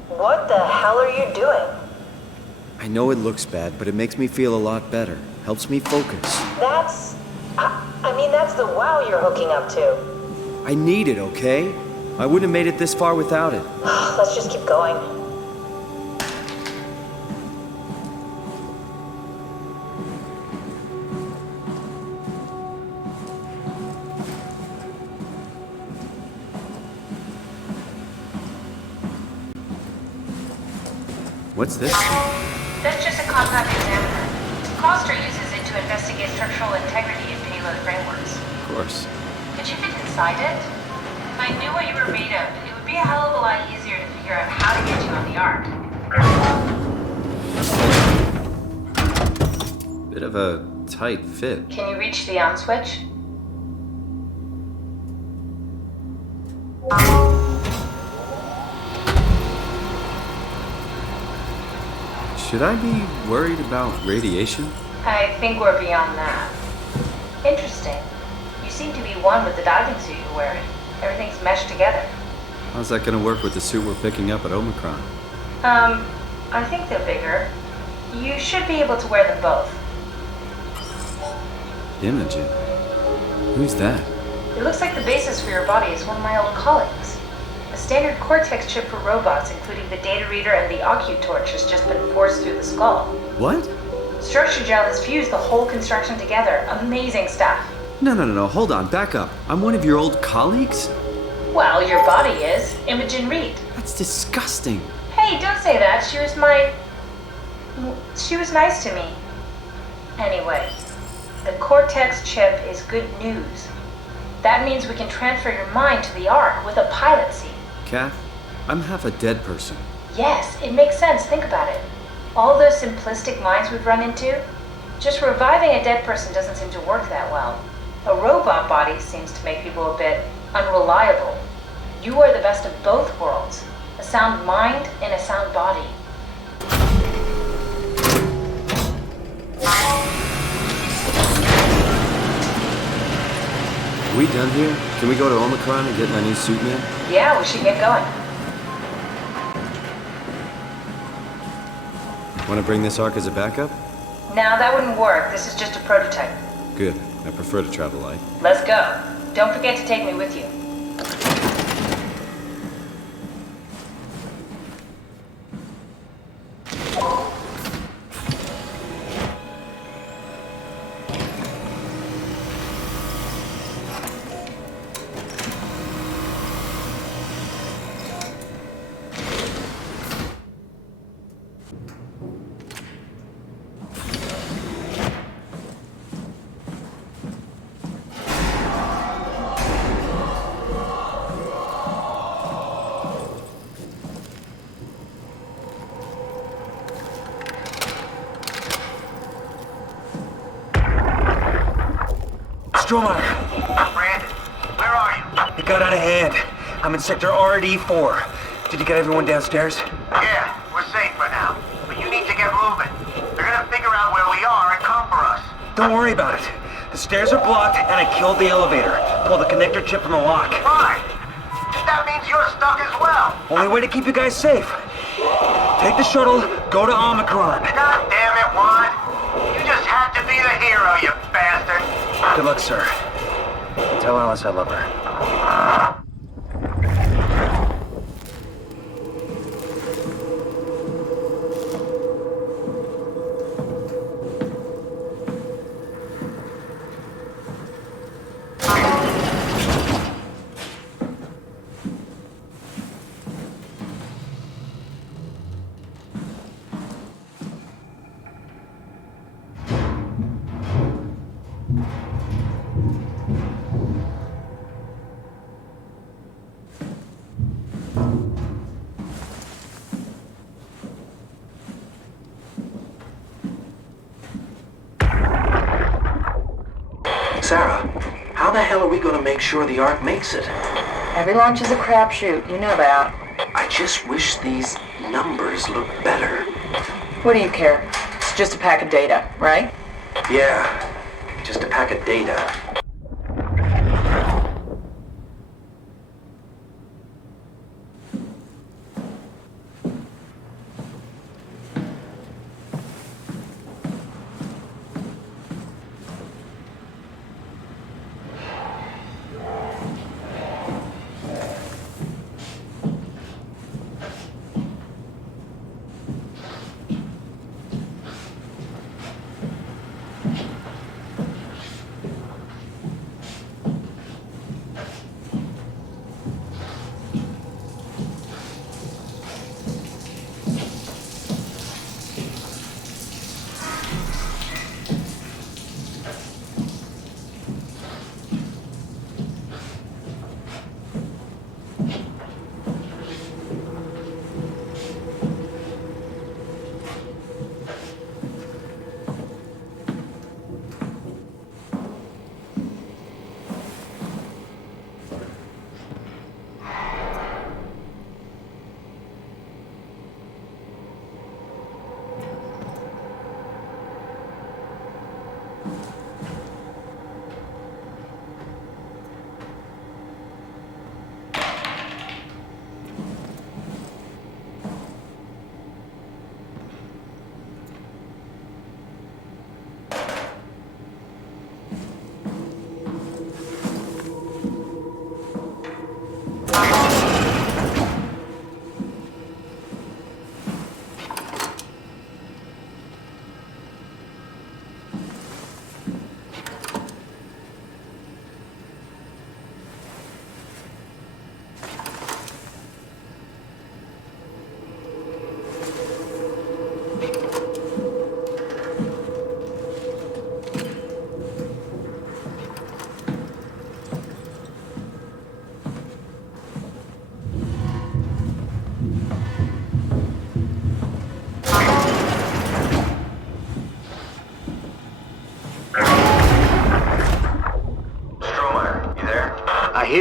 What the hell are you doing? I know it looks bad, but it makes me feel a lot better. Helps me focus. That's... I mean, that's the wow you're hooking up to. I need it, okay? I wouldn't have made it this far without it. Let's just keep going. What's this? That's just a compact examiner. Foster uses it to investigate structural integrity in payload frameworks. Of course. Could you fit inside it? If I knew what you were made of, it would be a hell of a lot easier to figure out how to get you on the Ark. Bit of a tight fit. Can you reach the on switch? Should I be worried about radiation? I think we're beyond that. Interesting. You seem to be one with the diving suit you're wearing. Everything's meshed together. How's that gonna work with the suit we're picking up at Omicron? I think they're bigger. You should be able to wear them both. Imogen? Who's that? It looks like the basis for your body is one of my old colleagues. A standard Cortex chip for robots, including the data reader and the OcuTorch, has just been forced through the skull. What? Structure gel has fused the whole construction together. Amazing stuff. No, hold on, back up. I'm one of your old colleagues? Well, your body is. Imogen Reed. That's disgusting. Hey, don't say that. She was nice to me. Anyway, the Cortex chip is good news. That means we can transfer your mind to the Ark with a pilot seat. Kath, I'm half a dead person. Yes, it makes sense. Think about it. All those simplistic minds we've run into, just reviving a dead person doesn't seem to work that well. A robot body seems to make people a bit unreliable. You are the best of both worlds. A sound mind and a sound body. Are we done here? Can we go to Omicron and get my new suit man? Yeah, we should get going. Want to bring this Ark as a backup? No, that wouldn't work. This is just a prototype. Good. I prefer to travel light. Let's go. Don't forget to take me with you. Soma! Brandon, where are you? It got out of hand. I'm in sector RD4. Did you get everyone downstairs? Yeah, we're safe for now. But you need to get moving. They're gonna figure out where we are and come for us. Don't worry about it. The stairs are blocked and I killed the elevator. Pulled the connector chip from the lock. Fine. That means you're stuck as well. Only way to keep you guys safe. Take the shuttle, go to Omicron. God damn it, Juan. You just had to be the hero, you bastard. Good luck, sir. Tell Alice I love her. Sarah, how the hell are we going to make sure the Ark makes it? Every launch is a crapshoot. You know that. I just wish these numbers looked better. What do you care? It's just a pack of data, right? Yeah, just a pack of data.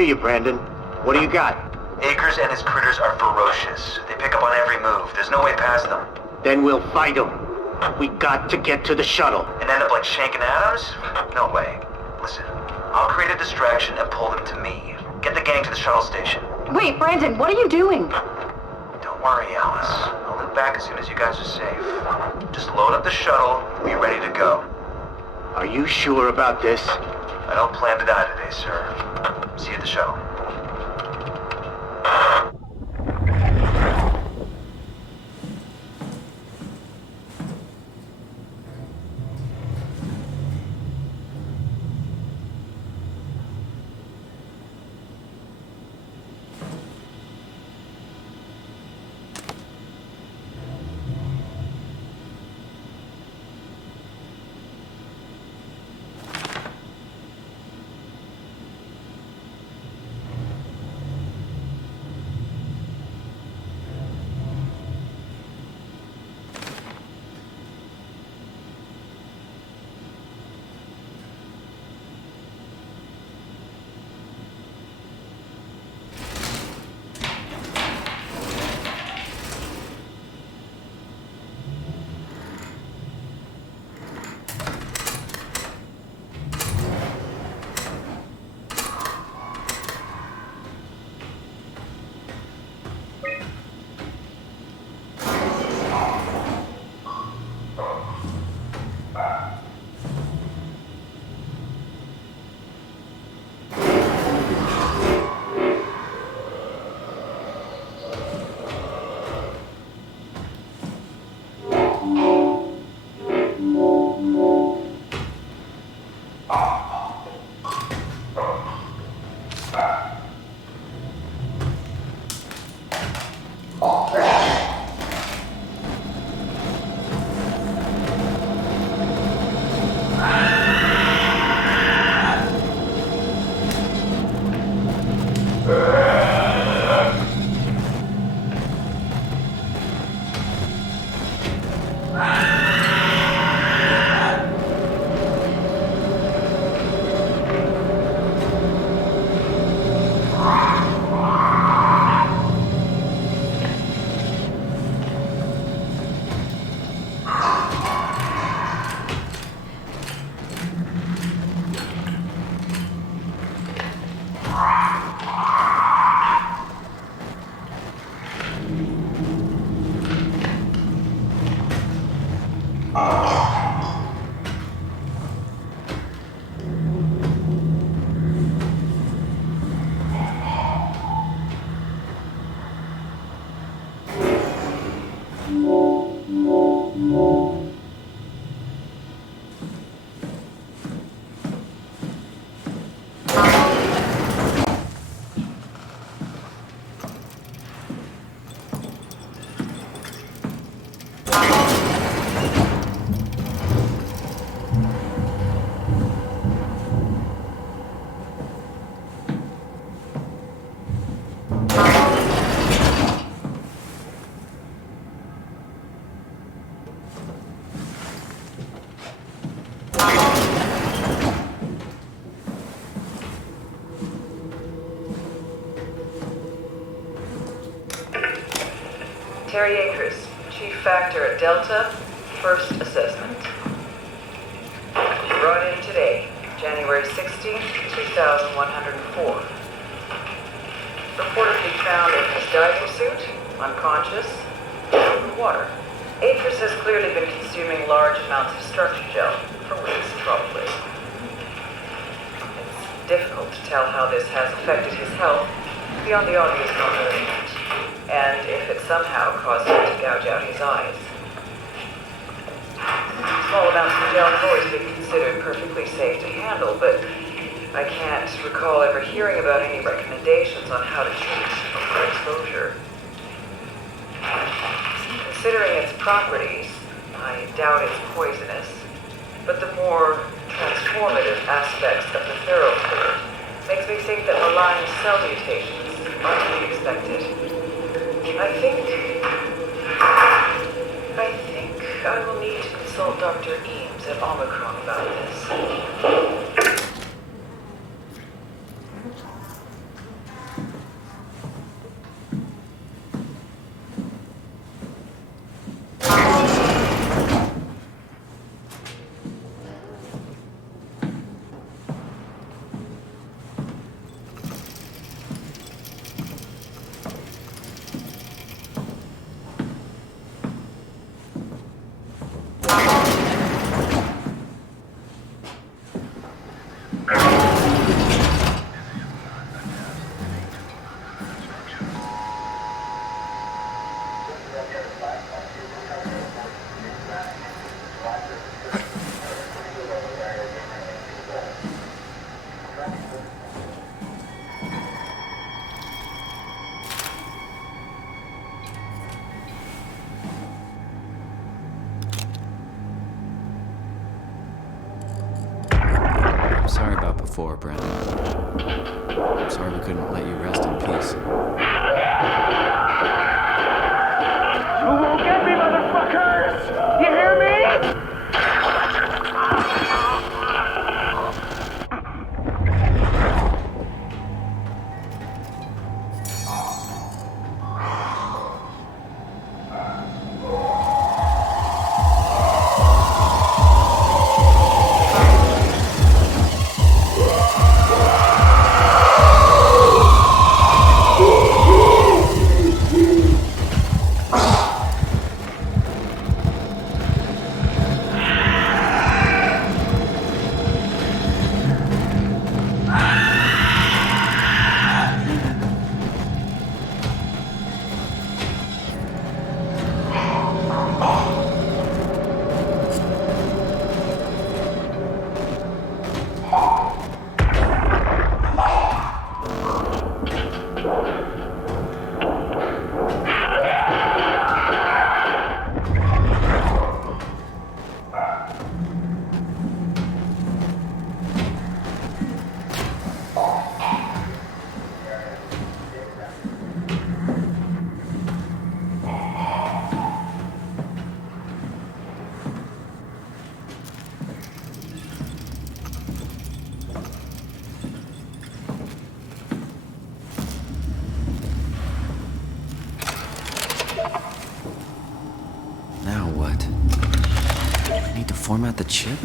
hear you, Brandon. What do you got? Akers and his critters are ferocious. They pick up on every move. There's no way past them. Then we'll fight them. We got to get to the shuttle. And end up like Shank and Adams? No way. Listen, I'll create a distraction and pull them to me. Get the gang to the shuttle station. Wait, Brandon, what are you doing? Don't worry, Alice. I'll loop back as soon as you guys are safe. Just load up the shuttle and be ready to go. Are you sure about this? I don't plan to die today, sir. See you at the shuttle. Terry Akers, Chief Factor at Delta, first assessment. Brought in today, January 16th, 2104. Reportedly found in his diving suit, unconscious, in the water. Akers has clearly been consuming large amounts of structure gel, for weeks probably. It's difficult to tell how this has affected his health, beyond the obvious non-movement, and if it somehow caused him to gouge out his eyes. Small amounts of gel have always been considered perfectly safe to handle, but I can't recall ever hearing about any recommendations on how to treat overexposure. Considering its properties, I doubt it's poisonous, but the more transformative aspects of the thoroughfare makes me think that malign cell mutations are to be expected. I think I will need to consult Dr. Eames at Omicron about this. before, Brandon. I'm sorry we couldn't let you rest in peace. You won't get me, motherfuckers! You hear me? Now what? I need to format the chip?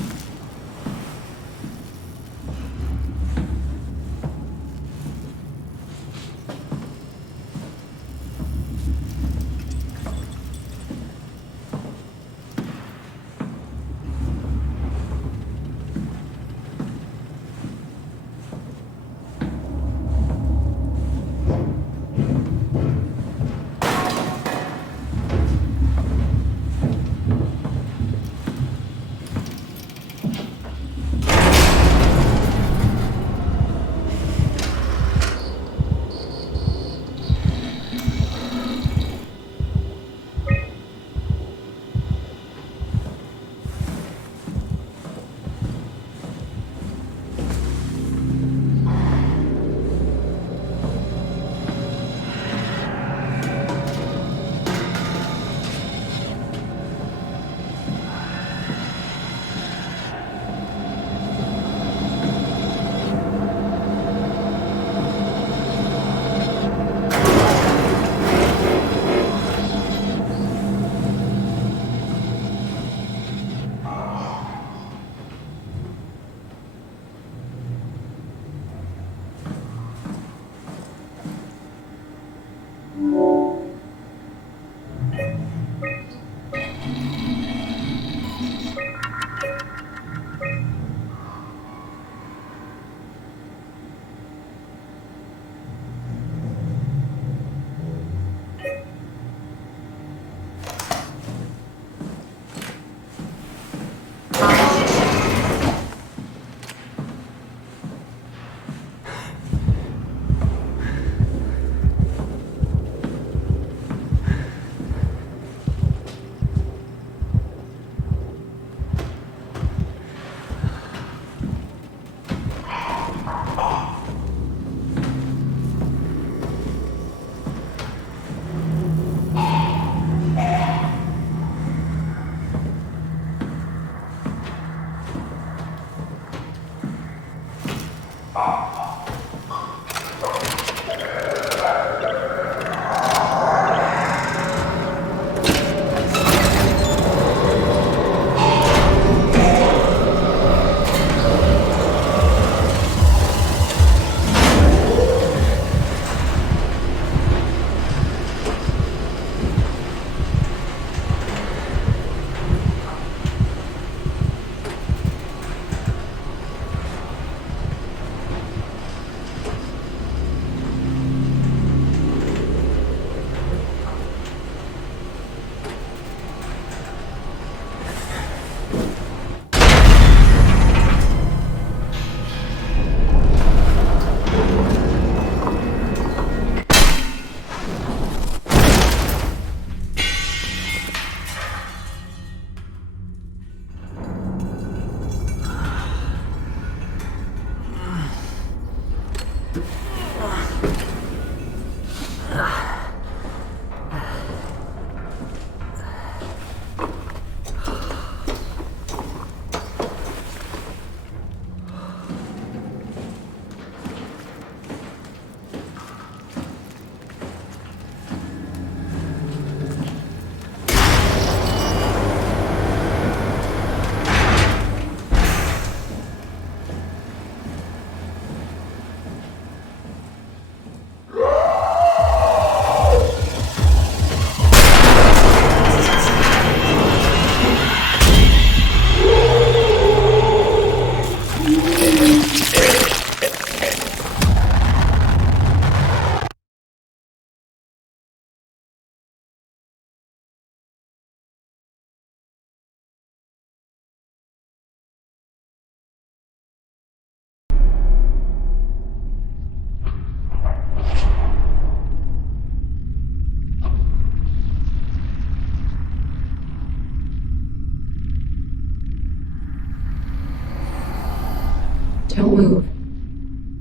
Don't move.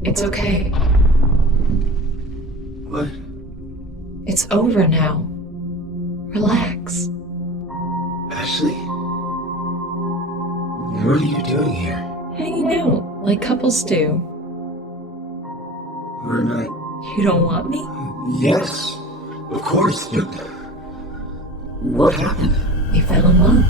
It's okay. What? It's over now. Relax. Ashley? What are you doing here? Hanging out, like couples do. We're not... You don't want me? Yes, of course, but... What happened? We fell in love.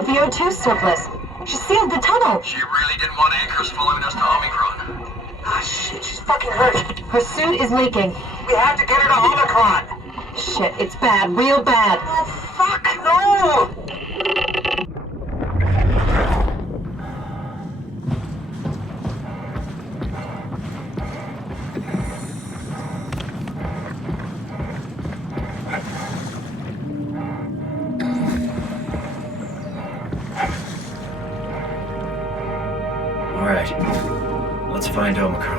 that VO2 surplus. She sealed the tunnel. She really didn't want anchors following us to Omicron. Ah, shit, she's fucking hurt. Her suit is leaking. We have to get her to Omicron. Shit, it's bad, real bad. Oh, fuck, no! Alright, let's find Omicron.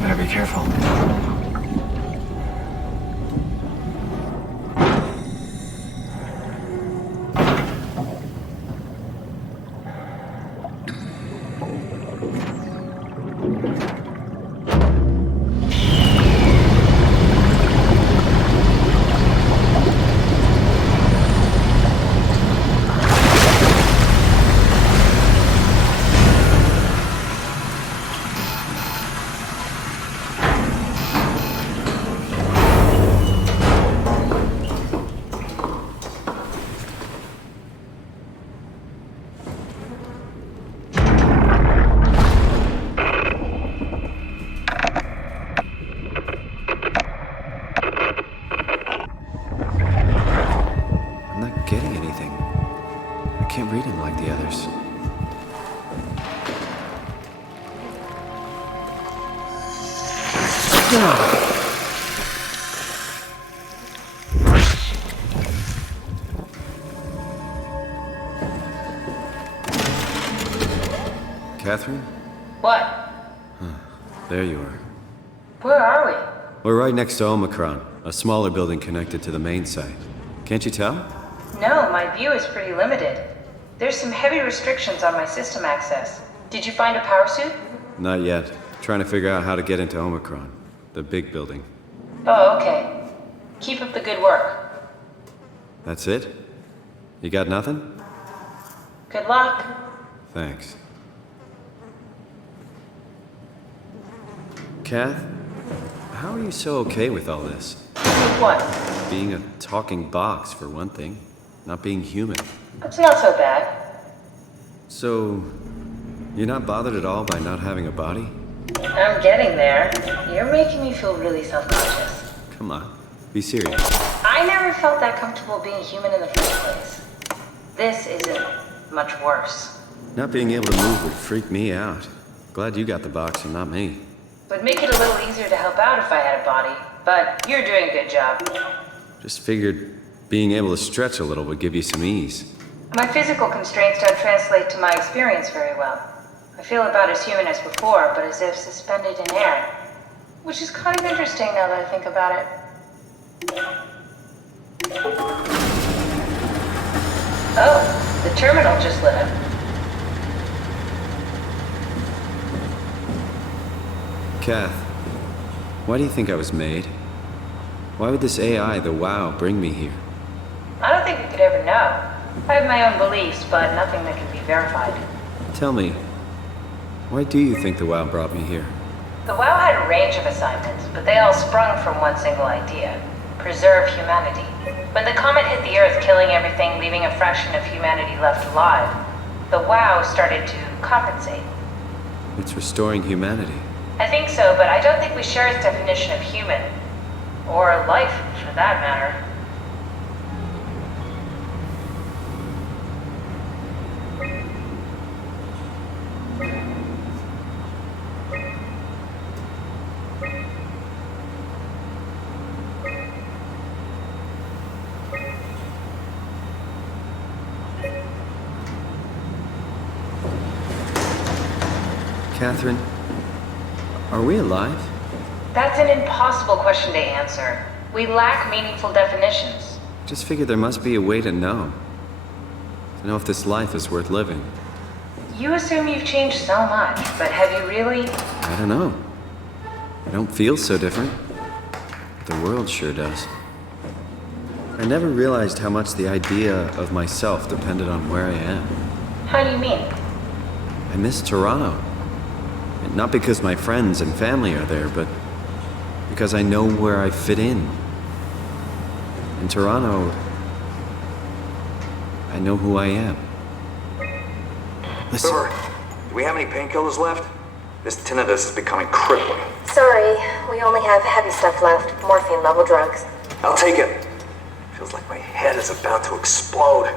Better be careful. Catherine? What? There you are. Where are we? We're right next to Omicron, a smaller building connected to the main site. Can't you tell? No, my view is pretty limited. There's some heavy restrictions on my system access. Did you find a power suit? Not yet. Trying to figure out how to get into Omicron, the big building. Oh, okay. Keep up the good work. That's it? You got nothing? Good luck. Thanks. Kath, how are you so okay with all this? What? Being a talking box, for one thing. Not being human. It's not so bad. So, you're not bothered at all by not having a body? I'm getting there. You're making me feel really self-conscious. Come on, be serious. I never felt that comfortable being human in the first place. This isn't much worse. Not being able to move would freak me out. Glad you got the box and not me. Would make it a little easier to help out if I had a body, but you're doing a good job. Just figured being able to stretch a little would give you some ease. My physical constraints don't translate to my experience very well. I feel about as human as before, but as if suspended in air. Which is kind of interesting now that I think about it. Oh, the terminal just lit up. Kath, why do you think I was made? Why would this AI, the WoW, bring me here? I don't think we could ever know. I have my own beliefs, but nothing that can be verified. Tell me, why do you think the WoW brought me here? The WoW had a range of assignments, but they all sprung from one single idea: preserve humanity. When the comet hit the Earth, killing everything, leaving a fraction of humanity left alive, the WoW started to compensate. It's restoring humanity. I think so, but I don't think we share its definition of human. Or life, for that matter. Catherine, are we alive? That's an impossible question to answer. We lack meaningful definitions. Just figured there must be a way to know. To know if this life is worth living. You assume you've changed so much, but have you really? I don't know. I don't feel so different. But the world sure does. I never realized how much the idea of myself depended on where I am. How do you mean? I miss Toronto. And not because my friends and family are there, but because I know where I fit in. In Toronto, I know who I am. Listen. Silver, do we have any painkillers left? This tinnitus is becoming crippling. Sorry, we only have heavy stuff left. Morphine level drugs. I'll take it. Feels like my head is about to explode.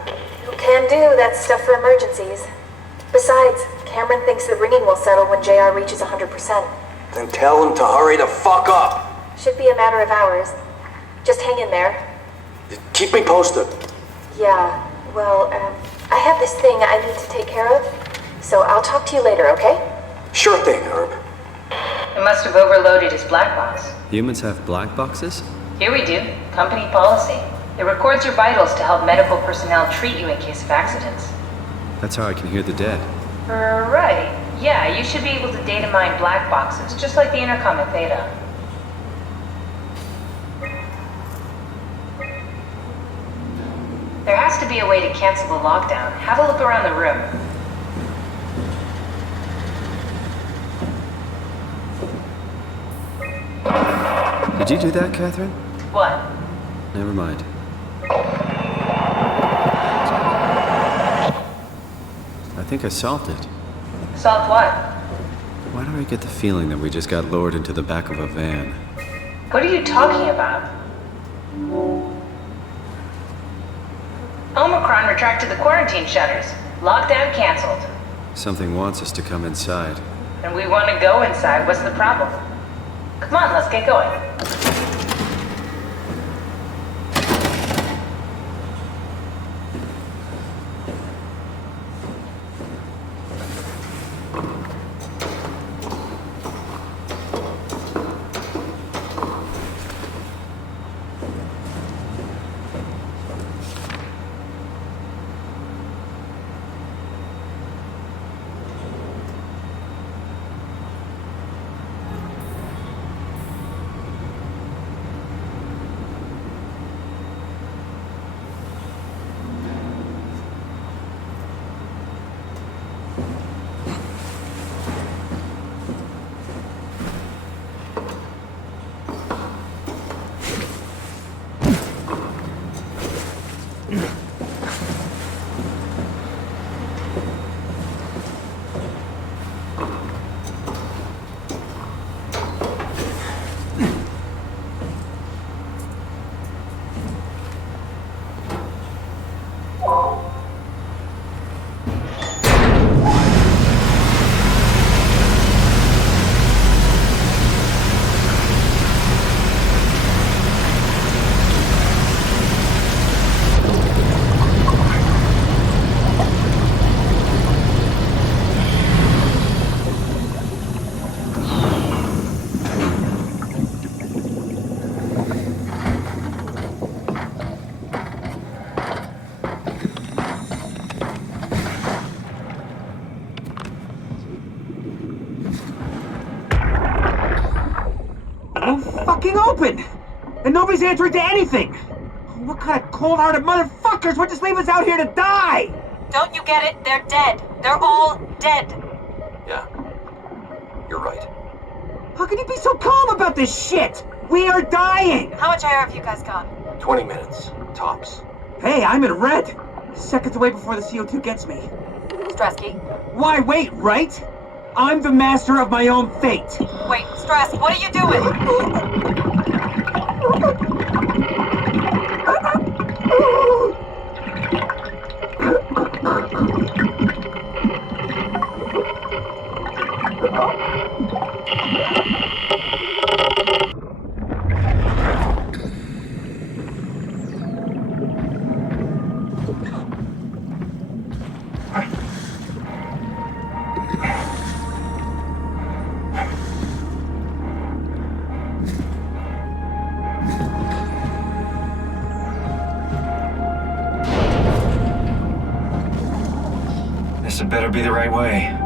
Can do, that's stuff for emergencies. Besides, Cameron thinks the ringing will settle when JR reaches 100%. Then tell him to hurry the fuck up. Should be a matter of hours. Just hang in there. Keep me posted. Yeah, well, I have this thing I need to take care of, so I'll talk to you later, okay? Sure thing, Herb. It must have overloaded his black box. Humans have black boxes? Here we do. Company policy. It records your vitals to help medical personnel treat you in case of accidents. That's how I can hear the dead. Right. Yeah, you should be able to data mine black boxes, just like the intercom at Theta. There has to be a way to cancel the lockdown. Have a look around the room. Did you do that, Catherine? What? Never mind. I think I solved it. Solved what? Why do I get the feeling that we just got lowered into the back of a van? What are you talking about? Omicron retracted the quarantine shutters. Lockdown canceled. Something wants us to come inside. And we want to go inside. What's the problem? Come on, let's get going. won't fucking open! And nobody's answering to anything! What kind of cold-hearted motherfuckers would just leave us out here to die? Don't you get it? They're dead. They're all dead. Yeah. You're right. How can you be so calm about this shit? We are dying! How much air have you guys got? 20 minutes. Tops. Hey, I'm in red! Seconds away before the CO2 gets me. Stresky? Why wait, right? I'm the master of my own fate. Wait, Stresky, what are you doing? This had better be the right way.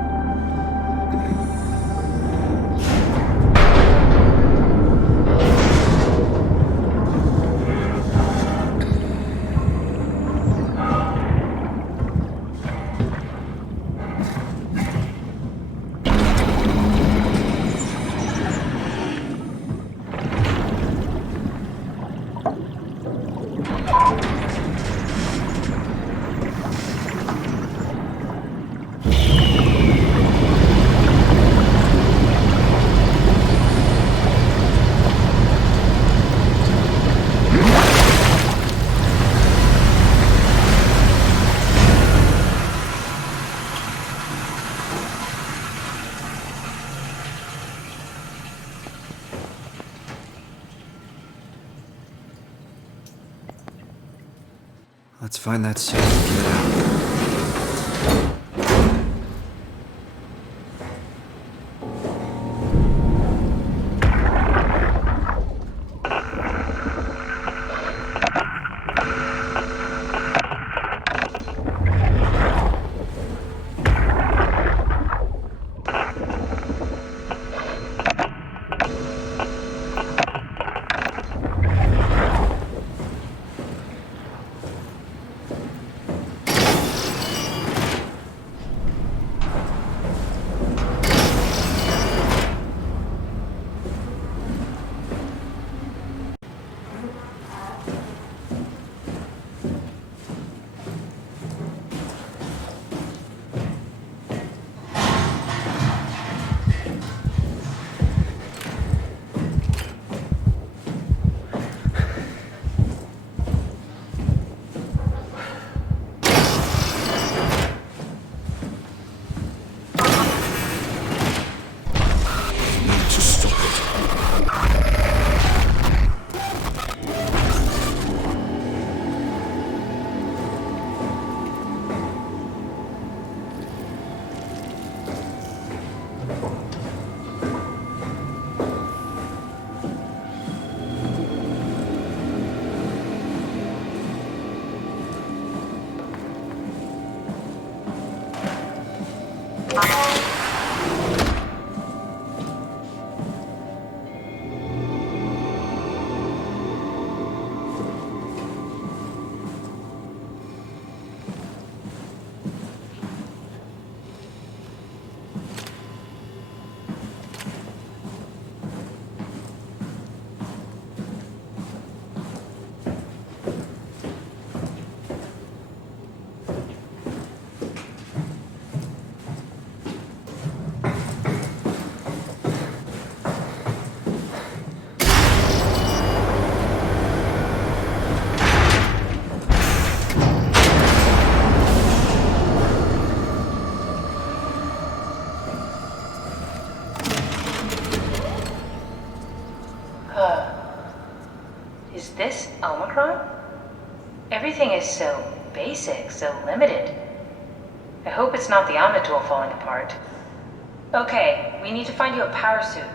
Let's find that suit and get out. Is this Omicron? Everything is so basic, so limited. I hope it's not the Omnitool falling apart. Okay, we need to find you a power suit.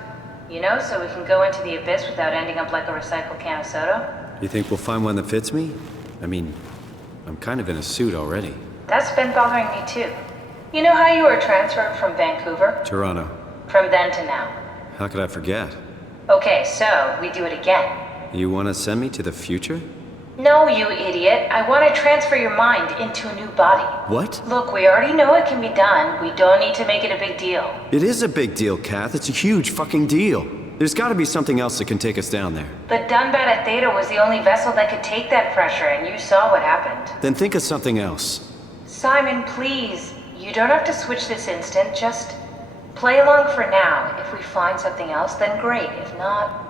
You know, so we can go into the abyss without ending up like a recycled can of soda. You think we'll find one that fits me? I mean, I'm kind of in a suit already. That's been bothering me too. You know how you were transferred from Vancouver? Toronto. From then to now. How could I forget? Okay, so we do it again. You want to send me to the future? No, you idiot. I want to transfer your mind into a new body. What? Look, we already know it can be done. We don't need to make it a big deal. It is a big deal, Kath. It's a huge fucking deal. There's got to be something else that can take us down there. But Dunbat at Theta was the only vessel that could take that pressure, and you saw what happened. Then think of something else. Simon, please. You don't have to switch this instant. Just play along for now. If we find something else, then great. If not...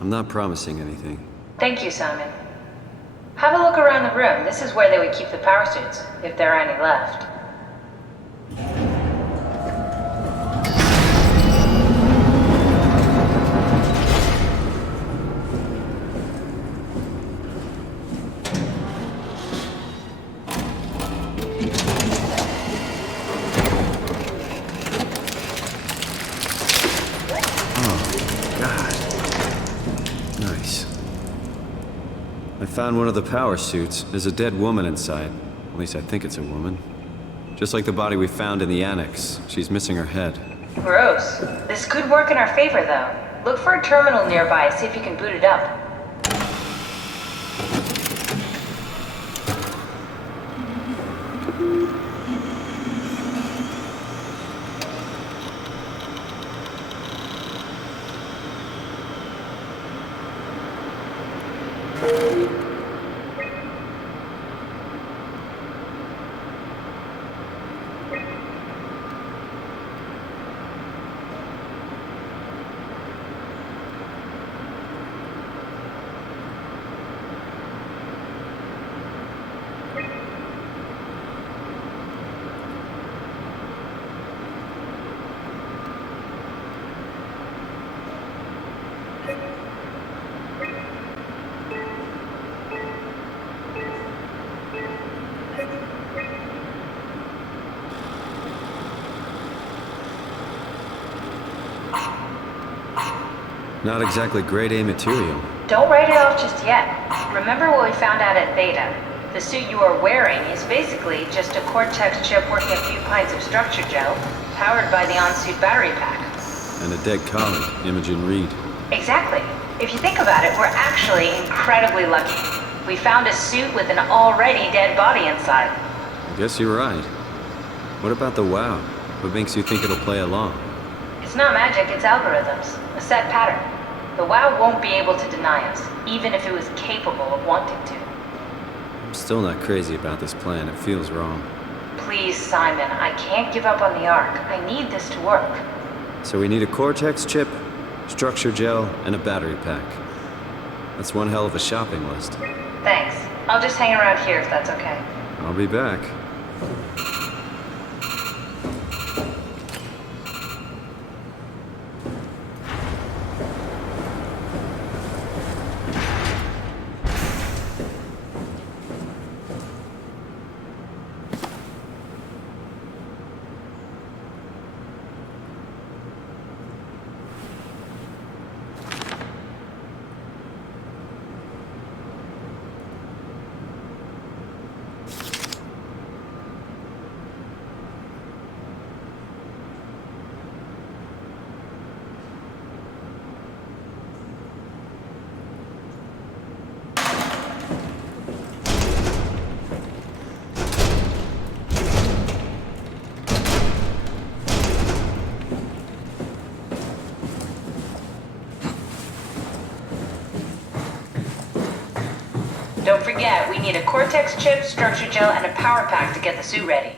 I'm not promising anything. Thank you, Simon. Have a look around the room. This is where they would keep the power suits, if there are any left. I found one of the power suits. There's a dead woman inside. At least I think it's a woman. Just like the body we found in the annex. She's missing her head. Gross. This could work in our favor, though. Look for a terminal nearby, see if you can boot it up. Not exactly grade A material. Don't write it off just yet. Remember what we found out at Theta. The suit you are wearing is basically just a Cortex chip working a few pints of structure gel, powered by the on-suit battery pack. And a dead collie, Imogen Reed. Exactly. If you think about it, we're actually incredibly lucky. We found a suit with an already dead body inside. I guess you're right. What about the WoW? What makes you think it'll play along? It's not magic, it's algorithms. A set pattern. The WoW won't be able to deny us, even if it was capable of wanting to. I'm still not crazy about this plan. It feels wrong. Please, Simon, I can't give up on the Ark. I need this to work. So we need a Cortex chip, structure gel, and a battery pack. That's one hell of a shopping list. Thanks. I'll just hang around here if that's okay. I'll be back. Don't forget, we need a Cortex chip, structure gel, and a power pack to get the suit ready.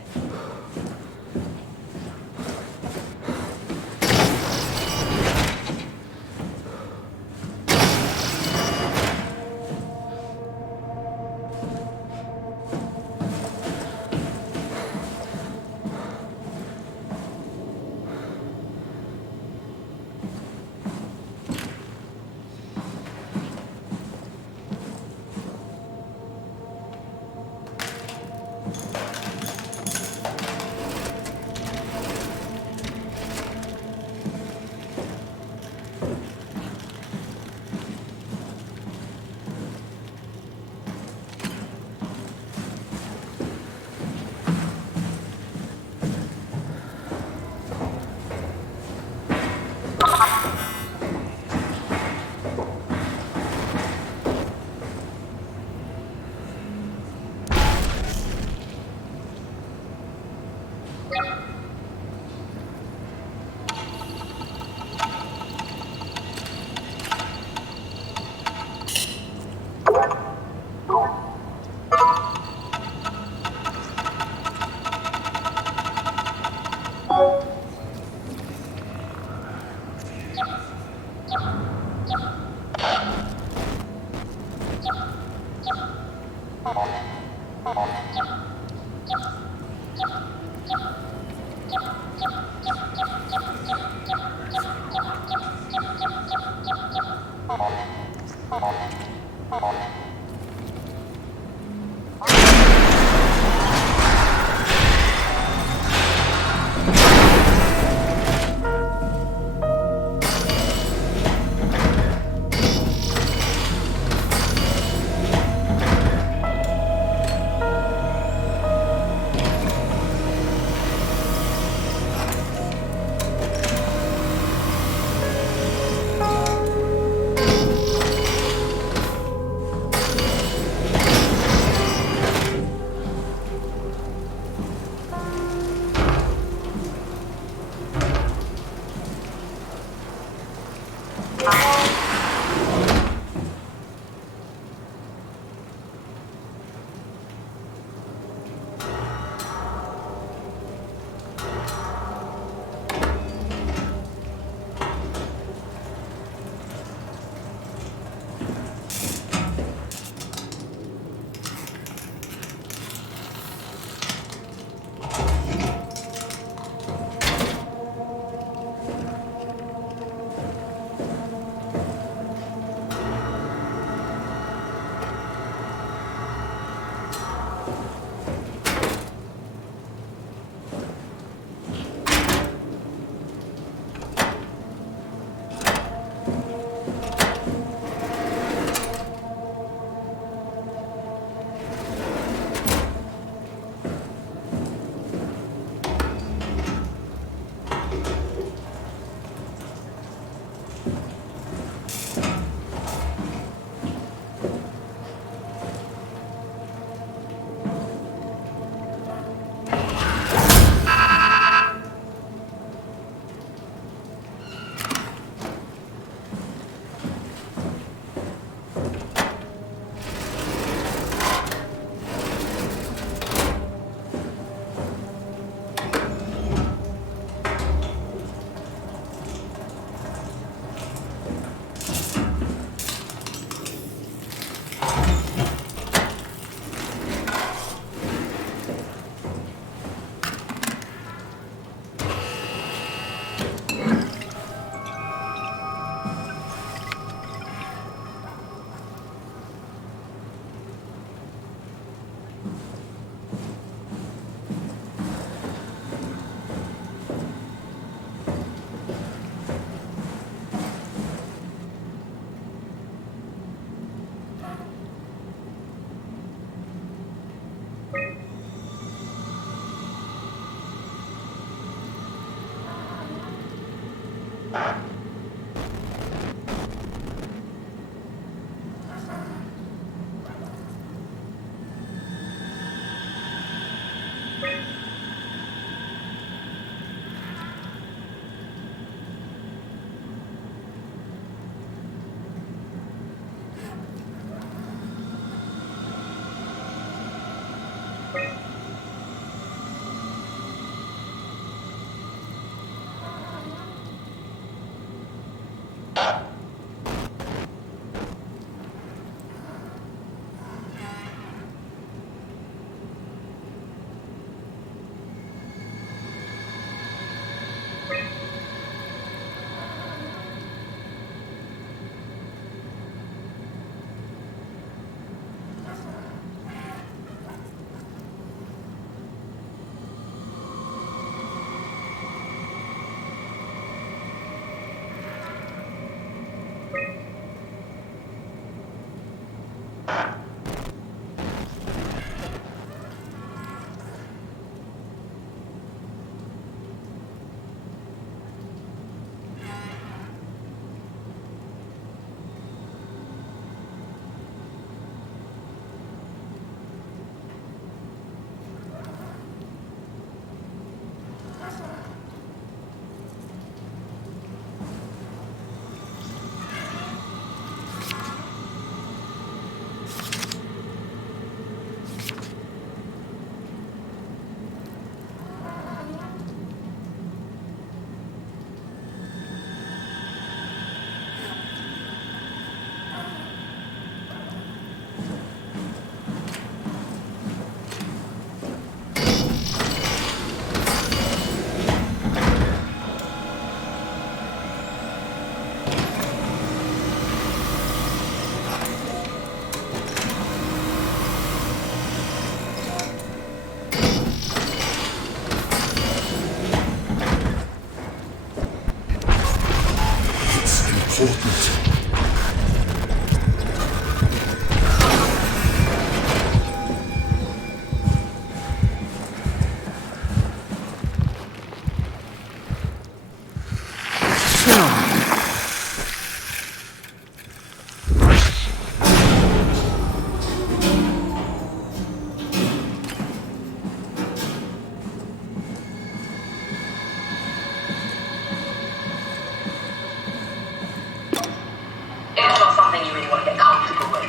It's not something you really want to get comfortable with.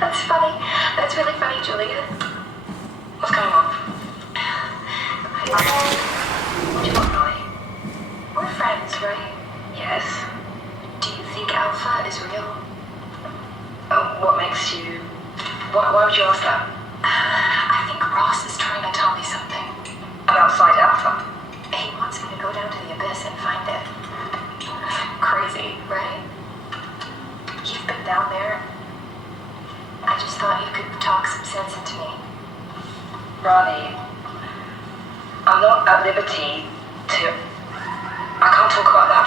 That's funny. That's really funny, Julia. What's going on? What do you want, Molly? We're friends, right? Yes. Do you think Alpha is real? What makes you... Why would you ask that? I think Ross is trying to tell me something. About Site Alpha? He wants me to go down to the Abyss and find it. Crazy, right? You've been down there. I just thought you could talk some sense into me. Ronnie, I'm not at liberty to... I can't talk about that.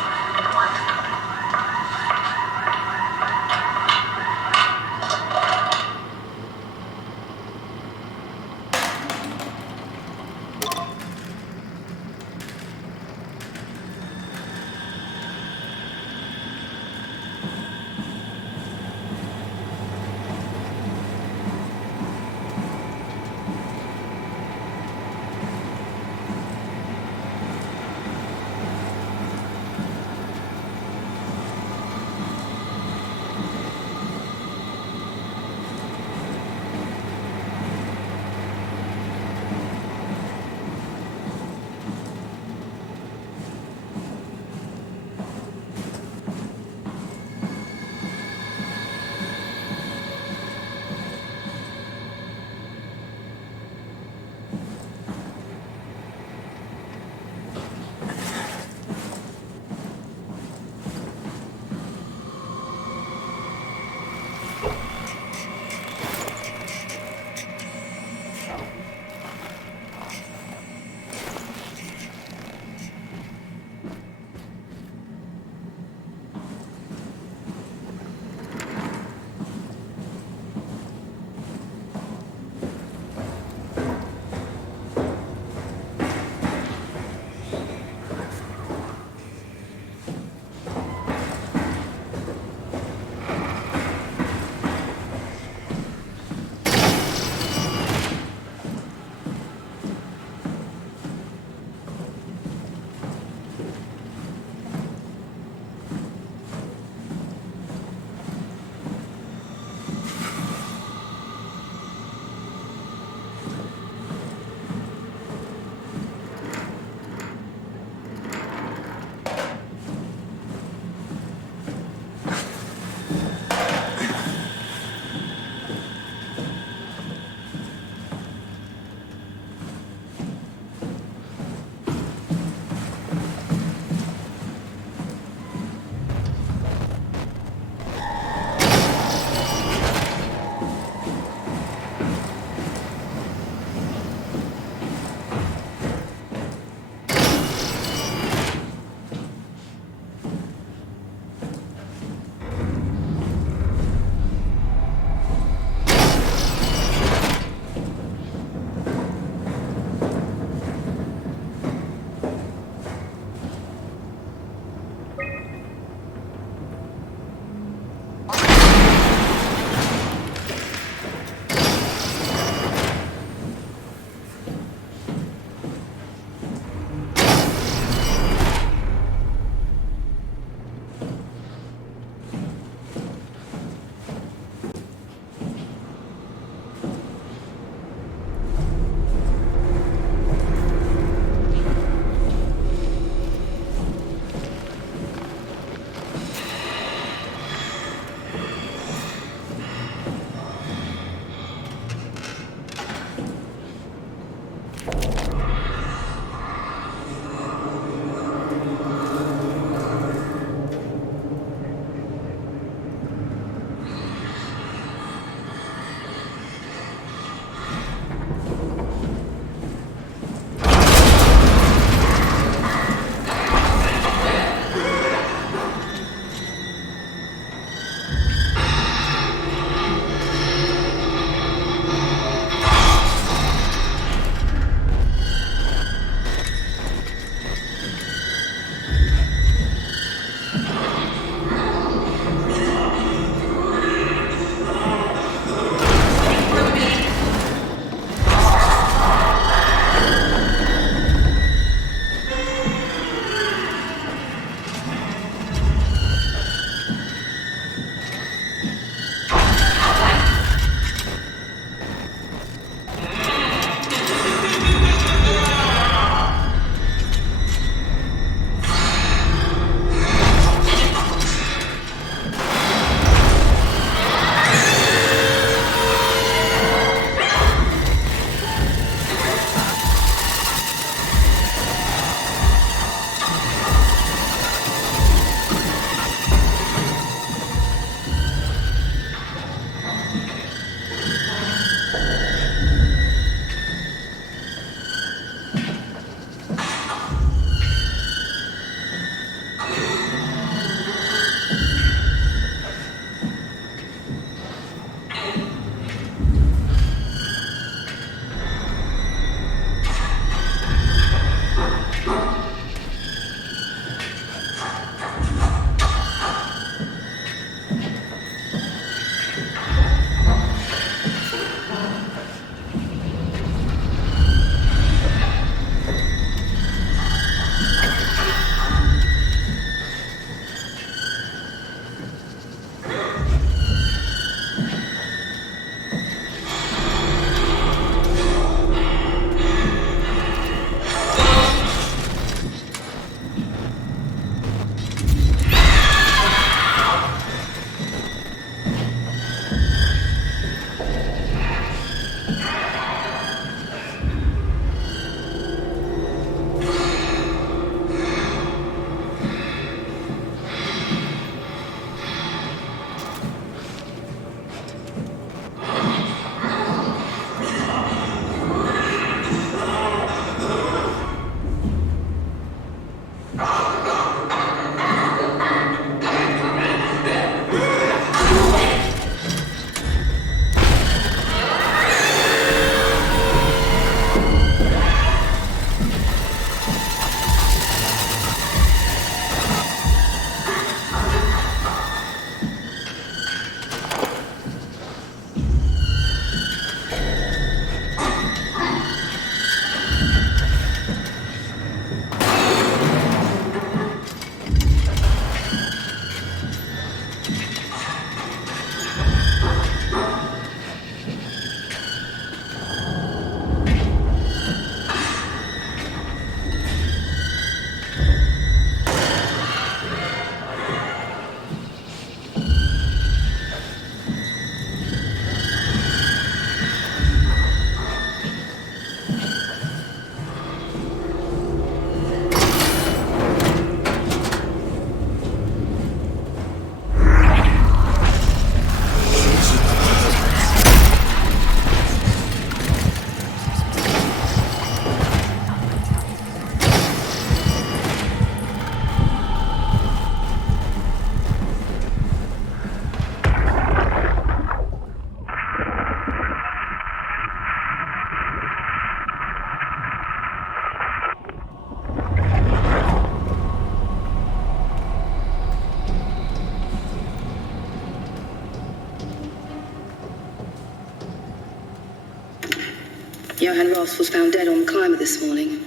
Johann Ross was found dead on the climber this morning.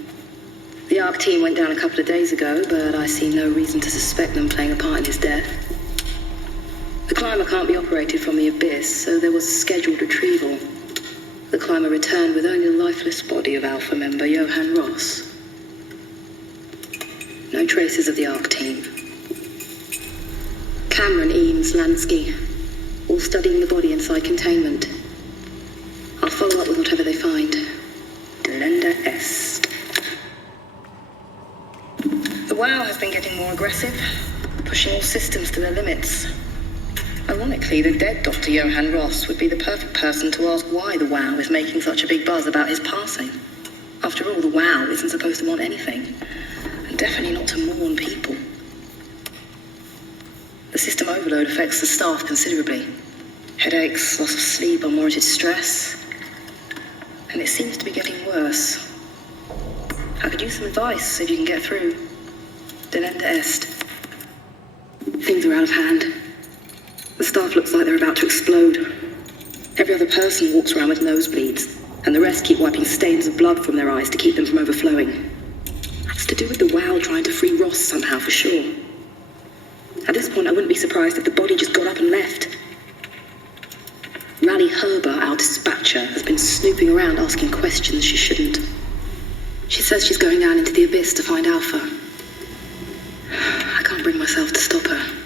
The ARC team went down a couple of days ago, but I see no reason to suspect them playing a part in his death. The climber can't be operated from the abyss, so there was a scheduled retrieval. The climber returned with only the lifeless body of Alpha member Johann Ross. No traces of the ARC team. Cameron, Eames, Lansky, all studying the body inside containment. I'll follow up with whatever they find. Delenda S. The WOW has been getting more aggressive, pushing all systems to their limits. Ironically, the dead Dr. Johann Ross would be the perfect person to ask why the WOW is making such a big buzz about his passing. After all, the WOW isn't supposed to want anything, and definitely not to mourn people. The system overload affects the staff considerably. Headaches, loss of sleep, unwarranted stress. And it seems to be getting worse. I could use some advice if you can get through. Delenda est. Things are out of hand. The staff looks like they're about to explode. Every other person walks around with nosebleeds, and the rest keep wiping stains of blood from their eyes to keep them from overflowing. That's to do with the WOW trying to free Ross somehow, for sure. At this point, I wouldn't be surprised if the body just got up and left. Rally Herber, our dispatcher, has been snooping around asking questions she shouldn't. She says she's going down into the abyss to find Alpha. I can't bring myself to stop her.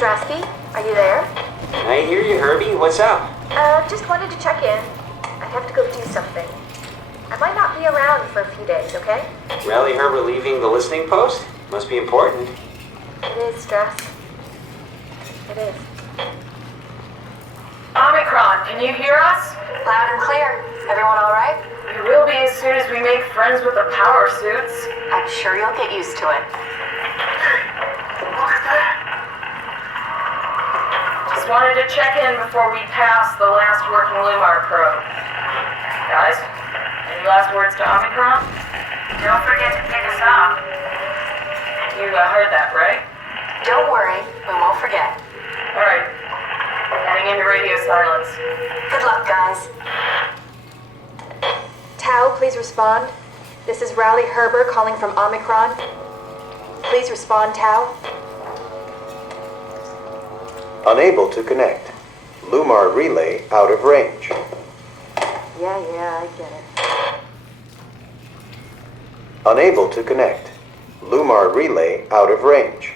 Strasky, are you there? I hear you, Herbie. What's up? Just wanted to check in. I have to go do something. I might not be around for a few days, okay? Rally Herbert leaving the listening post? Must be important. It is, Strass. It is. Omicron, can you hear us? Loud and clear. Everyone all right? We will be as soon as we make friends with the power suits. I'm sure you'll get used to it. Look at that. Just wanted to check in before we pass the last working Lumar probe. Guys, any last words to Omicron? Don't forget to pick us up. You heard that, right? Don't worry, we won't forget. All right. Heading into radio silence. Good luck, guys. Tau, please respond. This is Rowley Herber calling from Omicron. Please respond, Tau. Unable to connect. Lumar relay out of range. Yeah, I get it. Unable to connect. Lumar relay out of range.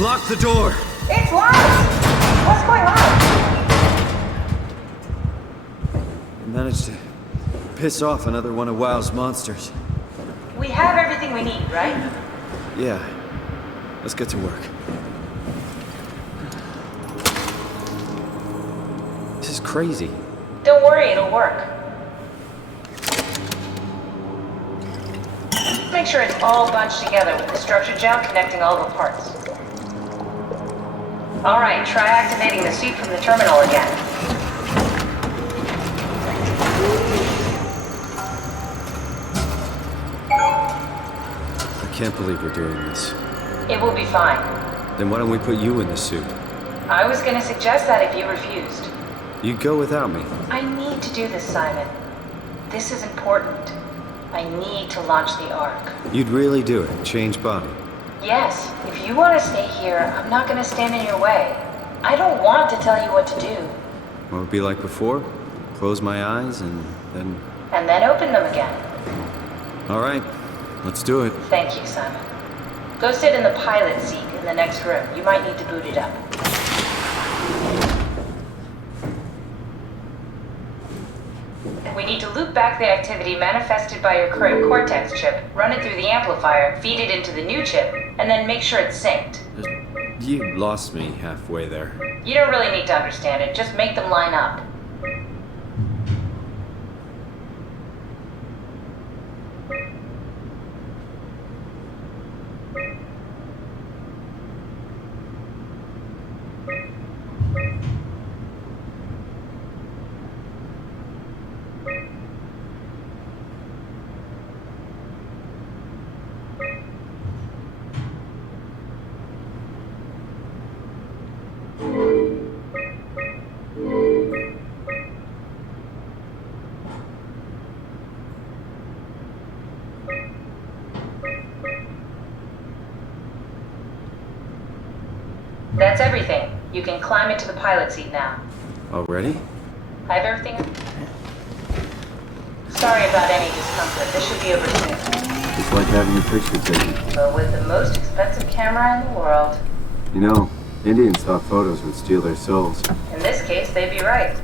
Lock the door! It's locked! What's going on? I managed to piss off another one of WoW's monsters. We have everything we need, right? Yeah. Let's get to work. This is crazy. Don't worry, it'll work. Make sure it's all bunched together with the structure gel connecting all the parts. Alright, try activating the suit from the terminal again. I can't believe we're doing this. It will be fine. Then why don't we put you in the suit? I was gonna suggest that if you refused. You'd go without me. I need to do this, Simon. This is important. I need to launch the Ark. You'd really do it? Change body? Yes. If you want to stay here, I'm not gonna stand in your way. I don't want to tell you what to do. What would it be like before? Close my eyes and then... And then open them again. All right. Let's do it. Thank you, Simon. Go sit in the pilot seat in the next room. You might need to boot it up. We need to loop back the activity manifested by your current Cortex chip, run it through the amplifier, feed it into the new chip, and then make sure it's synced. You lost me halfway there. You don't really need to understand it, just make them line up. That's everything. You can climb into the pilot seat now. Already? I have everything. Sorry about any discomfort. This should be over soon. It's like having your picture taken. But with the most expensive camera in the world. You know, Indians thought photos would steal their souls. In this case, they'd be right.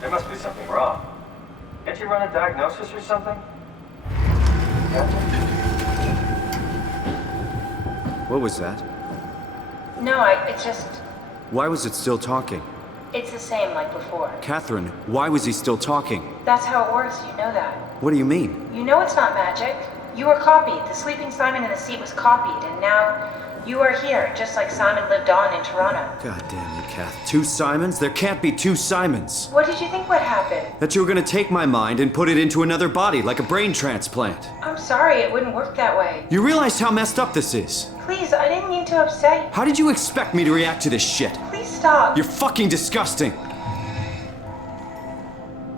There must be something wrong. Can't you run a diagnosis or something? What was that? No, it's just... Why was it still talking? It's the same like before. Catherine, why was he still talking? That's how it works, you know that. What do you mean? You know it's not magic. You were copied. The sleeping Simon in the seat was copied, and now you are here, just like Simon lived on in Toronto. God damn you, Kath. 2 Simons? There can't be 2 Simons. What did you think would happen? That you were gonna take my mind and put it into another body, like a brain transplant. I'm sorry, it wouldn't work that way. You realize how messed up this is? Please, I didn't mean to upset you. How did you expect me to react to this shit? Please stop. You're fucking disgusting.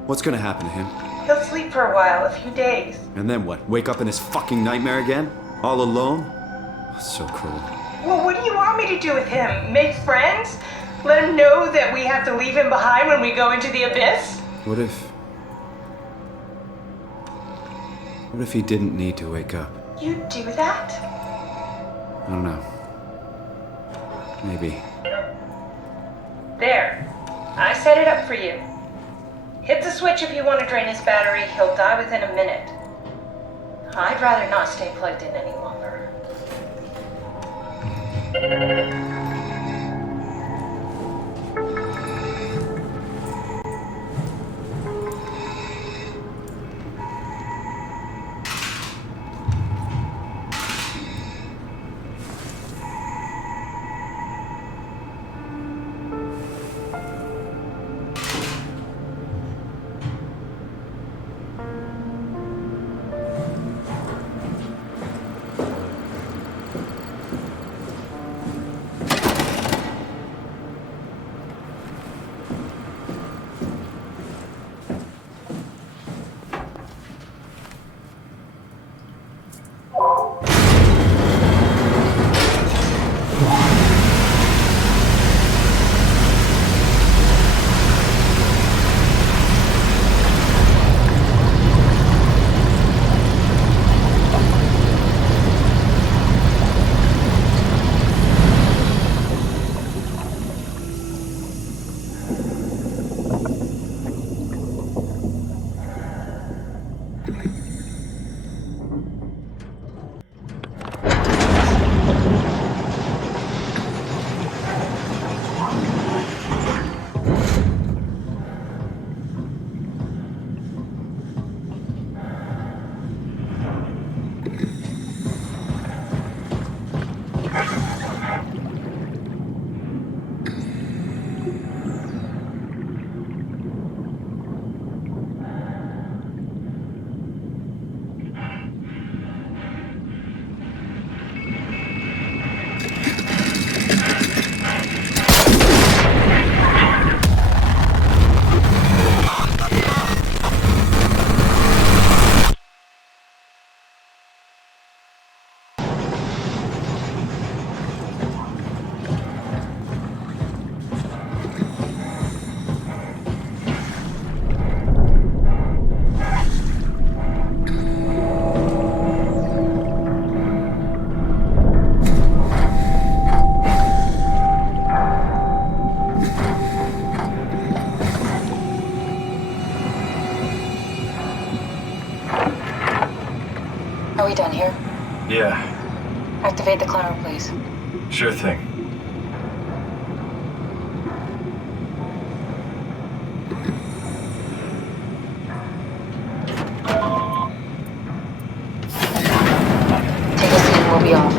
What's gonna happen to him? He'll sleep for a while, a few days. And then what? Wake up in this fucking nightmare again? All alone? So cruel. Well, what do you want me to do with him? Make friends? Let him know that we have to leave him behind when we go into the abyss? What if he didn't need to wake up? You'd do that? I don't know. Maybe. There. I set it up for you. Hit the switch if you want to drain his battery. He'll die within a minute. I'd rather not stay plugged in any longer. Activate the climber, please. Sure thing. Take a seat and we'll be off.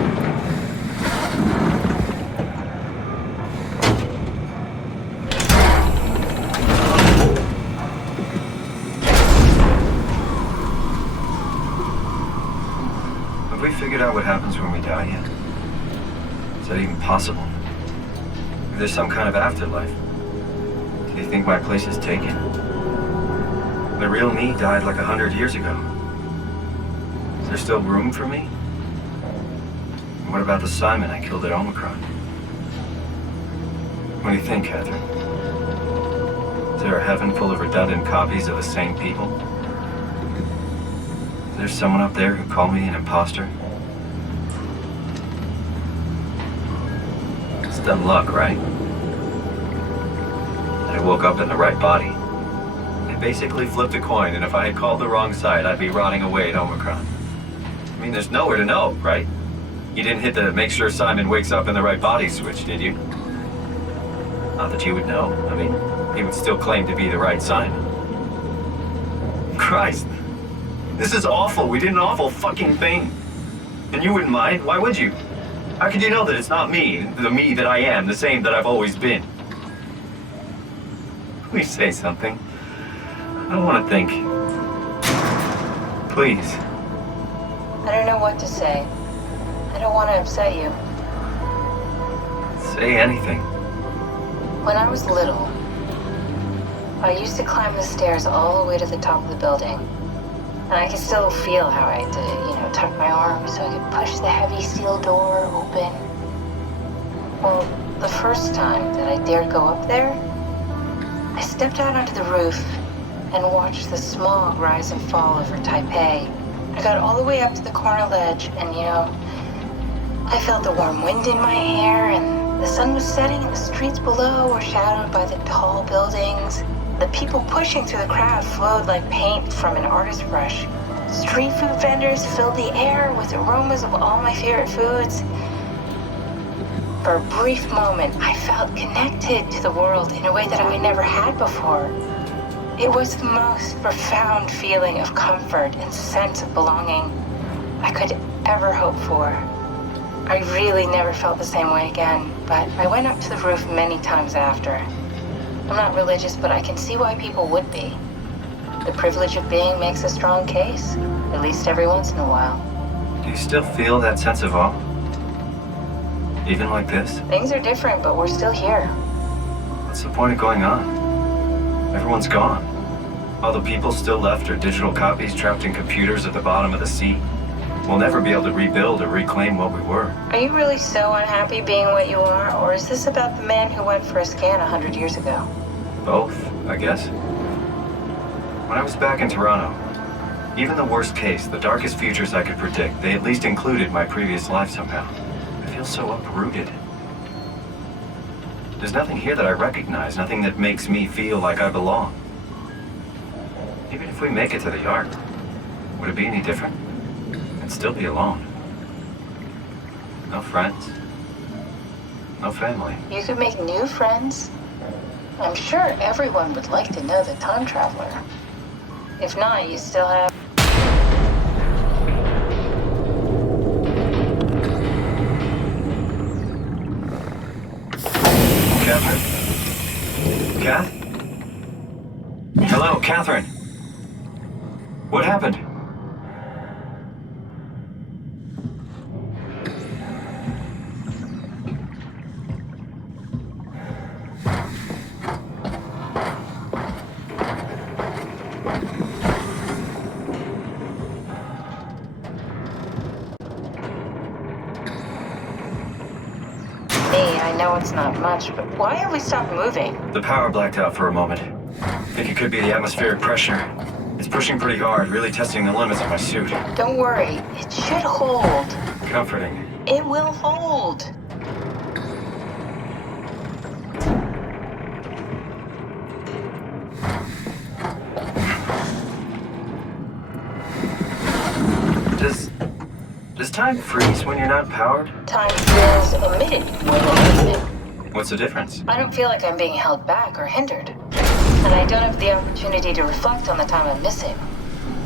Have we figured out what happens when we die yet? Is that even possible? If there's some kind of afterlife, do you think my place is taken? The real me died like 100 years ago. Is there still room for me? And what about the Simon I killed at Omicron? What do you think, Catherine? Is there a heaven full of redundant copies of the same people? Is there someone up there who called me an imposter? It's dumb luck, right? I woke up in the right body. I basically flipped a coin, and if I had called the wrong side, I'd be rotting away at Omicron. I mean, there's nowhere to know, right? You didn't hit the make sure Simon wakes up in the right body switch, did you? Not that you would know. I mean, he would still claim to be the right Simon. Christ. This is awful. We did an awful fucking thing. And you wouldn't mind? Why would you? How could you know that it's not me, the me that I am, the same that I've always been? Please say something. I don't want to think. Please. I don't know what to say. I don't want to upset you. Say anything. When I was little, I used to climb the stairs all the way to the top of the building. And I could still feel how I had to, tuck my arms so I could push the heavy steel door open. Well, the first time that I dared go up there, I stepped out onto the roof and watched the smog rise and fall over Taipei. I got all the way up to the corner ledge and, I felt the warm wind in my hair and the sun was setting and the streets below were shadowed by the tall buildings. The people pushing through the crowd flowed like paint from an artist's brush. Street food vendors filled the air with aromas of all my favorite foods. For a brief moment, I felt connected to the world in a way that I never had before. It was the most profound feeling of comfort and sense of belonging I could ever hope for. I really never felt the same way again, but I went up to the roof many times after. I'm not religious, but I can see why people would be. The privilege of being makes a strong case, at least every once in a while. Do you still feel that sense of awe? Even like this? Things are different, but we're still here. What's the point of going on? Everyone's gone. All the people still left are digital copies trapped in computers at the bottom of the sea. We'll never be able to rebuild or reclaim what we were. Are you really so unhappy being what you are, or is this about the man who went for a scan 100 years ago? Both, I guess. When I was back in Toronto, even the worst case, the darkest futures I could predict, they at least included my previous life somehow. I feel so uprooted. There's nothing here that I recognize, nothing that makes me feel like I belong. Even if we make it to the Ark, would it be any different? I'd still be alone. No friends. No family. You could make new friends. I'm sure everyone would like to know the time traveler. If not, you still have... Catherine? Kath? Hello, Catherine. What happened? It's not much, but why have we stopped moving? The power blacked out for a moment. Think it could be the atmospheric pressure. It's pushing pretty hard, really testing the limits of my suit. Don't worry, it should hold. Comforting. It will hold. Does time freeze when you're not powered? Time feels omitted more than anything. What's the difference? I don't feel like I'm being held back or hindered. And I don't have the opportunity to reflect on the time I'm missing.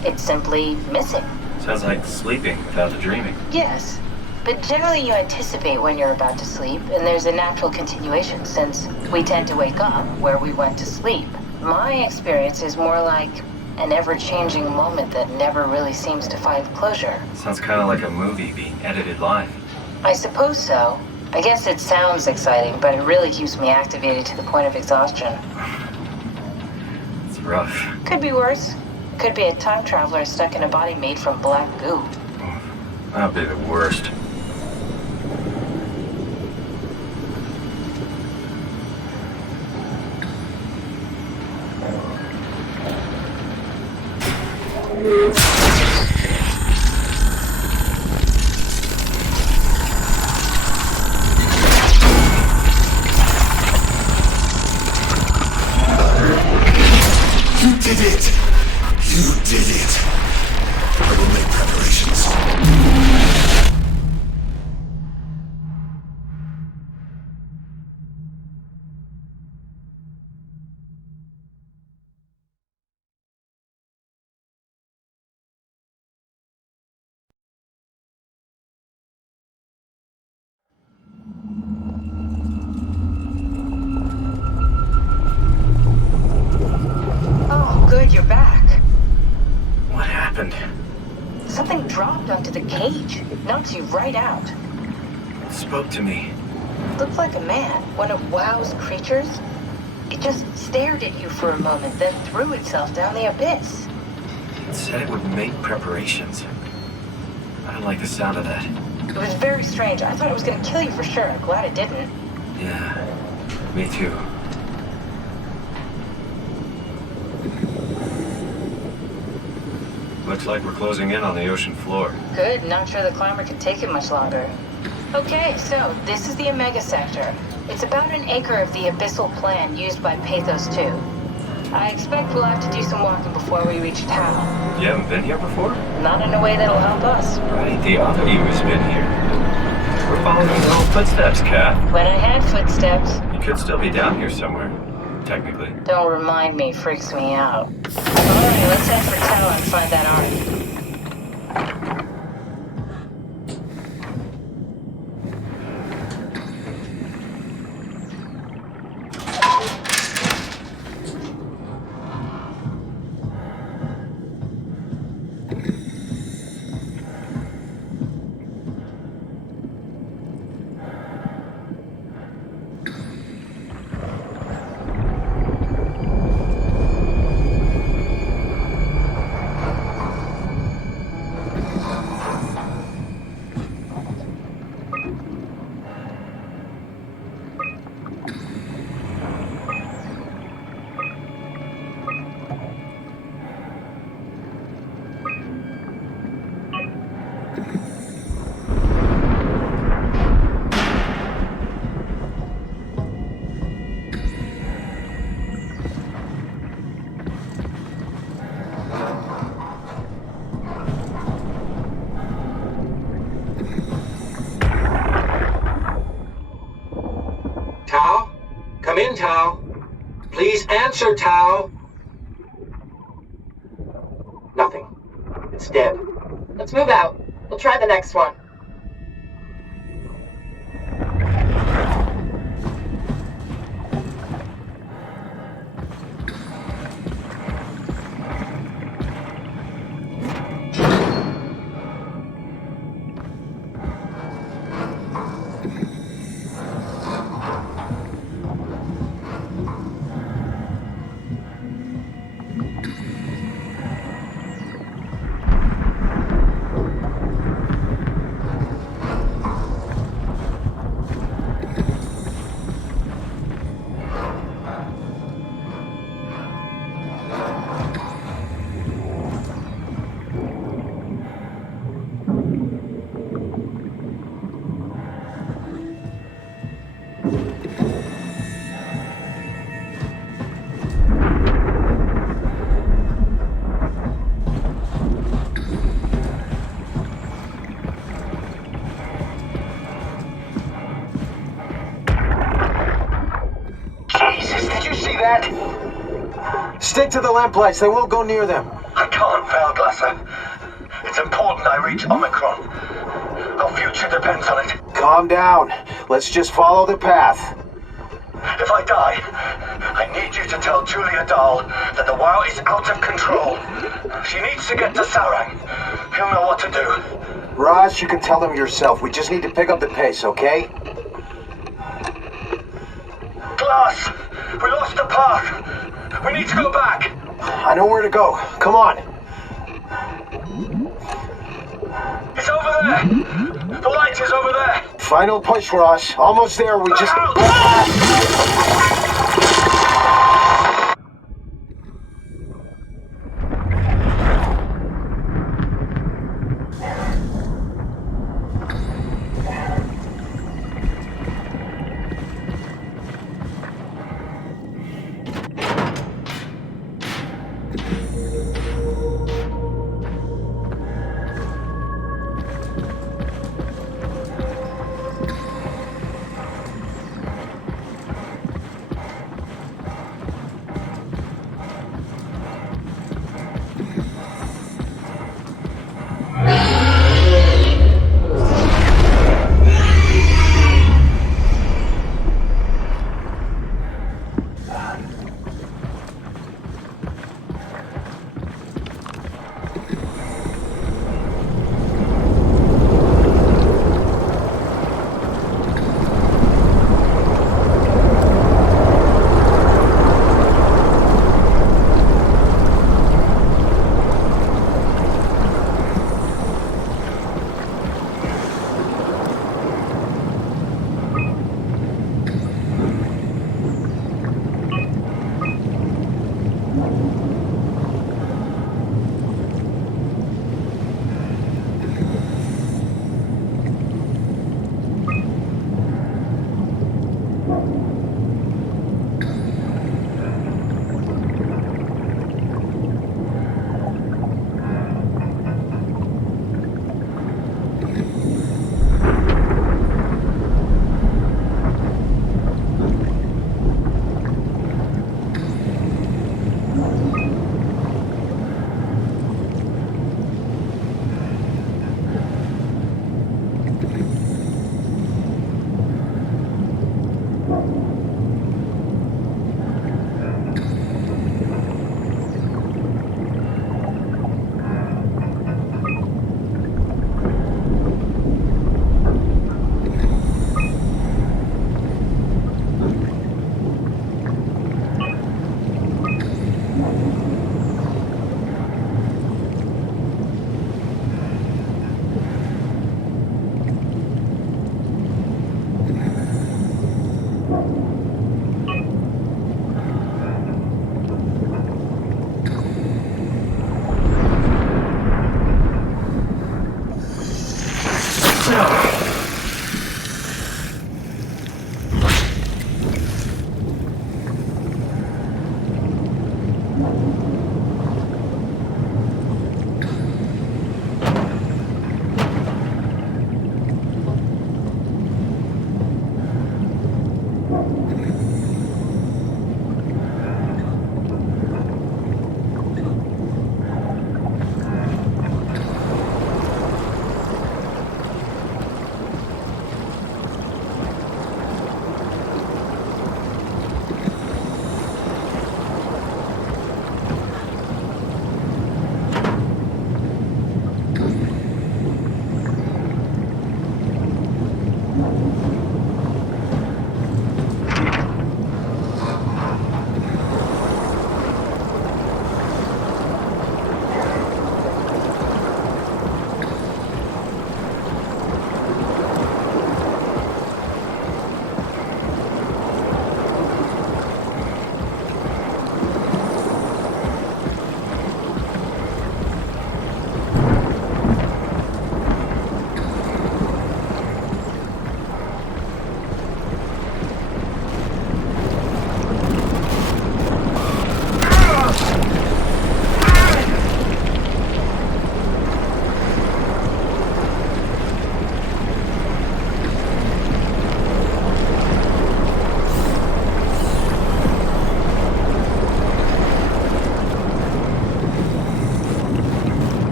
It's simply missing. Sounds like sleeping without the dreaming. Yes. But generally you anticipate when you're about to sleep, and there's a natural continuation since we tend to wake up where we went to sleep. My experience is more like an ever-changing moment that never really seems to find closure. Sounds kind of like a movie being edited live. I suppose so. I guess it sounds exciting, but it really keeps me activated to the point of exhaustion. It's rough. Could be worse. Could be a time traveler stuck in a body made from black goo. That'd be the worst. You did it! You did it! I will make preparations. Oh, good, you're back. What happened? Something dropped onto the cage. Knocks you right out. It spoke to me. Looked like a man, one of WoW's creatures. It just stared at you for a moment, then threw itself down the abyss. It said it would make preparations. I don't like the sound of that. It was very strange. I thought it was going to kill you for sure. I'm glad it didn't. Yeah, me too. Looks like we're closing in on the ocean floor. Good, not sure the climber can take it much longer. Okay, so this is the Omega Sector. It's about an acre of the abyssal plan used by Pathos 2. I expect we'll have to do some walking before we reach town. You haven't been here before? Not in a way that'll help us. Right, the other you has been here. We're following your little footsteps, Kat. When I had footsteps. You could still be down here somewhere, technically. Don't remind me, freaks me out. Alright, let's head for town and find that ark. Tao? Come in, Tao. Please answer, Tao. Nothing. It's dead. Let's move out. We'll try the next one. yet? Stick to the lamplights. They won't go near them. I can't fail, Glasser. It's important I reach Omicron. Our future depends on it. Calm down. Let's just follow the path. If I die, I need you to tell Julia Dahl that the WoW is out of control. She needs to get to Sarang. He'll know what to do. Ross, you can tell them yourself. We just need to pick up the pace, okay? Glass! We lost the path! We need to go back! I know where to go. Come on. It's over there! The light is over there! Final push, Ross. Almost there. We just...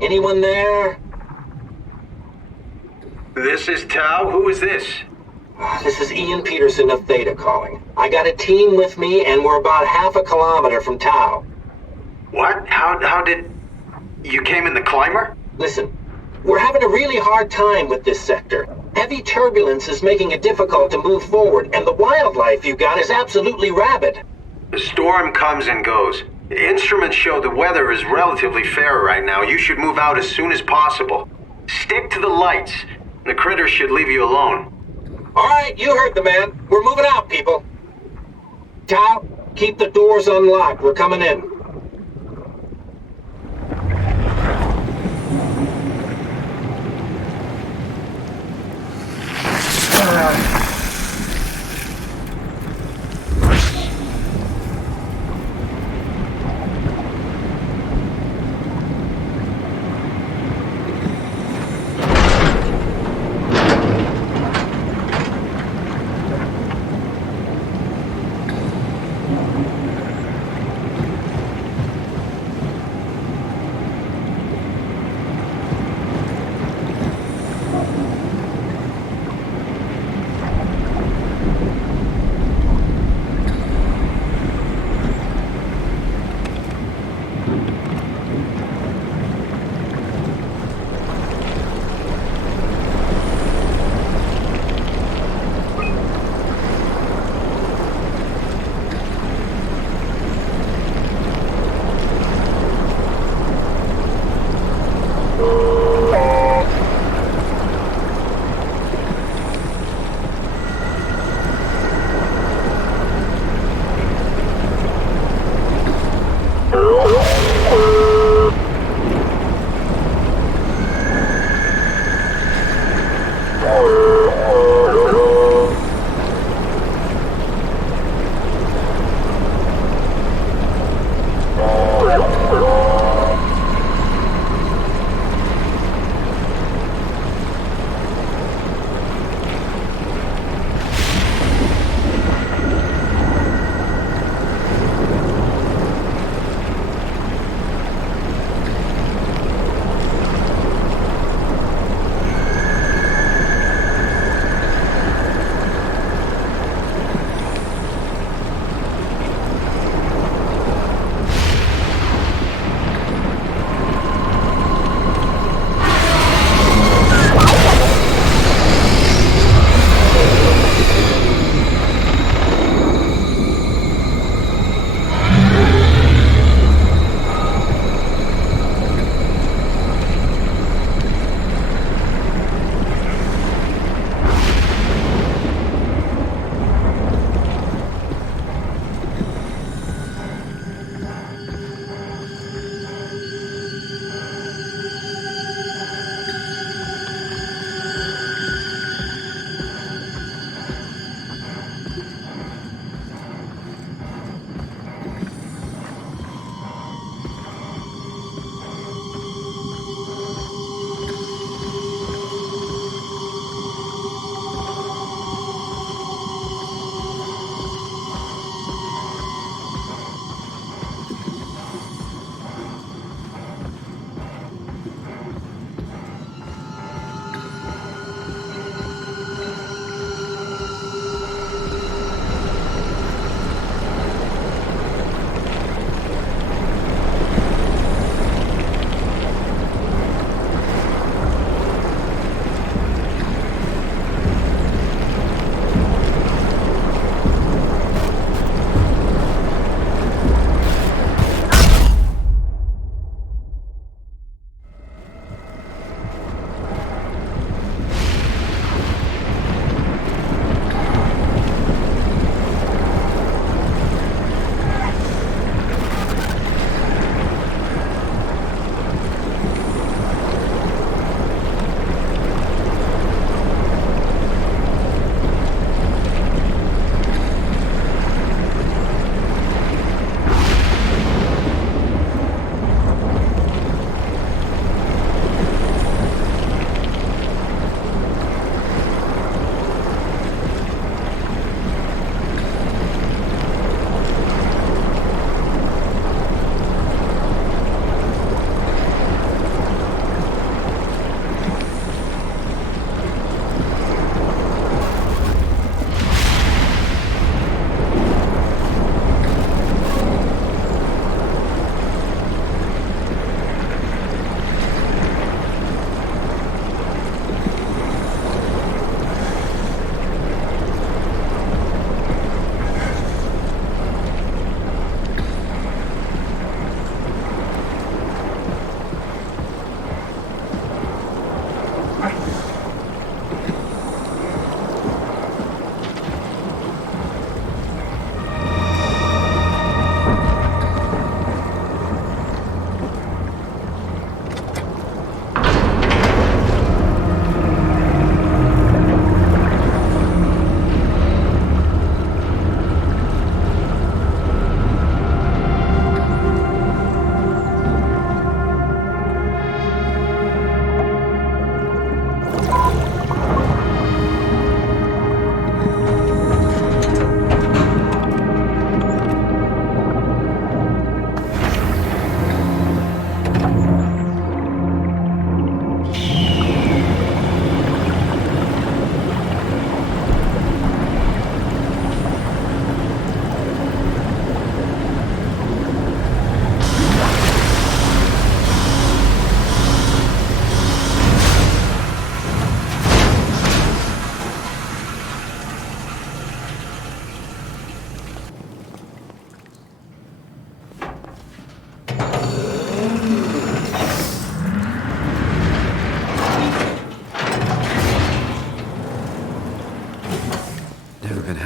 Anyone there? This is Tau. Who is this? This is Ian Peterson of Theta calling. I got a team with me, and we're about half a kilometer from Tau. What? How did... You came in the climber? Listen, we're having a really hard time with this sector. Heavy turbulence is making it difficult to move forward, and the wildlife you got is absolutely rabid. The storm comes and goes. The instruments show the weather is relatively fair right now. You should move out as soon as possible. Stick to the lights. The critters should leave you alone. All right, you heard the man. We're moving out, people. Tau, keep the doors unlocked. We're coming in.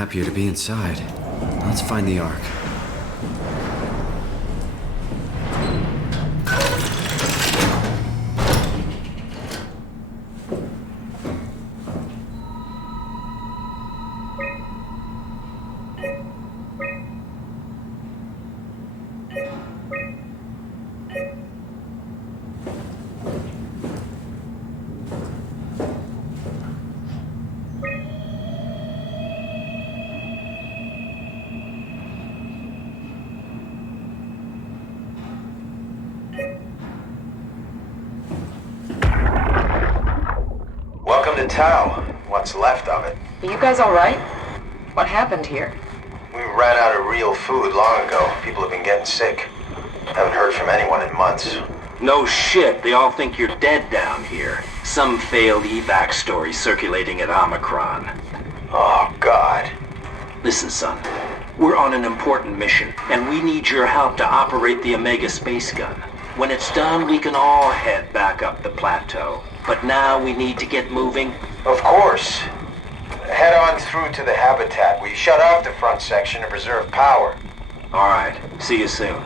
happier to be inside. Let's find the Ark. Welcome to Tau. What's left of it. Are you guys alright? What happened here? We ran out of real food long ago. People have been getting sick. Haven't heard from anyone in months. No shit, they all think you're dead down here. Some failed evac story circulating at Omicron. Oh, God. Listen, son. We're on an important mission, and we need your help to operate the Omega space gun. When it's done, we can all head back up the plateau. But now we need to get moving. Of course. Head on through to the habitat. We shut off the front section to preserve power. All right. See you soon.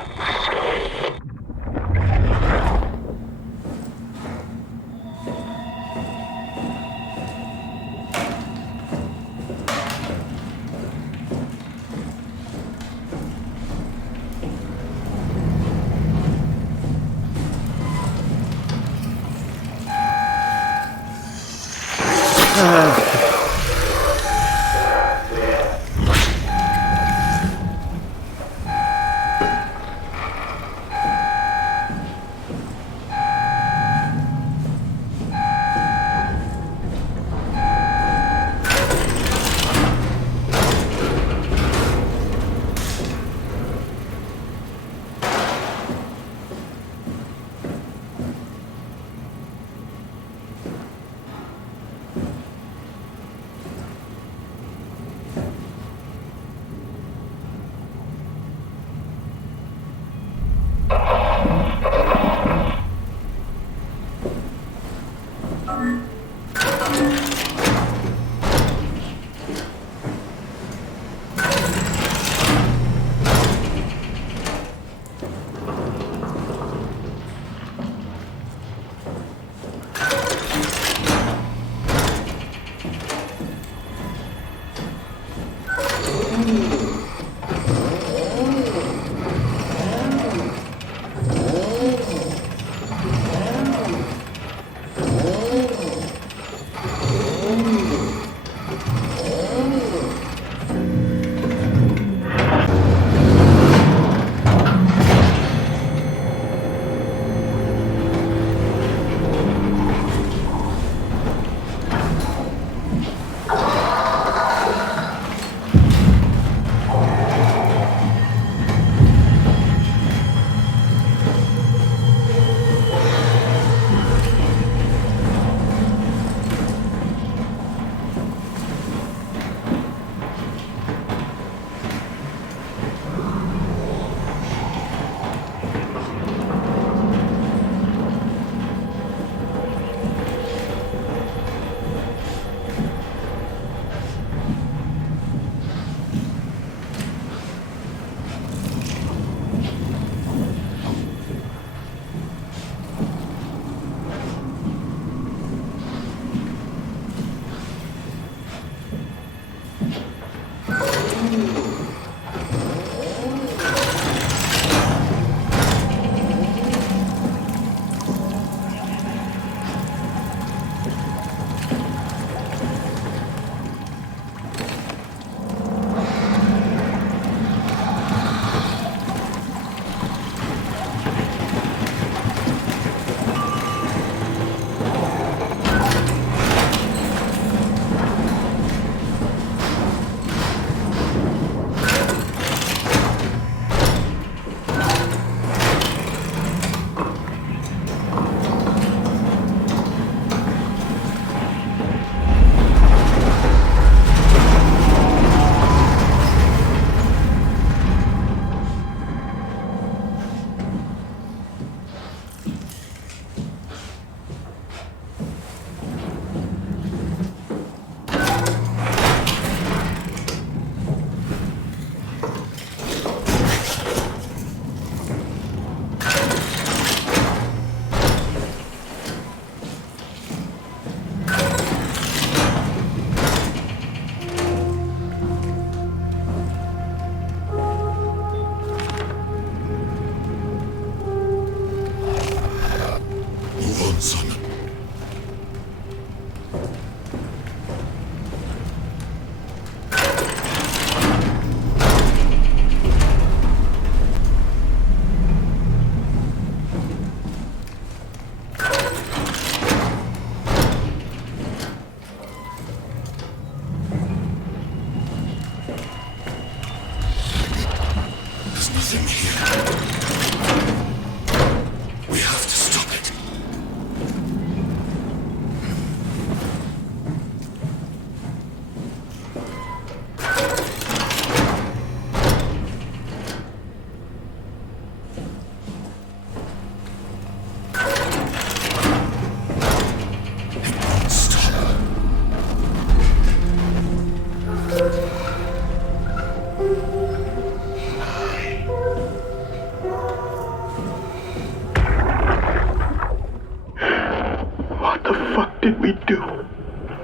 What the fuck did we do?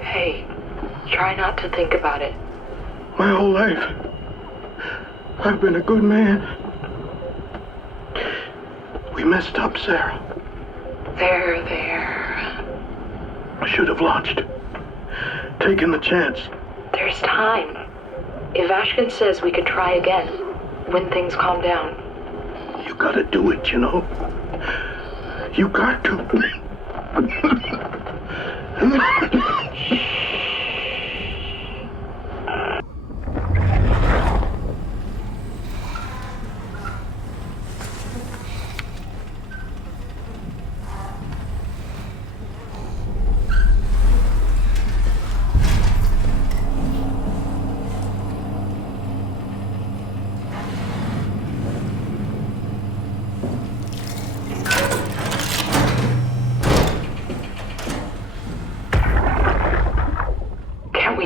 Hey, try not to think about it. My whole life, I've been a good man. We messed up, Sarah. There. I should have launched. Taken the chance. There's time. If Ashkin says we could try again, when things calm down. You gotta do it, you know? You got to.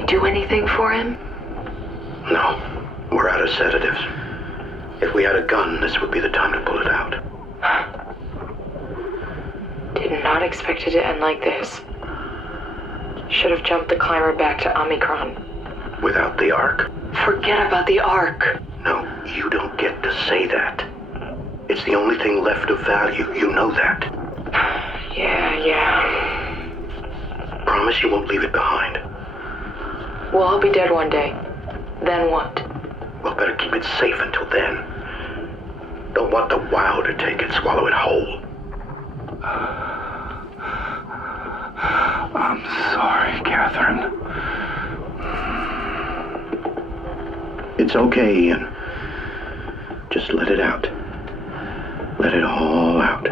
Do anything for him? No, we're out of sedatives. If we had a gun, this would be the time to pull it out. Did not expect it to end like this. Should have jumped the climber back to Omicron. Without the Ark? Forget about the Ark. No, you don't get to say that. It's the only thing left of value, you know that. Yeah. Promise you won't leave it behind. We'll all be dead one day. Then what? We'll better keep it safe until then. Don't want the wow to take it, swallow it whole. I'm sorry, Catherine. It's okay, Ian. Just let it out. Let it all out.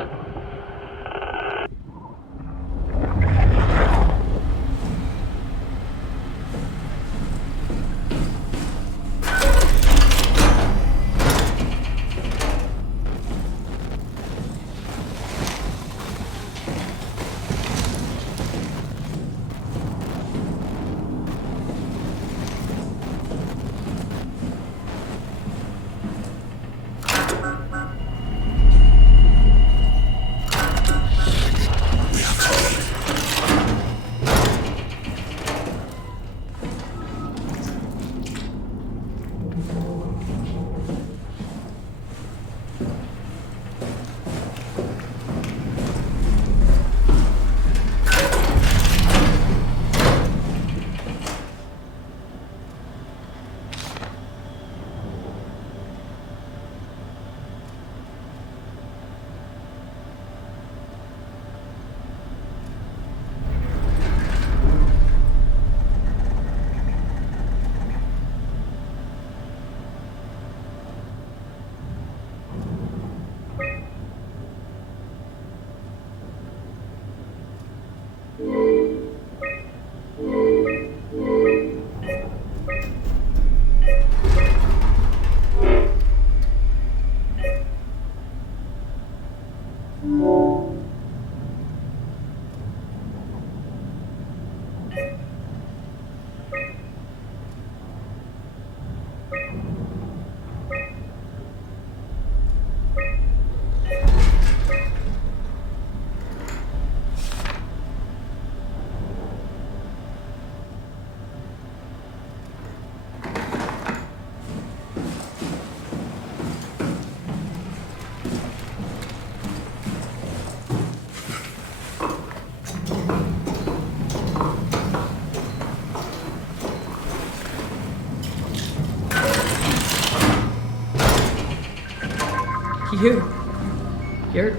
You're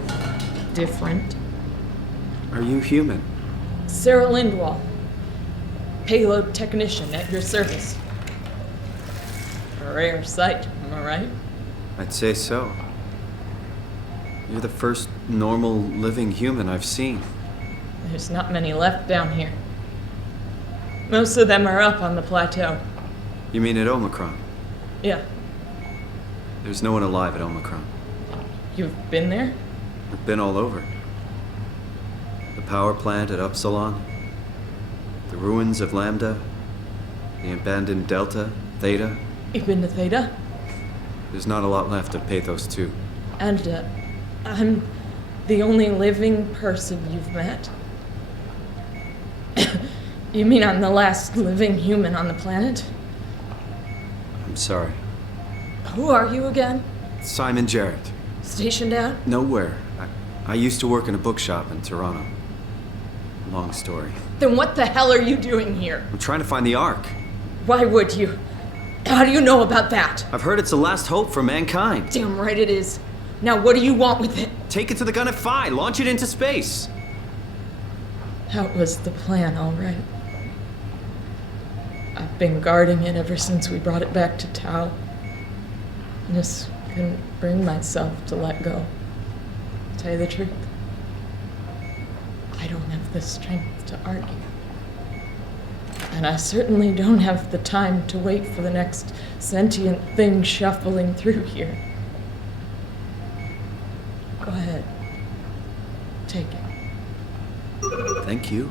different. Are you human? Sarah Lindwall, payload technician at your service. A rare sight, am I right? I'd say so. You're the first normal living human I've seen. There's not many left down here. Most of them are up on the plateau. You mean at Omicron? Yeah. There's no one alive at Omicron. You've been there? I've been all over. The power plant at Upsilon, the ruins of Lambda, the abandoned Delta, Theta. You've been to Theta? There's not a lot left of Pathos 2. And, I'm the only living person you've met? You mean I'm the last living human on the planet? I'm sorry. Who are you again? Simon Jarrett. Stationed out? Nowhere. I used to work in a bookshop in Toronto. Long story. Then what the hell are you doing here? I'm trying to find the Ark. Why would you? How do you know about that? I've heard it's the last hope for mankind. Damn right it is. Now what do you want with it? Take it to the Gun at Phi. Launch it into space. That was the plan, all right. I've been guarding it ever since we brought it back to Tau. I just couldn't bring myself to let go. To tell you the truth, I don't have the strength to argue. And I certainly don't have the time to wait for the next sentient thing shuffling through here. Go ahead. Take it. Thank you.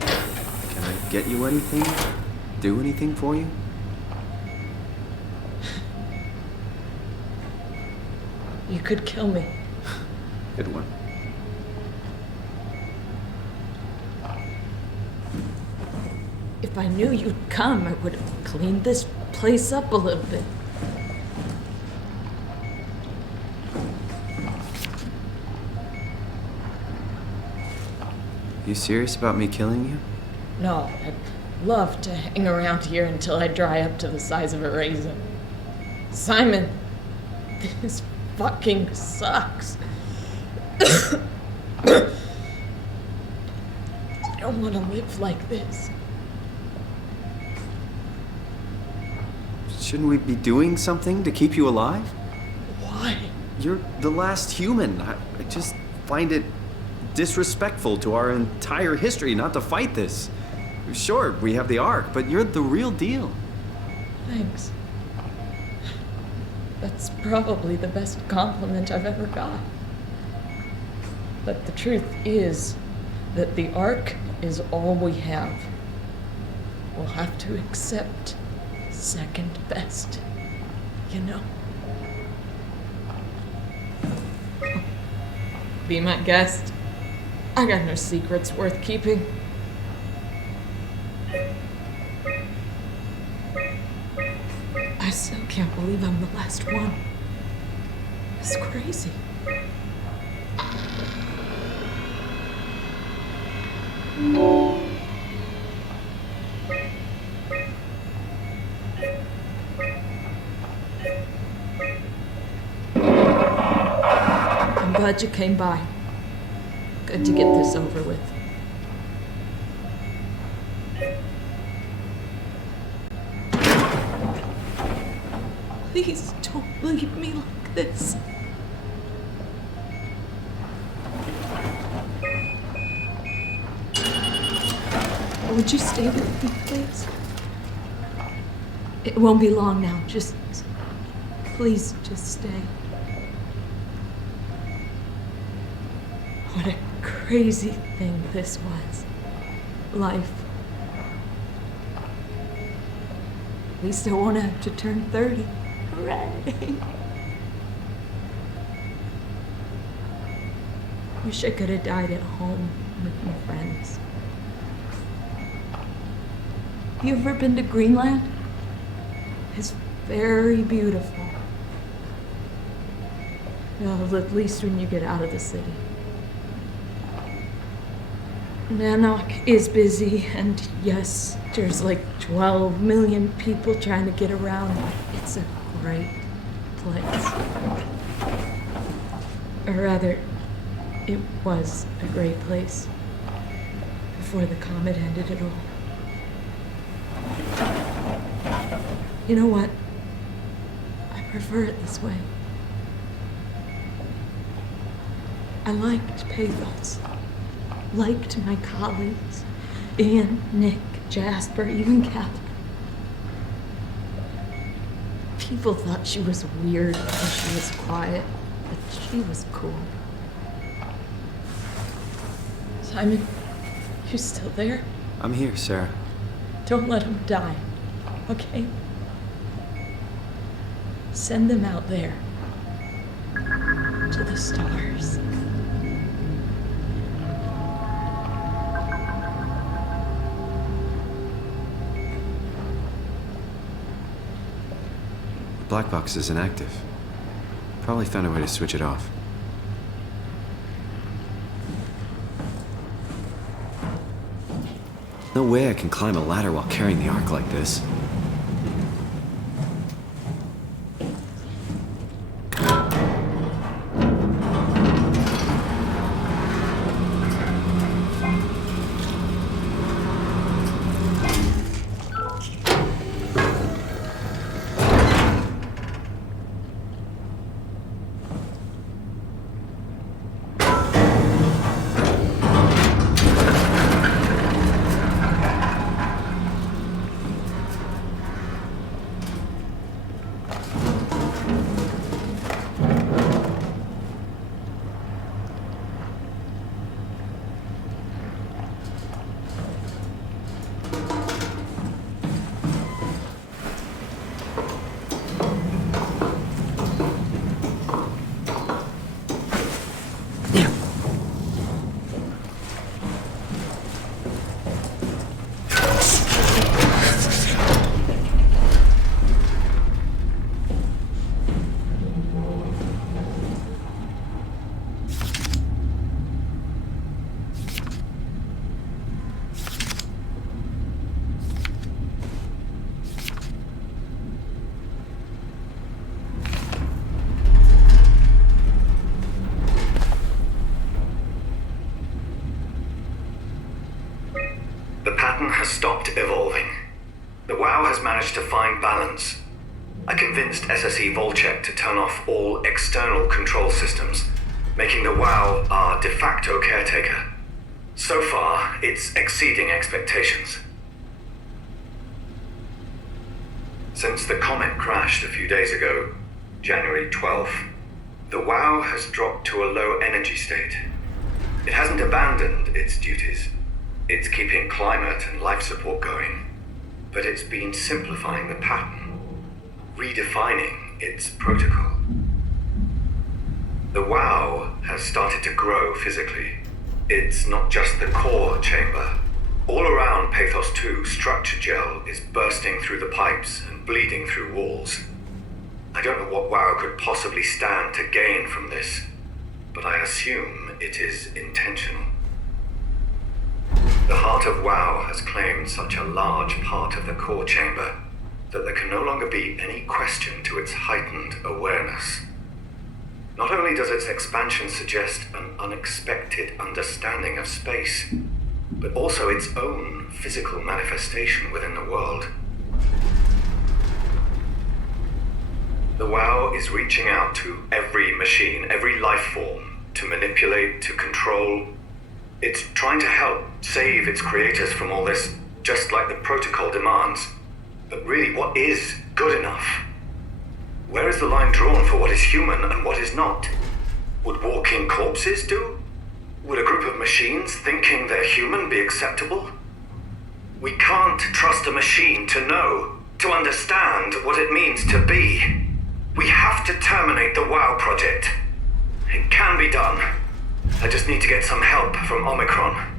Can I get you anything? Do anything for you? You could kill me. Good one. If I knew you'd come, I would have cleaned this place up a little bit. You serious about me killing you? No, I'd love to hang around here until I dry up to the size of a raisin. Simon, this fucking sucks. I don't want to live like this. Shouldn't we be doing something to keep you alive? Why? You're the last human. I just find it disrespectful to our entire history not to fight this. Sure, we have the Ark, but you're the real deal. Thanks. That's probably the best compliment I've ever got. But the truth is that the Ark is all we have. We'll have to accept second best, you know? Be my guest. I got no secrets worth keeping. I still can't believe I'm the last one. It's crazy. I'm glad you came by. Good to get this over with. Please don't leave me like this. Would you stay with me, please? It won't be long now. Please, just stay. What a crazy thing this was. Life. At least I won't have to turn 30. Hooray! Wish I could have died at home with my friends. You ever been to Greenland? It's very beautiful. Well, at least when you get out of the city. Nanook is busy, and yes, there's like 12 million people trying to get around, but it's a great place. Or rather, it was a great place before the comet ended it all. You know what? I prefer it this way. I liked Pathos. Liked my colleagues. Ian, Nick, Jasper, even Catherine. People thought she was weird because she was quiet, but she was cool. Simon, you still there? I'm here, Sarah. Don't let him die, okay? Send them out there. To the stars. Black box is inactive. Probably found a way to switch it off. No way I can climb a ladder while carrying the Ark like this. Stopped evolving. The WoW has managed to find balance. I convinced SSE Volcheck to turn off all external control systems, making the WoW our de facto caretaker. So far, it's exceeding expectations. Since the comet crashed a few days ago, January 12th, the WoW has dropped to a low energy state. It hasn't abandoned its duties. It's keeping climate and life support going, but it's been simplifying the pattern, redefining its protocol. The WoW has started to grow physically. It's not just the core chamber. All around Pathos 2, structure gel is bursting through the pipes and bleeding through walls. I don't know what WoW could possibly stand to gain from this, but I assume it is intentional. The heart of WoW has claimed such a large part of the core chamber that there can no longer be any question to its heightened awareness. Not only does its expansion suggest an unexpected understanding of space, but also its own physical manifestation within the world. The WoW is reaching out to every machine, every life form, to manipulate, to control. It's trying to help save its creators from all this, just like the protocol demands. But really, what is good enough? Where is the line drawn for what is human and what is not? Would walking corpses do? Would a group of machines thinking they're human be acceptable? We can't trust a machine to know, to understand what it means to be. We have to terminate the WoW project. It can be done. I just need to get some help from Omicron.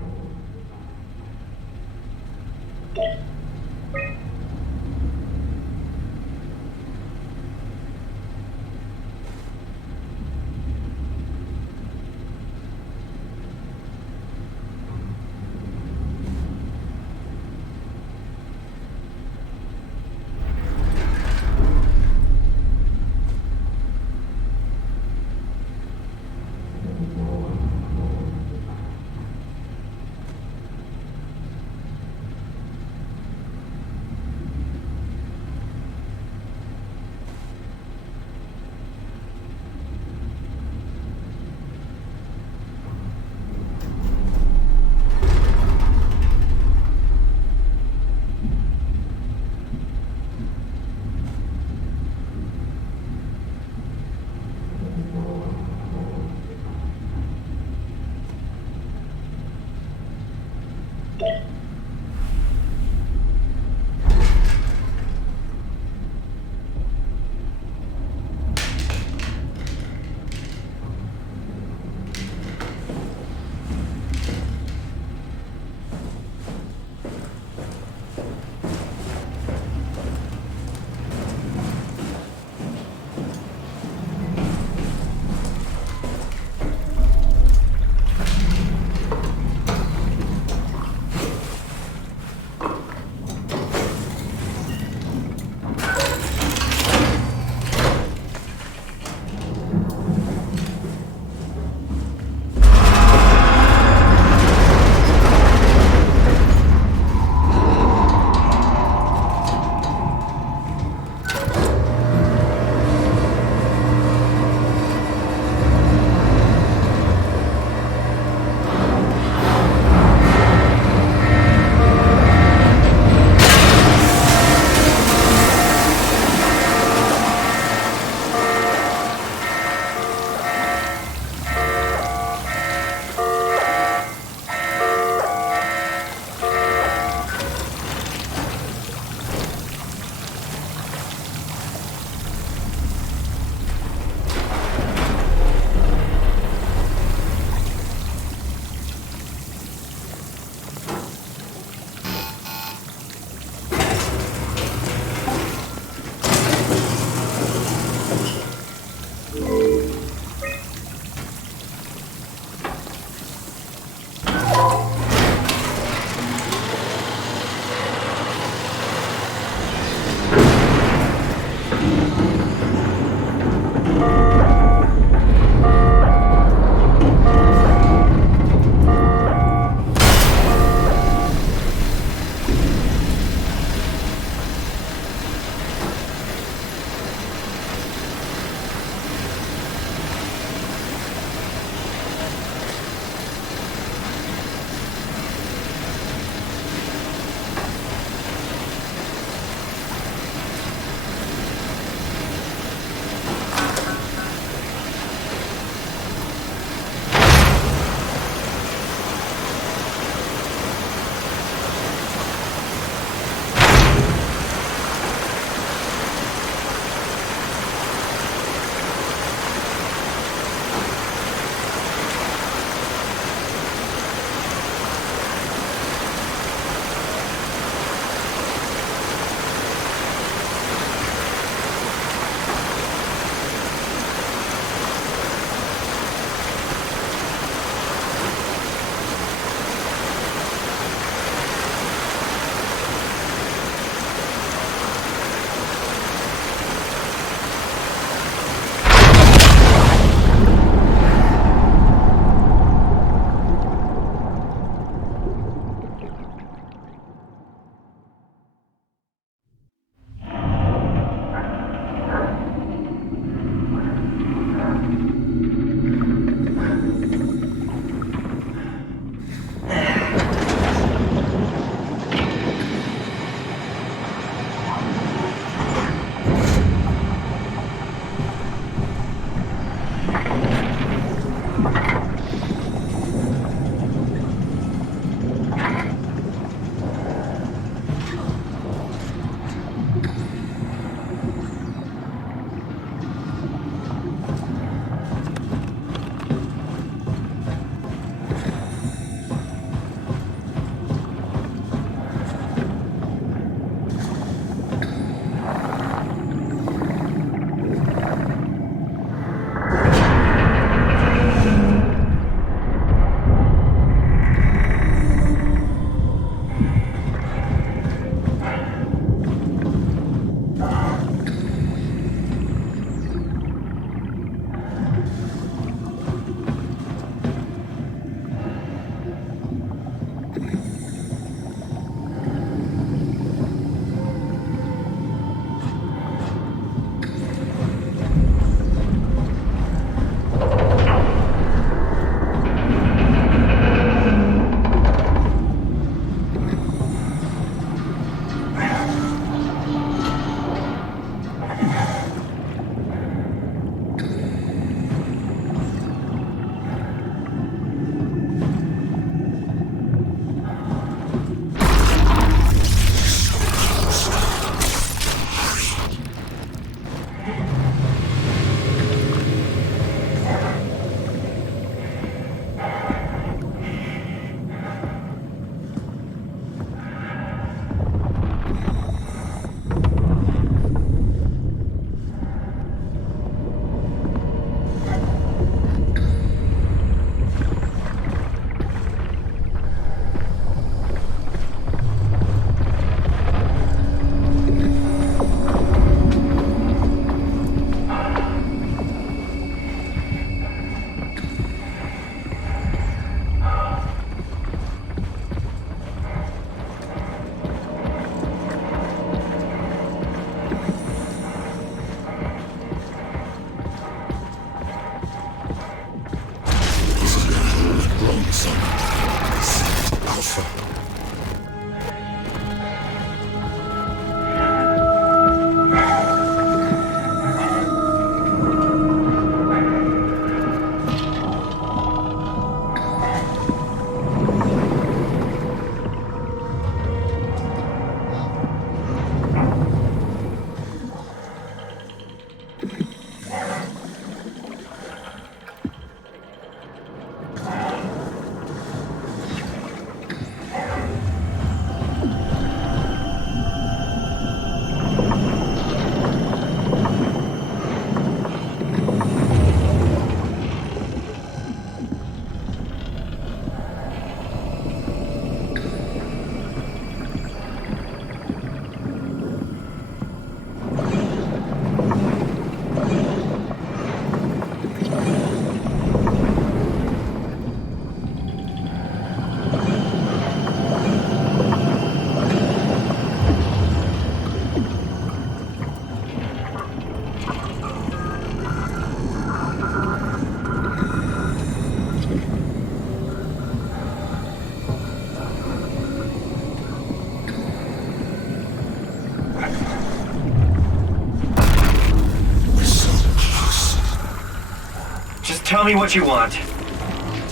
me what you want.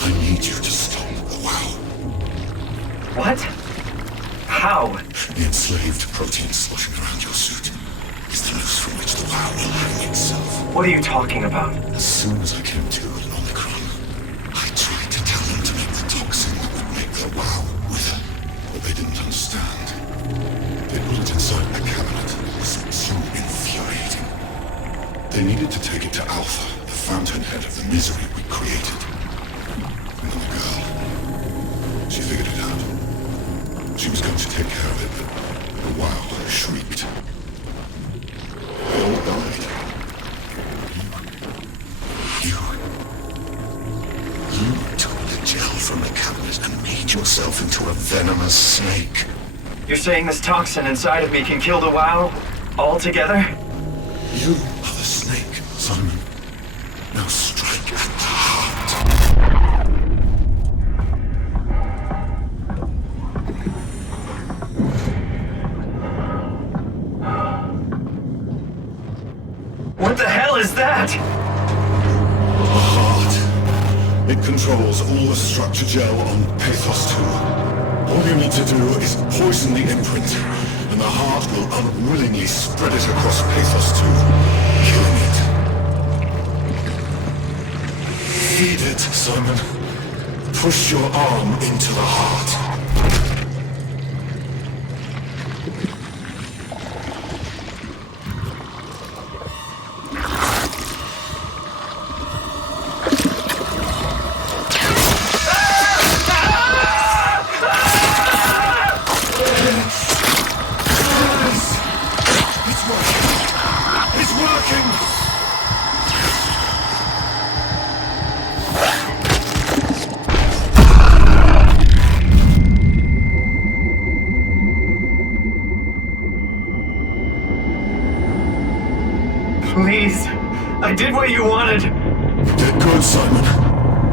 I need you to stop the WoW. What? How? The enslaved protein sloshing around your suit is the noose from which the WoW will hang itself. What are you talking about? As soon as I came to at Omicron, I tried to tell them to make the toxin that would make the WoW wither, but they didn't understand. They put it inside a cabinet. It was too infuriating. They needed to take it to Alpha, the fountainhead of the misery we created. And then the girl, she figured it out. She was going to take care of it, but the WoW shrieked. They all died. You took the gel from the cabinet and made yourself into a venomous snake. You're saying this toxin inside of me can kill the WoW altogether? You are the snake, Simon. Now strike at the heart. What the hell is that? The heart. It controls all the structure gel on Pathos 2. All you need to do is poison the imprint, and the heart will unwillingly spread it across Pathos 2, killing it. Feed it, Simon. Push your arm into the heart. Please, I did what you wanted. You did good, Simon.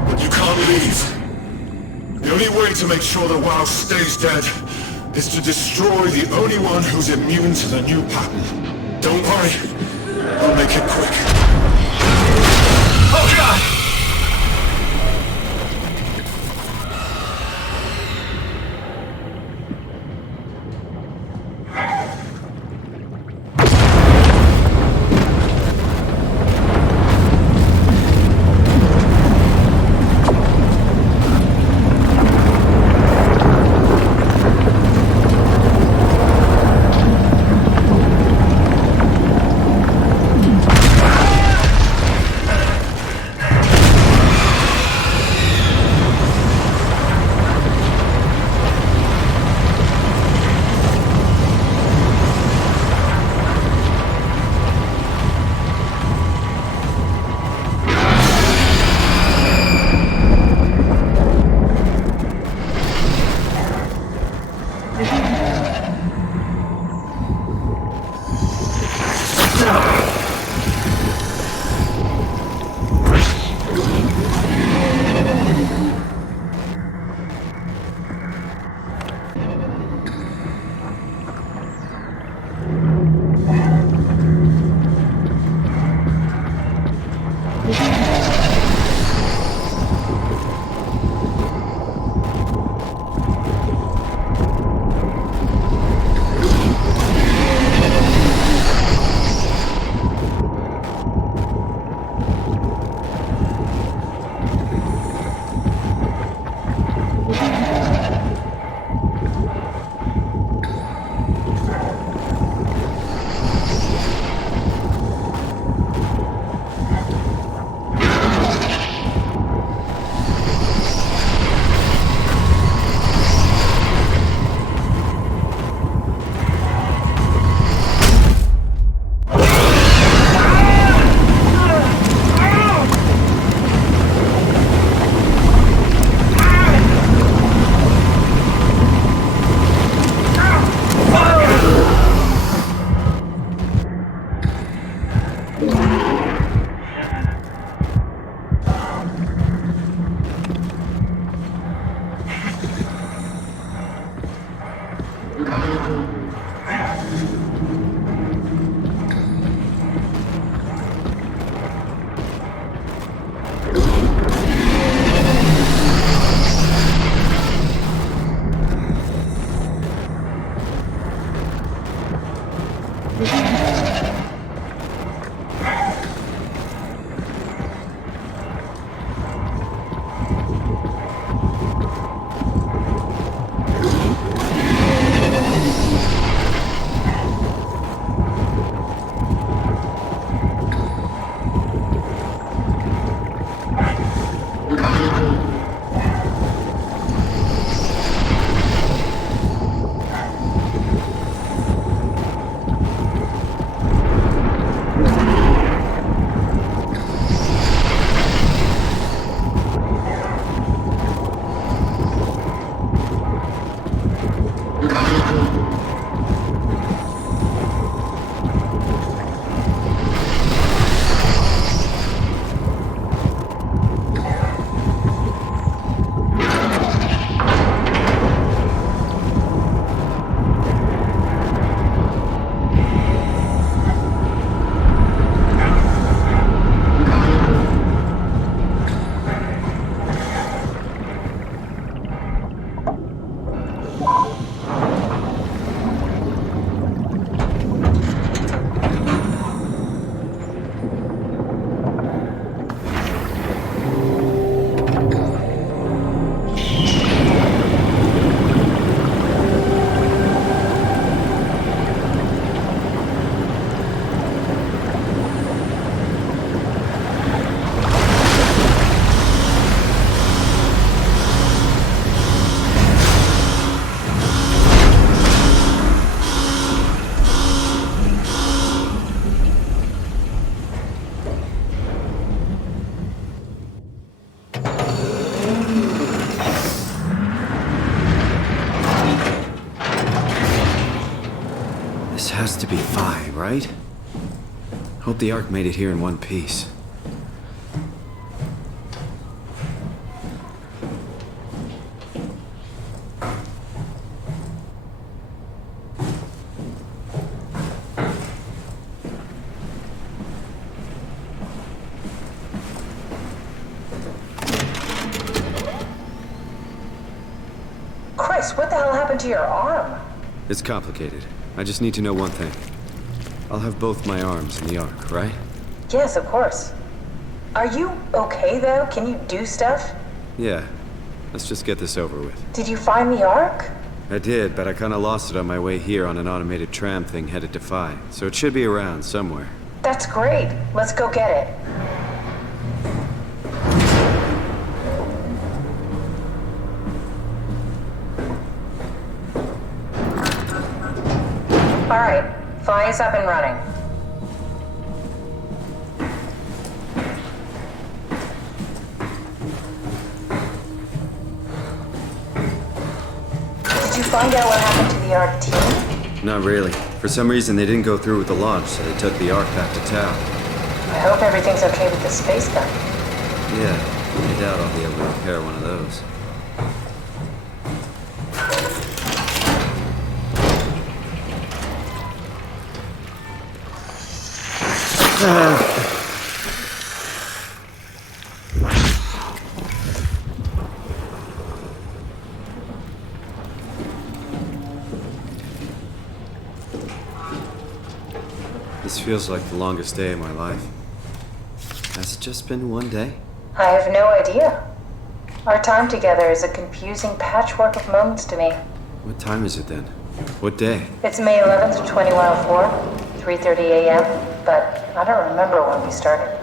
But you can't leave. The only way to make sure the WoW stays dead is to destroy the only one who's immune to the new pattern. Don't worry. I'll make it quick. Oh, God! This has to be Phi, right? Hope the Ark made it here in one piece. Chris, what the hell happened to your arm? It's complicated. I just need to know one thing. I'll have both my arms in the Ark, right? Yes, of course. Are you okay, though? Can you do stuff? Yeah. Let's just get this over with. Did you find the Ark? I did, but I kinda lost it on my way here on an automated tram thing headed to Phi. So it should be around somewhere. That's great. Let's go get it. All right, Phi is up and running. Did you find out what happened to the Ark team? Not really. For some reason, they didn't go through with the launch, so they took the Ark back to town. I hope everything's okay with the space gun. Yeah, I doubt I'll be able to repair one of those. This feels like the longest day of my life. Has it just been one day? I have no idea. Our time together is a confusing patchwork of moments to me. What time is it then? What day? It's May 11th, 2104, 3:30 a.m., but I don't remember when we started.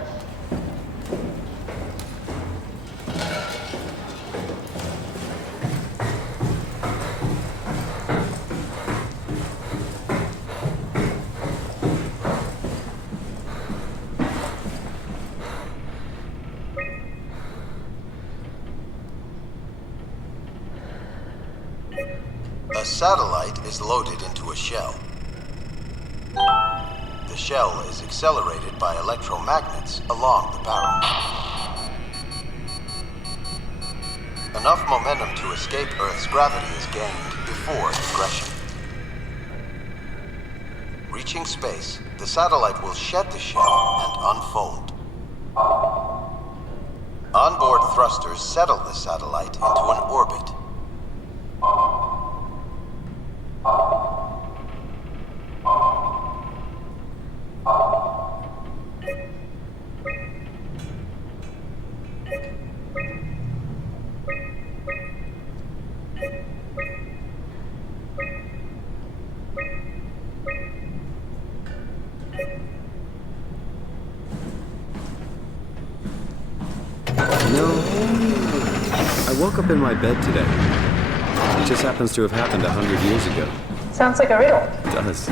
A satellite is loaded into a shell. The shell is accelerated by electromagnets along the barrel. Enough momentum to escape Earth's gravity is gained before regression. Reaching space, the satellite will shed the shell and unfold. Onboard thrusters settle the satellite into an orbit. I woke up in my bed today. It just happens to have happened 100 years ago. Sounds like a riddle. It does.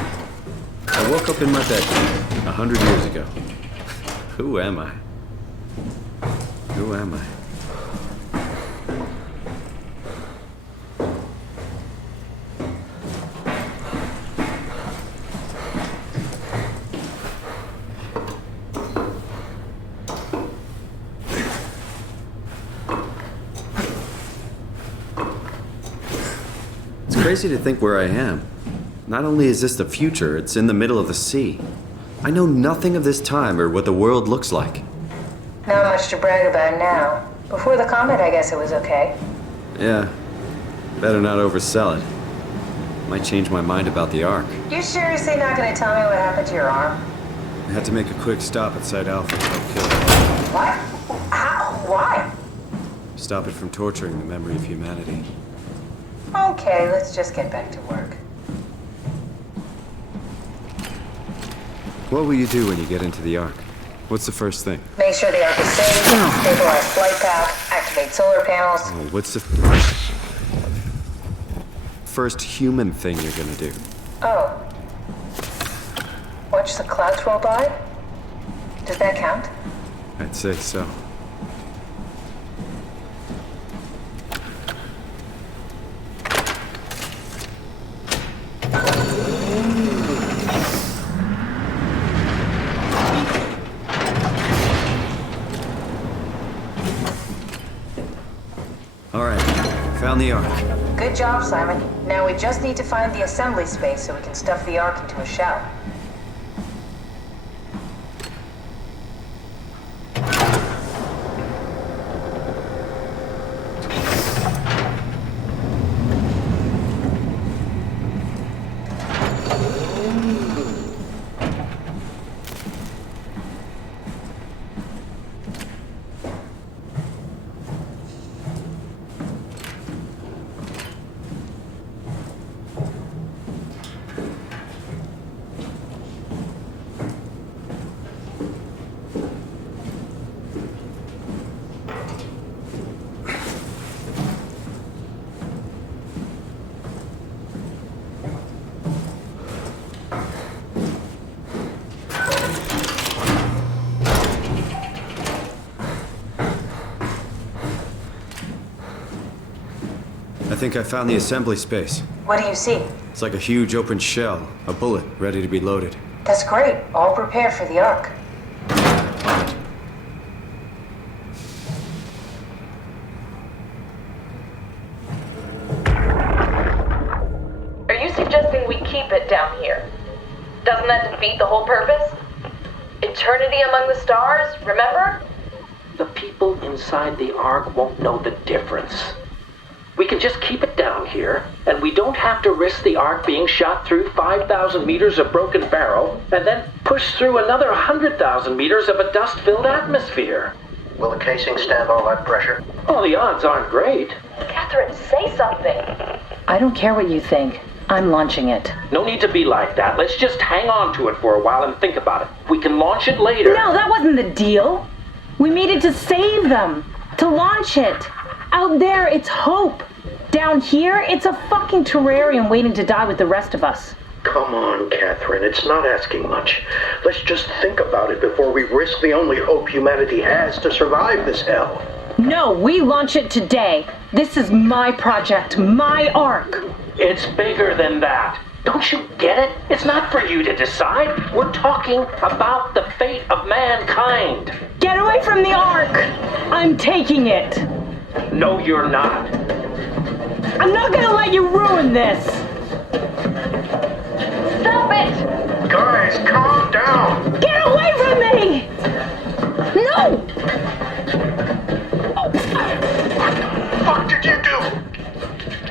I woke up in my bed 100 years ago. Who am I? Who am I? crazy to think where I am. Not only is this the future, it's in the middle of the sea. I know nothing of this time or what the world looks like. Not much to brag about now. Before the comet, I guess it was okay. Yeah, better not oversell it. Might change my mind about the Ark. You seriously not gonna tell me what happened to your arm? I had to make a quick stop at Site Alpha to help kill it. What? How? Why? Stop it from torturing the memory of humanity. Okay, let's just get back to work. What will you do when you get into the Ark? What's the first thing? Make sure the Ark is safe, stabilize flight path, activate solar panels. Oh, what's the first human thing you're gonna do? Oh. Watch the clouds roll by? Does that count? I'd say so. All right, found the Ark. Good job, Simon. Now we just need to find the assembly space so we can stuff the Ark into a shell. I think I found the assembly space. What do you see? It's like a huge open shell, a bullet ready to be loaded. That's great. All prepared for the Ark. Are you suggesting we keep it down here? Doesn't that defeat the whole purpose? Eternity among the stars, remember? The people inside the Ark won't know the difference. We can just keep it down here, and we don't have to risk the Ark being shot through 5,000 meters of broken barrel, and then push through another 100,000 meters of a dust-filled atmosphere. Will the casing stand all that pressure? Oh, the odds aren't great. Catherine, say something. I don't care what you think. I'm launching it. No need to be like that. Let's just hang on to it for a while and think about it. We can launch it later. No, that wasn't the deal. We made it to save them. To launch it. Out there, it's hope. Down here, it's a fucking terrarium waiting to die with the rest of us. Come on, Catherine. It's not asking much. Let's just think about it before we risk the only hope humanity has to survive this hell. No, we launch it today. This is my project, my Ark. It's bigger than that. Don't you get it? It's not for you to decide. We're talking about the fate of mankind. Get away from the Ark! I'm taking it. No, you're not. I'm not gonna let you ruin this. Stop it! Guys, calm down! Get away from me! No! What the fuck did you do?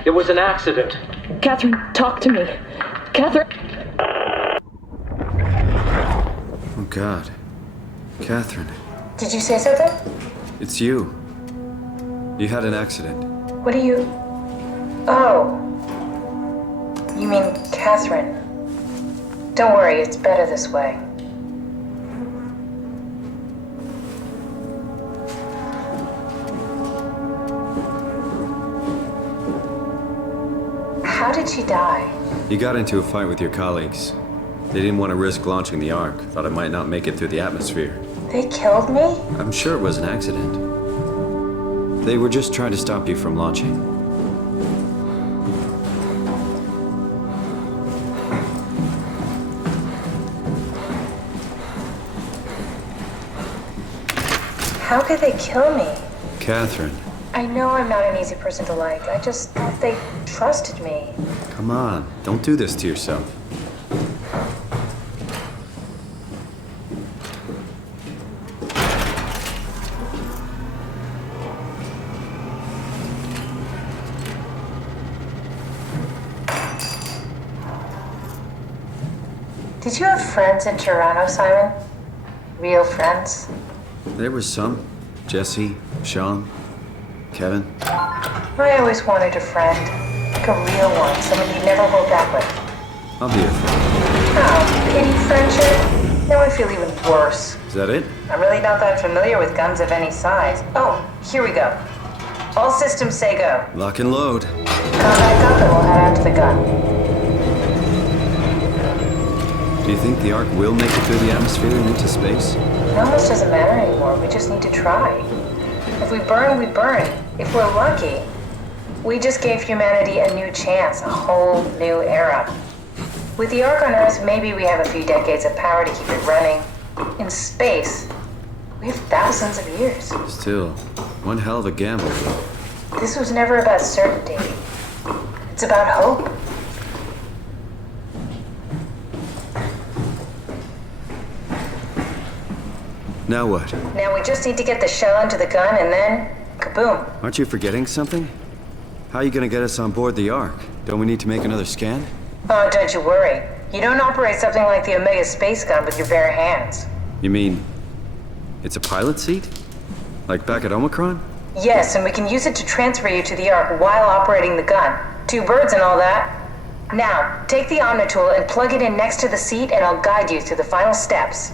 It was an accident. Catherine, talk to me. Catherine. Oh, God. Catherine. Did you say something? It's you. You had an accident. What do you... Oh. You mean Catherine. Don't worry, it's better this way. How did she die? You got into a fight with your colleagues. They didn't want to risk launching the Ark. Thought it might not make it through the atmosphere. They killed me? I'm sure it was an accident. They were just trying to stop you from launching. How could they kill me? Catherine. I know I'm not an easy person to like. I just thought they trusted me. Come on, don't do this to yourself. Did you have friends in Toronto, Simon? Real friends? There was some. Jesse, Sean, Kevin. I always wanted a friend. Like a real one, someone you'd never hold back with. I'll be a friend. Oh, pity friendship? Now I feel even worse. Is that it? I'm really not that familiar with guns of any size. Oh, here we go. All systems say go. Lock and load. Combat up and we'll head out to the gun. Do you think the Ark will make it through the atmosphere and into space? It almost doesn't matter anymore. We just need to try. If we burn, we burn. If we're lucky, we just gave humanity a new chance, a whole new era. With the Ark on Earth, maybe we have a few decades of power to keep it running. In space, we have thousands of years. Still, one hell of a gamble. This was never about certainty. It's about hope. Now what? Now we just need to get the shell into the gun and then, kaboom. Aren't you forgetting something? How are you gonna get us on board the Ark? Don't we need to make another scan? Oh, don't you worry. You don't operate something like the Omega space gun with your bare hands. You mean, it's a pilot seat? Like back at Omicron? Yes, and we can use it to transfer you to the Ark while operating the gun. 2 birds and all that. Now, take the Omni tool and plug it in next to the seat and I'll guide you through the final steps.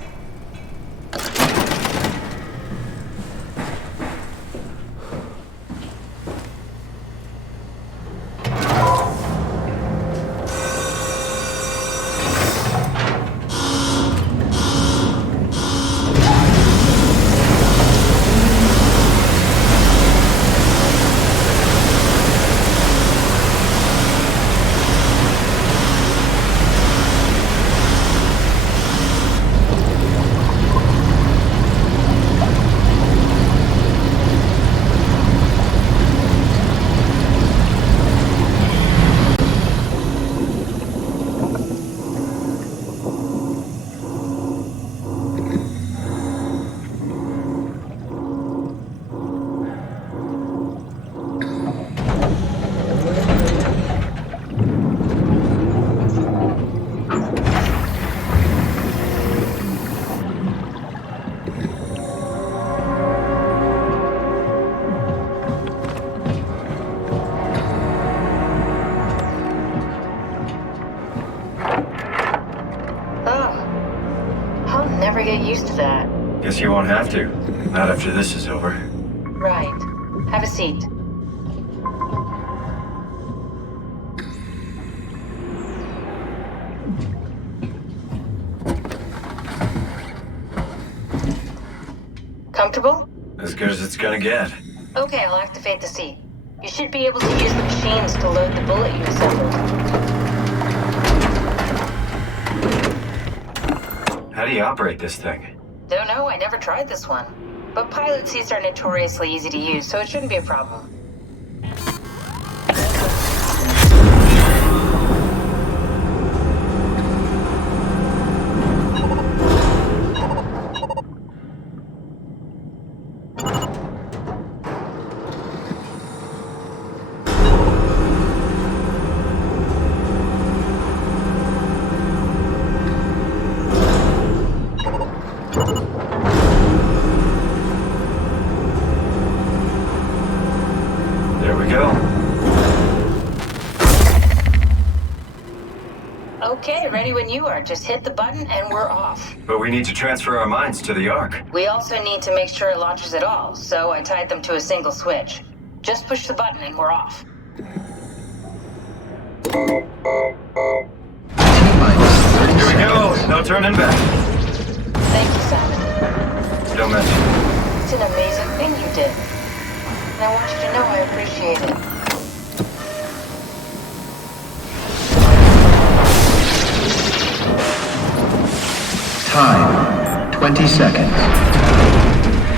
Never get used to that. Guess you won't have to. Not after this is over. Right. Have a seat. Comfortable? As good as it's gonna get. Okay, I'll activate the seat. You should be able to use the machines to load the bullet you assembled. How do you operate this thing? Don't know, I never tried this one. But pilot seats are notoriously easy to use, so it shouldn't be a problem. Okay, ready when you are. Just hit the button and we're off. But we need to transfer our minds to the Ark. We also need to make sure it launches at all, so I tied them to a single switch. Just push the button and we're off. Here we go! No turning back. Thank you, Simon. Don't mention it. It's an amazing thing you did. And I want you to know I appreciate it. Time, 20 seconds.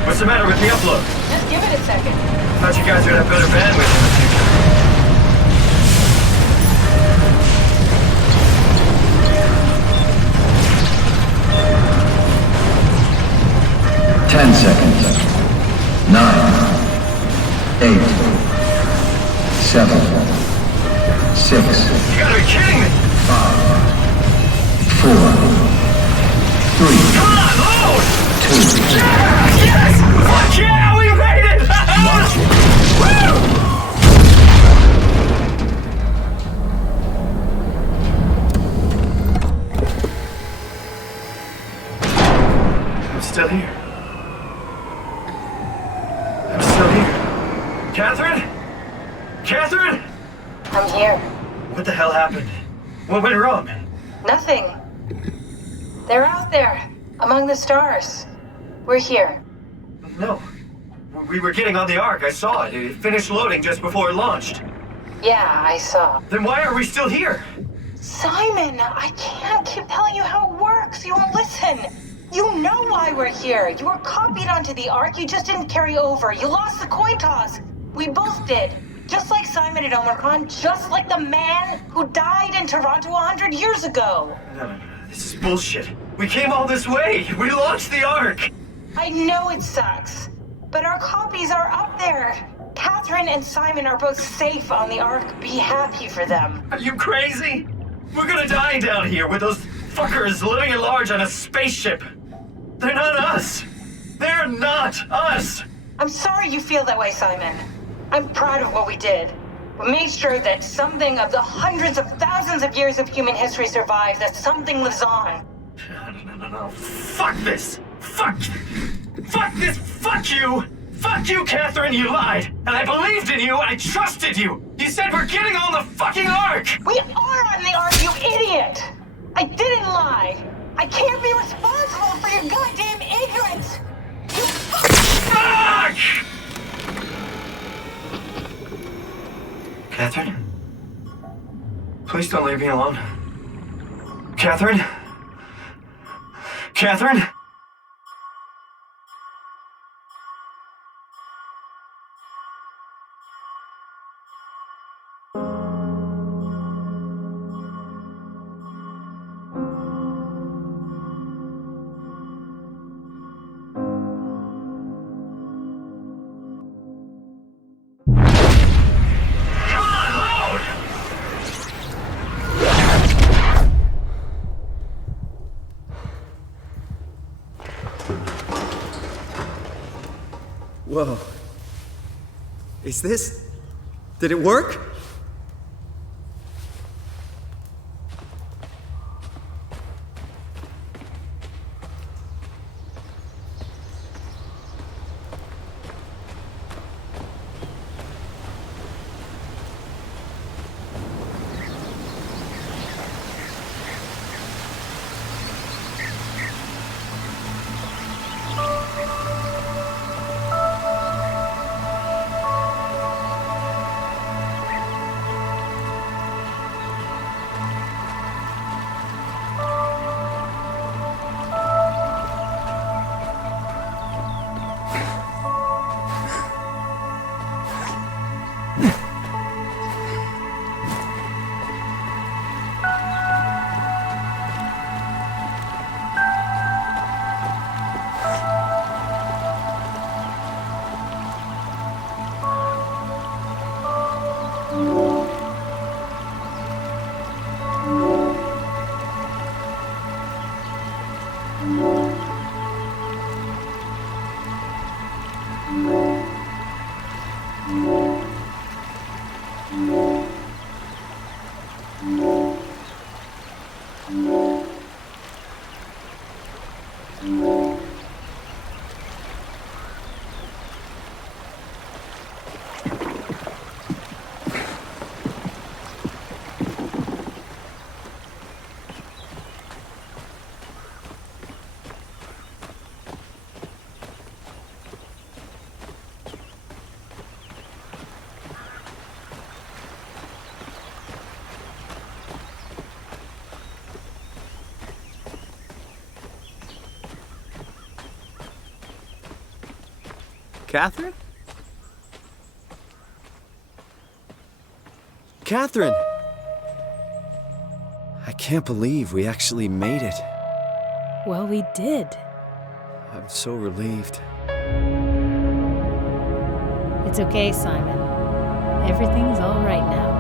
What's the matter with the upload? Just give it a second. Thought you guys would have better bandwidth in the future. You gotta be kidding me! 4, 3, Come on, load! 2, Yes! Fuck yeah, we made it! Woo! I'm still here. I'm still here. Catherine? Catherine? I'm here. What the hell happened? What went wrong? Nothing. They're out there, among the stars. We're here. No. We were getting on the Ark. I saw it. It finished loading just before it launched. Yeah, I saw. Then why are we still here? Simon, I can't keep telling you how it works. You won't listen. You know why we're here. You were copied onto the Ark. You just didn't carry over. You lost the coin toss. We both did. Just like Simon at Omicron, just like the man who died in Toronto 100 years ago. No. This is bullshit. We came all this way. We launched the Ark. I know it sucks, but our copies are up there. Catherine and Simon are both safe on the Ark. Be happy for them. Are you crazy? We're gonna die down here with those fuckers living at large on a spaceship. They're not us. They're not us. I'm sorry you feel that way, Simon. I'm proud of what we did. We made sure that something of the hundreds of thousands of years of human history survives, that something lives on. No. Fuck this. Fuck this. Fuck you. Fuck you, Catherine. You lied. And I believed in you. I trusted you. You said we're getting on the fucking Ark. We are on the Ark, you idiot. I didn't lie. I can't be responsible for your goddamn ignorance. You fuck! Catherine? Please don't leave me alone. Catherine? Catherine? Whoa. Is this... Did it work? Catherine? Catherine! I can't believe we actually made it. Well, we did. I'm so relieved. It's okay, Simon. Everything's all right now.